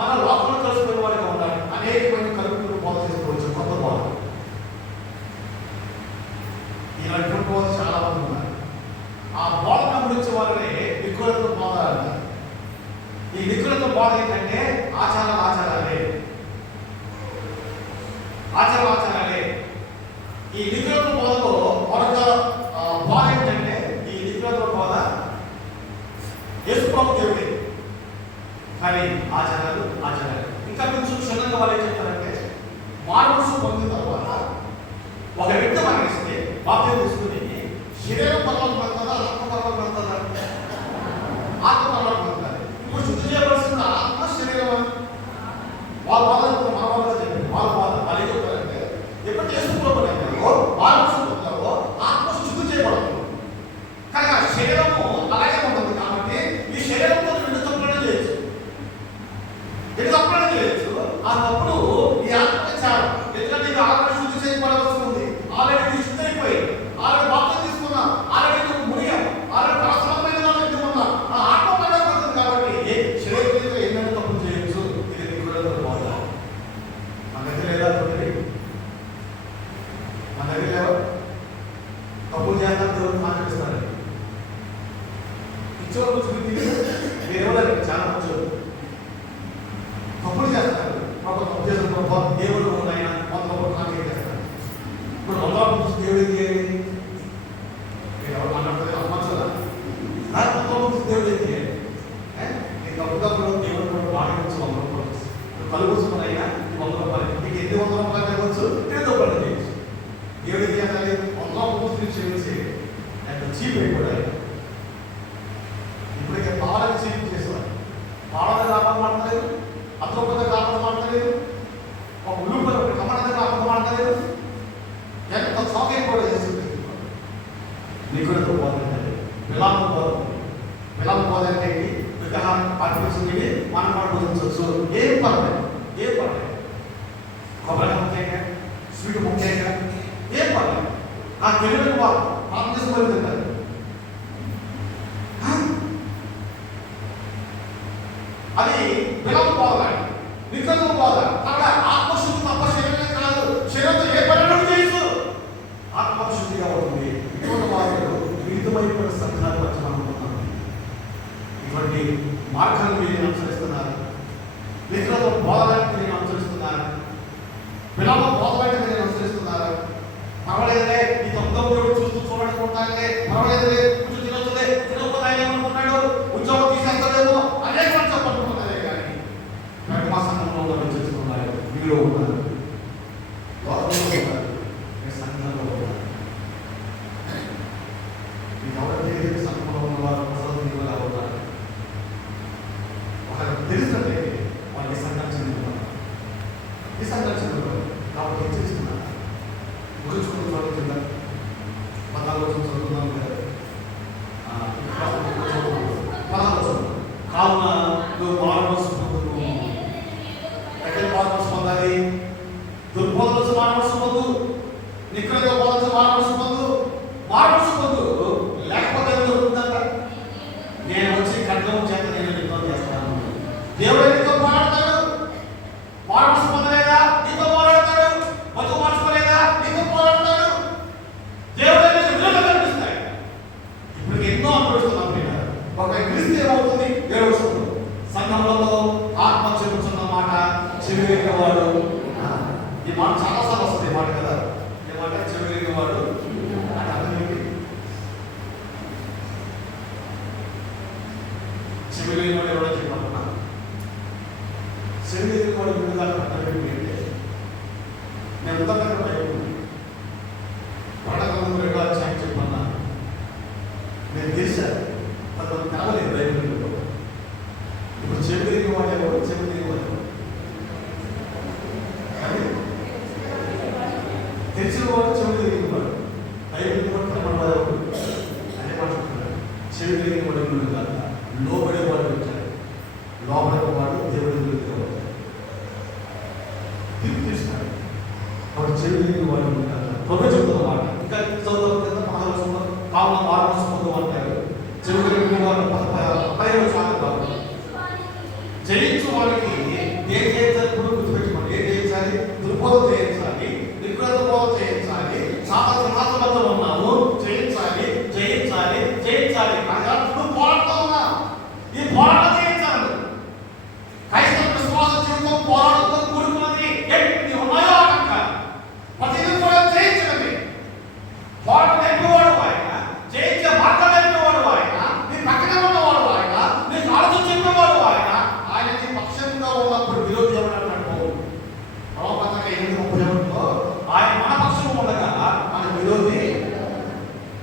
మన లోకంలో కలిసిపోయిన వాడిగా ఉన్నాడు. అనేకమైన కలుపులు బోధ చేసుకోవచ్చు, కొత్త బోధ. ఇలాంటి బోధ చాలా మంది ఉన్నారు. ఆ బోధన గురించి వాళ్ళని నిక్కులతో బోధ అంటారు. ఈ నిక్కులతో బోధ ఏంటంటే ఆచారాలే. ఈ నిక్కులతో బోధలో మరొక బోధ ఏంటంటే, ఈ నిక్కులతో బోధ యేసు ప్రభు దేవుడే, కానీ ఆచారాలు. ఇంకా కొంచెం క్షుణ్ణంగా వాళ్ళు ఏం చెప్తారంటే, మానసు పొందిన తర్వాత ఒక వ్యక్తి మరణిస్తే బాప్తిసం తీసుకుని శరీరం పర్వాలు పడుతుందా, ఆత్మ పర్వాలు పడుతుందా? ఆత్మ పర్వాలు పడుతుంది. ఇప్పుడు శుద్ధి చేయవలసిన ఆత్మ, శరీరం. వాళ్ళ బాధ మన బాధ చెప్పండి. వాళ్ళ బాధ వాళ్ళు ఏం చెప్తారంటే, ఎప్పుడు చేసుకోబోతున్నారో మానసు పొందారో ఆత్మ శుద్ధి చేయబడుతుంది, కానీ ఆ శరీరము అలాగే ఉంటుంది. కాబట్టి ఈ శరీరంతో రెండు తప్పులను చేయొచ్చు. ఆ తప్పుడు ఈ ఆత్మకి చాలా, ఎందుకంటే ఇది ఆల్రెడీ శుద్ధి చేయబడవలసి ఉంది. ఆల్రెడీ శుద్ధి అయిపోయి, ఆల్రెడీ బాప్తిసం తీసుకున్నా, ఆల్రెడీ మునిగాం, ఆల్రెడీ ప్రసన్నమైన వాళ్ళకి ఉన్నా, ఆ ఆత్మ పడకపోతుంది. కాబట్టి శరీరంతో ఎన్నెన్నో తప్పులు చేయొచ్చు. ఇది నిక్కులతో బోధ. మన దగ్గర లేదా? మన దగ్గర లేవా? తప్పులు చేస్తారు, దేవుడు మాట్లాడిస్తారు. ఇచ్చోళ్ళు చూసి ఎవరు చాలా మంచోళ్ళు తప్పులు చేస్తారు. తప్పు చేసిన దేవుడు ఆయన కొంత చేస్తారు. ఇప్పుడు వందల దేవుడు ఏంటి? ఎవరు మాట్లాడుతుంది? అమ్మచ్చుదా? దేవుడు ఏంటి? నీకు తప్పుదప్పుడు దేవుడు కూడా బాగా వచ్చి 100 రూపాయలు కలుగుసుకుని అయినా 100 రూపాయలు, నీకు ఎన్ని 100 రూపాయలు తగ్గవచ్చు, 2 రూపాయలు చేయొచ్చు. దేవుడికి అంటే 100 రూపాయలు చేసి చీప్ అయిపోయాడు. ఇప్పటికే పాలకు చీప్ చేసేవాడు. పాలకు లాభం మాడతలేదు, అతొక్కద లాభం మాడతలేదు, ఒక ఉల్లిపాయ ఒక టమాటా లాభం మాడతలేదు. ఎంత షాకింగ్ కూడా చేస్తుంది. నిక్కులతో పోతుంది, విలాపం పోతుంది. పిల్లల పోదంటే విగ్రహాన్ని అర్పించింది మనం కూడా పూజించవచ్చు. ఏం పర్లేదు, ఏం పర్లేదు. కొబ్బరి ముఖ్యంగా, స్వీట్ ముఖ్యంగా ఏం పర్లేదు. ఆ తెలుగు వాళ్ళు ప్రార్థన చేసుకొని తింటారు. అది పిల్లల పోదాలి, నిజంగా పోదా. అక్కడ ఆత్మశుద్ధి తప్ప శరీరమే కాదు, శరీరంతో ఏ పని చేయొచ్చు, ఆత్మశుద్ధిగా ఉంటుంది. ఇటువంటి వాళ్ళు వివిధమైన సంఘాలు వచ్చి అనుకుంటున్నారు. ఇటువంటి మార్గాన్ని మీరు అనుసరిస్తున్నారు, నిజంగా బోధనకి నేను అనుసరిస్తున్నారు, పిల్లల బోధనకి నేను అనుసరిస్తున్నారు. పర్వాలేదులే, ఈ 9 చూస్తూ చూడనుకుంటానులే, పర్వాలేదులే, కొంచెం తినవుతుందే, తినకపోతే ఏమనుకుంటున్నాడు, ఉద్యోగం తీసేస్తాడేమో అనే కొంచెం పట్టుకుంటారే. కానీ మా సంఘంలో చేసుకున్నారు, మీరు ఉన్నారు, లోకంలో ఉన్నారు, సంఘంలో ఉన్నారు. మీకు ఎవరు తెలియదు సంఘంలో ఉన్నవారు ప్రసవలా ఉన్నారు. ఒకరికి తెలిసినట్లయితే వాళ్ళు ఈ సంఘం చెందుతున్నారు, ఈ సంఘం చెందుతున్నారు. కాబట్టి ఏం చేస్తున్నారు, గురించుకున్న చోటు కింద 14 రోజులు చదువుతున్నాం కదా. కావున నువ్వు మానవసు పొందును. ఎక్కడ మానవసు పొందాలి? దుర్బోధనసు మానవసు పొందు, నిగ్రహ బోధనసు మానవసు పొందు, మానవసు పొందు. లేకపోతే దొరుకుతుందంట. నేను వచ్చి ఖడ్గం చేత నేను యుద్ధం చేస్తాను. దేవుడు నీతో పోరాడతాడు. మానవసు పొందలేదా నీతో పోరాడతాడు. బతుకు మార్చుకోలేదా నీతో పోరాడతాడు. దేవుడు విలువలు కనిపిస్తాయి. ఇప్పుడు ఎన్నో అనుభవిస్తున్నాం. ఒక క్రీస్తు ఏమవుతుంది? ఏడుస్తుంది. సంఘంలో ఆత్మ చెబుతున్న మాట చెవివాడు. ఈ మాట చాలాసార్లు వస్తుంది ఈ మాట కదా. ఏమంటే చెవివాడు అని అర్థం ఏంటి? చెవివాడు ఎవరో చెప్పాలన్నా, చెవివాడు విడుదల అర్థం ఏంటి? నేను ఉదాహరణ భయపడి పడగలను అధ్యాయం చెప్పన్నా, నేను తెలిసాను అతను కావలేదు బైబిల్లో. ఇప్పుడు చెవి తిరిగి వాడు ఎవరు? చెవి తిరిగి వాడు తెలిసిన వాడు, చెవి తిరిగి వాడు. బైబిల్ మన వాడు అదే మాట్లాడుతున్నాడు. చెవి తిరిగి వాడు కాదు, లోబడే వాడు వచ్చాడు. లోబడే వాడు దేవుడి విరుద్ధంగా వచ్చాడు, తీర్పు తీస్తాడు. అప్పుడు చెవి తిరిగి వాడు కాదు. త్వరగా చెబుతున్న మాట ఇంకా చదువు కింద 16 కావున 6 సంవత్సరం అంటారు. చెవిని వారు 15 శాతం జయించు వారికి ఏం చేయించాలి? ఇప్పుడు గుర్తుపెట్టుకోండి, ఏం చేయించాలి? దుర్బోధ చేయించాలి, నిగ్రహ బోధ చేయించాలి, శాస్త్రబద్ధ ఉన్నాము, చేయించాలి, జయించాలి, జయించాలి. అనగా నువ్వు పోరాడుతూ ఉన్నావు, ఈ పోరాటం చేయించాలి. క్రైస్తవ విశ్వాస జీవితం పోరాటంతో కూడుకున్నది. ఏంటి ఉన్నాయో ఆటంకాలు ప్రతిదీ కూడా జయించడమే. పోరాటం నేర్పేవాడు ఆయన, జయించే మార్గం నేర్పేవాడు ఆయన, నీ పక్కనే ఉన్నవాడు ఆయన, నీకు ఆలోచన చెప్పేవాడు ఆయన. ఆయనకి పక్షంగా ఉన్నప్పుడు విరోధి ఎవరు అంటాడు? పరమపత్రిక 8:31లో ఆయన మన పక్షంగా ఉండగా మన విరోధి,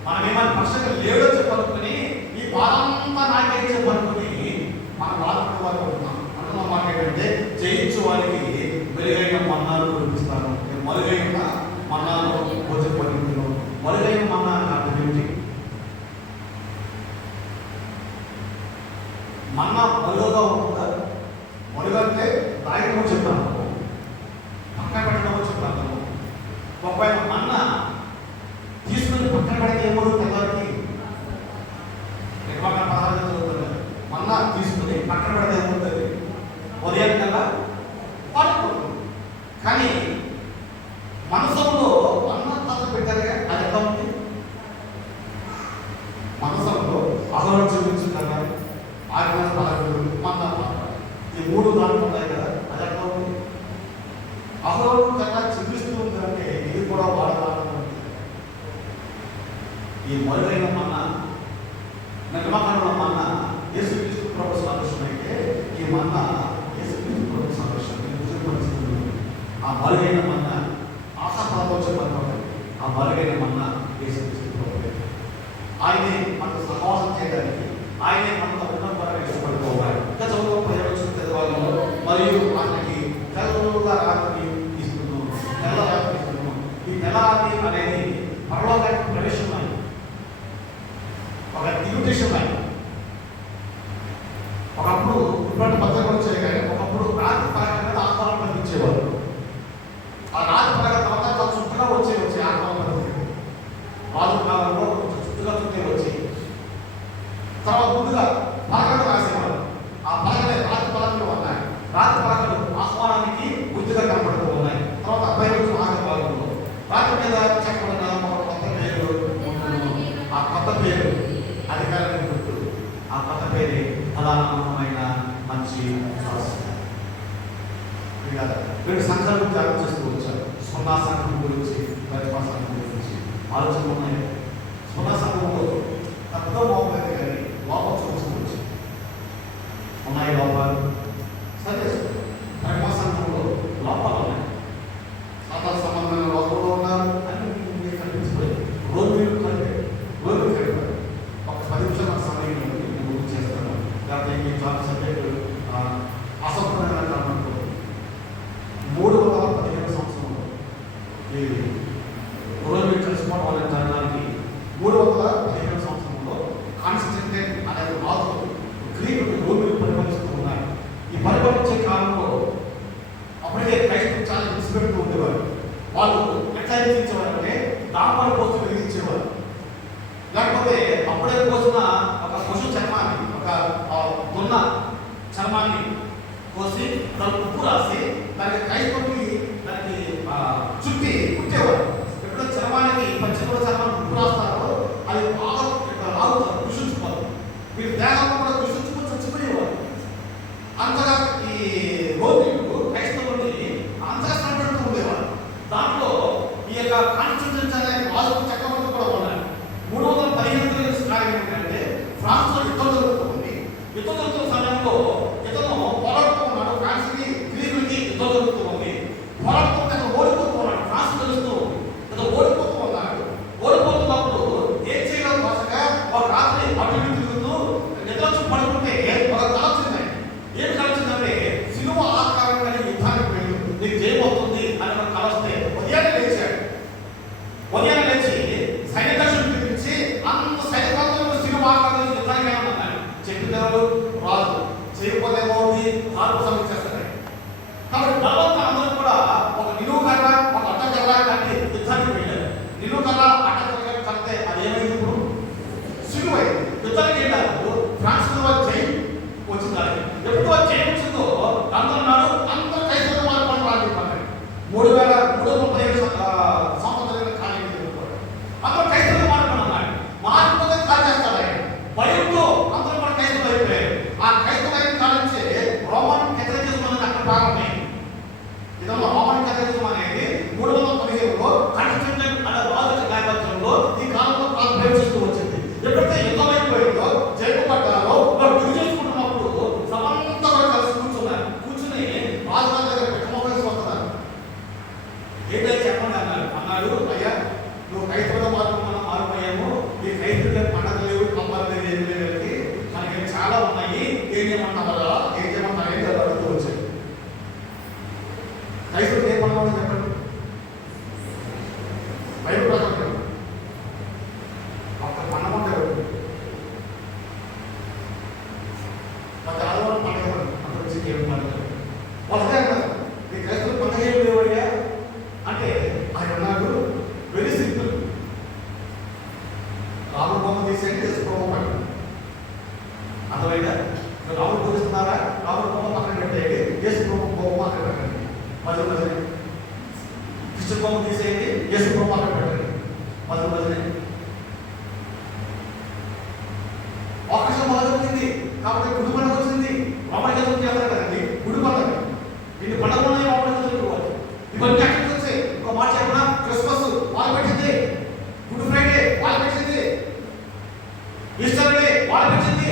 మనం ఏమైనా పక్షంగా లేడో చెప్పనుకుని ఈ బాధంతా నాకేం చెప్పనుకుని మన బాధపడే వారు ఉంటున్నాం. అంటున్న మాట ఏంటంటే జయించు వారికి మెరుగైన మన్నాలు కురిపిస్తాను. మరుగైన మన్నాలు భోజన పడుతున్నాను. మరుగైన మన్నా అర్థం ఏంటి? మన్నా మరుగగా ఉంటుందా? మరుగంటే రాయటమో చెప్పాను, పక్కన పెట్టడమో చెప్పాను. ఒకవేళ మన్నా తీసుకుని పక్కన పెడితే ఏమో తెల్లవారికి నిర్మాణ 16 చదువుతున్నారు. మన్నా తీసుకుని పక్కన పెడితే ఏమవుతుంది? ఉదయం కల్లా పాడుకుంటుంది. కానీ మనసులో మన్నా తాత పెట్టారుగా, అది ఎలా ఉంది? మనసులో అహోరం చూపించుకున్నారు, ఆజ్ఞ పాలకులు, మన్నా ఈ 3 దాంట్లో ఉన్నాయి కదా, అది ఎట్లా ఉంది? అహోరం కన్నా చూపిస్తూ ఉందంటే ఇది కూడా వాడదాన్ని. ఈ మరుగైన మన్నా, నిర్మాణంలో మన్నా యేసుక్రీస్తు ప్రభు సంరక్షణ అయితే, ఈ మన్నా యేసుక్రీస్తు ప్రభు సంరక్షణ. ఆ మరుగైన మన్నా ఆశాప్రదోష పద్ధతి. ఆ మరుగైన మన్నా యేసుక్రీస్తు ప్రభు. ఆయనే మనకు సహవాసం చేయడానికి, ఆయనే మనతో ఉండడం ద్వారా ఇష్టపడుకోవాలి. ఇంకా చదువు చదవాలి. మరియు ఆయనకి తెల్లగా రాత్రి ఇస్తున్నాం, తెల్ల రాత్రి ఇస్తున్నాం. ఈ తెల్ల రాత్రి అనేది పరలోకానికి ప్రవేశం, ఒక ఇన్విటేషన్. తర్వాత ముందుగా పలకలు రాసేవారు. ఆ పలకలే రాతి పలకలు ఉన్నాయి. రాతి పలకలు ఆహ్వానానికి గుర్తుగా కనపడుతూ ఉన్నాయి. తర్వాత 40 ఆఖరి భాగంలో రాతి మీద చెప్పబడిన ఒక కొత్త పేరు, ఆ కొత్త పేరు అధికారానికి గుర్తు. ఆ కొత్త పేరే ఫలానామైన మంచి వీళ్ళు సంఘాల గురించి ఆలోచిస్తూ వచ్చారు. సున్నా సంఘం గురించి, ప్రతిభా సంఘం గురించి ఆలోచనలు ఉన్నాయి. సున్నా సంఘంలో పెద్ద లోపమైతే కానీ లోపం చూస్తూ వచ్చి ఉన్నాయి లోపాలు. సరే, ప్రతిభా సంఘంలో లోపాలు ఉన్నాయి. సాధారణ సంబంధమైన లోపంలో ఉన్నారు అన్ని కనిపించిపోయి రోజు కలిపారు. ఒక 10 నిమిషాల సమయం నేను గుర్తు చేస్తాను. లేకపోతే ఈ చాలా సబ్జెక్టు అసంపూర్ణమైన కారణం 315 సంవత్సరంలో ఈ రోజు తెలుసుకోవడం వాళ్ళ జరగడానికి 315 సంవత్సరంలో కాన్స్టంటైన్ అనే రాజు గ్రీకులు రోమిలు పరిపాలిస్తూ ఉన్నారు. ఈ పరిపాలించే కాలంలో అప్పటికే క్రైస్తవులు చాలా విసిపెడుతూ ఉండేవారు. వాళ్ళు ఎట్లా విధించేవారంటే దాంపడి పోస్తూ విధించేవారు. లేకపోతే అప్పుడే పోసిన ఒక పశు చర్మాన్ని, ఒక దున్న చర్మాన్ని కోసి దానికి ఉప్పు రాసి దానికి క్రైస్తవుడికి దానికి చుట్టి కుట్టేవారు. ఎప్పుడో చర్మానికి పచ్చికూర చర్మానికి ఉప్పు రాస్తారో అది బాగా లాగుతారు, దూషించుకోవాలి. వీళ్ళు దేహం కూడా దూషించుకొని చచ్చిపోయేవారు. అంతగా ఈ రోగిలు క్రైస్తవుని అంతగా శ్రమపెడుతూ ఉండేవారు. దాంట్లో ఈ యొక్క కాన్స్టిట్యూషన్ అనే రాజు చక్రవర్తి కూడా ఉన్నారు. 315 కార్యం ఏంటంటే ఫ్రాన్స్లో యుద్ధం జరుగుతుంది. యుద్ధం జరుగుతున్న సమయంలో ఇతను పోరాడుతూ ఉన్నాడు. ఫ్రాన్స్కి గ్రీకులకి యుద్ధం జరుగుతూ ఉంది. పోరాడుతూ ఉంటే అతను ఓడిపోతూ ఉన్నాడు. ఫ్రాన్స్ తెలుస్తూ ఇతను ఓడిపోతూ ఉన్నాడు. ఓడిపోతున్నప్పుడు ఏం చేయడం కోసగా ఒక రాత్రి అటు తిరుగుతూ నిద్రొచ్చి పడుకుంటే ఒక కళ వచ్చింది. ఏం కళ వచ్చిందంటే సిలువ ఆకారంగా యుద్ధానికి వెళ్ళు, నీకు జయమవుతుంది అని ఒక కళ వస్తే ఉదయాన్నే లేచాడు. ఉదయాన్నే లేచి సైనికులను పిలిపించి అంత సైనికులతో సిలువ ఆకారంలో యుద్ధానికి ఏమన్నాడు. చెప్పినారు రాజు చేయకపోతే మార్పు సమీక్షిస్తాయి. కాబట్టి బలవంతం అందరూ కూడా ఒక నిలువు కర్ర, ఒక అడ్డకర్ర లాంటి యుద్ధానికి వెళ్ళారు. నిలువు కర్ర అడ్డకర్ర కలిస్తే అది ఏమైంది? ఇప్పుడు సిలువై యుద్ధానికి వెళ్ళారు. ఫ్రాన్స్ జైలు వచ్చింది. ఎప్పుడు జైలు వచ్చిందో అందరూ క్రైస్తవ మార్పు రాజు 3,335 సంవత్సరాల కాలం అందరూ క్రైస్తవ మార్పు అన్నాడు. మారిపోతే కాల్ చేస్తాడు ఆయన. భయంతో అందరూ కూడా క్రైస్తవులు అయిపోయారు. ఆ క్రైస్తవ కాలించే రోమన్ కెథలిసిజం అనేది అక్కడ ప్రారంభమైంది. ఇదంలో రోమన్ కెథలిసిజం అనేది 315లో కాన్స్టంటైన్ అనే రాజు నాయకత్వంలో ఈ కాలంలో ప్రవేశిస్తూ వచ్చింది. ఎప్పుడైతే యుద్ధం అయిపోయిందో జైలు పడ్డారో వాళ్ళు గురి చేసుకుంటున్నప్పుడు సమంతా కూడా కలిసి కూర్చున్నారు. కూర్చుని రాజుగారి దగ్గర పెట్టమోసి వస్తున్నారు. ఏంటో చెప్పండి అన్నాడు. అయ్యా, నువ్వు క్రైస్తవుగా మారిపోయాము. ఈ క్రైస్తవుల పండుగ లేవు, కంపలు లేవు, ఏమి లేవు, మనకి చాలా ఉన్నాయి. ఏం చేయమంటారా? ఏం చేయమంటారా? ఏం అడుగుతూ వచ్చాయి. క్రైస్తవులు ఏ పండుగ చెప్పండి. బైబిల్ ప్రకారం ఒక పండుగ ఉంటారు. ప్రతి ఆదివారం పండుగ అంత ఏమి పండుగ వస్తే అన్నారు. ఈ క్రైస్తవుల పండుగ ఏమి లేవయ్యా అంటే ఆయన అన్నాడు, వెరీ సింపుల్. రాముడు బొమ్మ తీసేయండి, చేసుకోవాలి. అర్థమైందా? రాముడు పూజిస్తున్నారా? రాముడు బొమ్మ పక్కన పెట్టేయండి, యేసు బొమ్మ పక్కన పెట్టండి. మధ్య కృష్ణ బొమ్మ తీసేయండి, యేసు బొమ్మ పక్కన పెట్టండి. మధ్య ఆకర్షణ మొదలు వచ్చింది కాబట్టి గుడి పండుగ వచ్చింది. రాముడి గతం చేస్తారు కదండి గుడి పండుగ. ఇన్ని పండుగలు ఉన్నాయి. రాముడి గతం ఇవన్నీ అక్కడికి వచ్చాయి. ఒక మాట చెప్పిన క్రిస్మస్ వాళ్ళు పెట్టింది, గుడ్ ఫ్రైడే వాళ్ళు పెట్టింది, ఈస్టర్ డే వాళ్ళు పెట్టింది.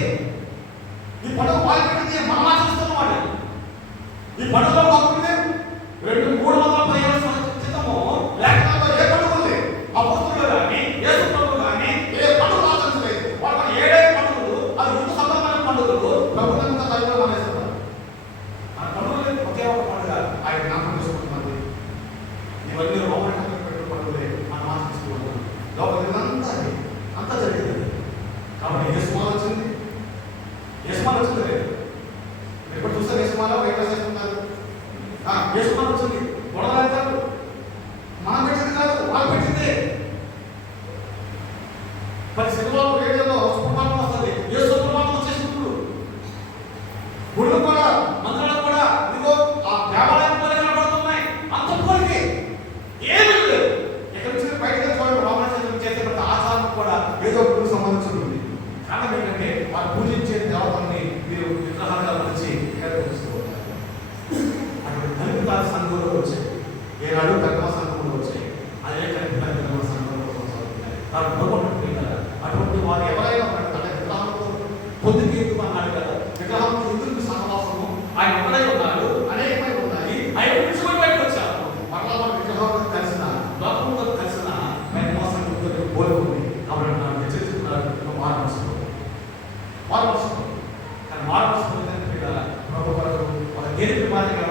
ఈ పండుగ వాళ్ళు పెట్టింది మనం ఆచరిస్తున్నమాట. ఈ పండుగలో కాకుండా 315 సంవత్సరాల క్రితము లేఖనాల్లో ఏ పండుగ ఉంది? అపోస్తలులు కానీ యేసు ప్రభువు కానీ ఏ పండుగ ఆచరించలేదు. వాళ్ళకి 7 పండుగలు, అది ముందు సంబంధమైన పండుగలు ప్రభుత్వంగా దైవం అనేస్తున్నారు. ఆ పండుగలు ఒకే ఒక పండుగ ఆయన జ్ఞాపకం చేసుకుంటున్నది. ఇవన్నీ రోమన్ పెట్టిన పండుగలే మనం ఆచరిస్తూ ఉన్నాం. లోపల అంతా జరిగింది. కాబట్టి యేసుమాల వచ్చింది. యేసుమాల వచ్చింది. ఎప్పుడు చూస్తారు యేసుమాల ఎట్లా చేస్తున్నారు? యేసుమాల వచ్చింది. గొడవ అవుతారు. మనం పెట్టింది కాదు, వాళ్ళు పెట్టింది. మరి సినిమాలో రేడియోలో సుప్రభాతం వస్తుంది. యేసు ముందుకు ఎందుకు అన్నాడు కదా, విగ్రహం ఎందుకు సహవాసము, ఆయన ఒక్కడే ఉన్నాడు, అనేకమై ఉన్నాయి, ఆయన విడిచిపెట్టి బయటకు వచ్చారు. మరలా మన విగ్రహంతో కలిసిన లోకంతో కలిసిన ఆయన మోసం కోరుకుంది. కాబట్టి నాకు హెచ్చరిస్తున్నాడు, మార్పు కానీ మార్పు ప్రభు కొరకు ఒక దేనికి మాదిరిగా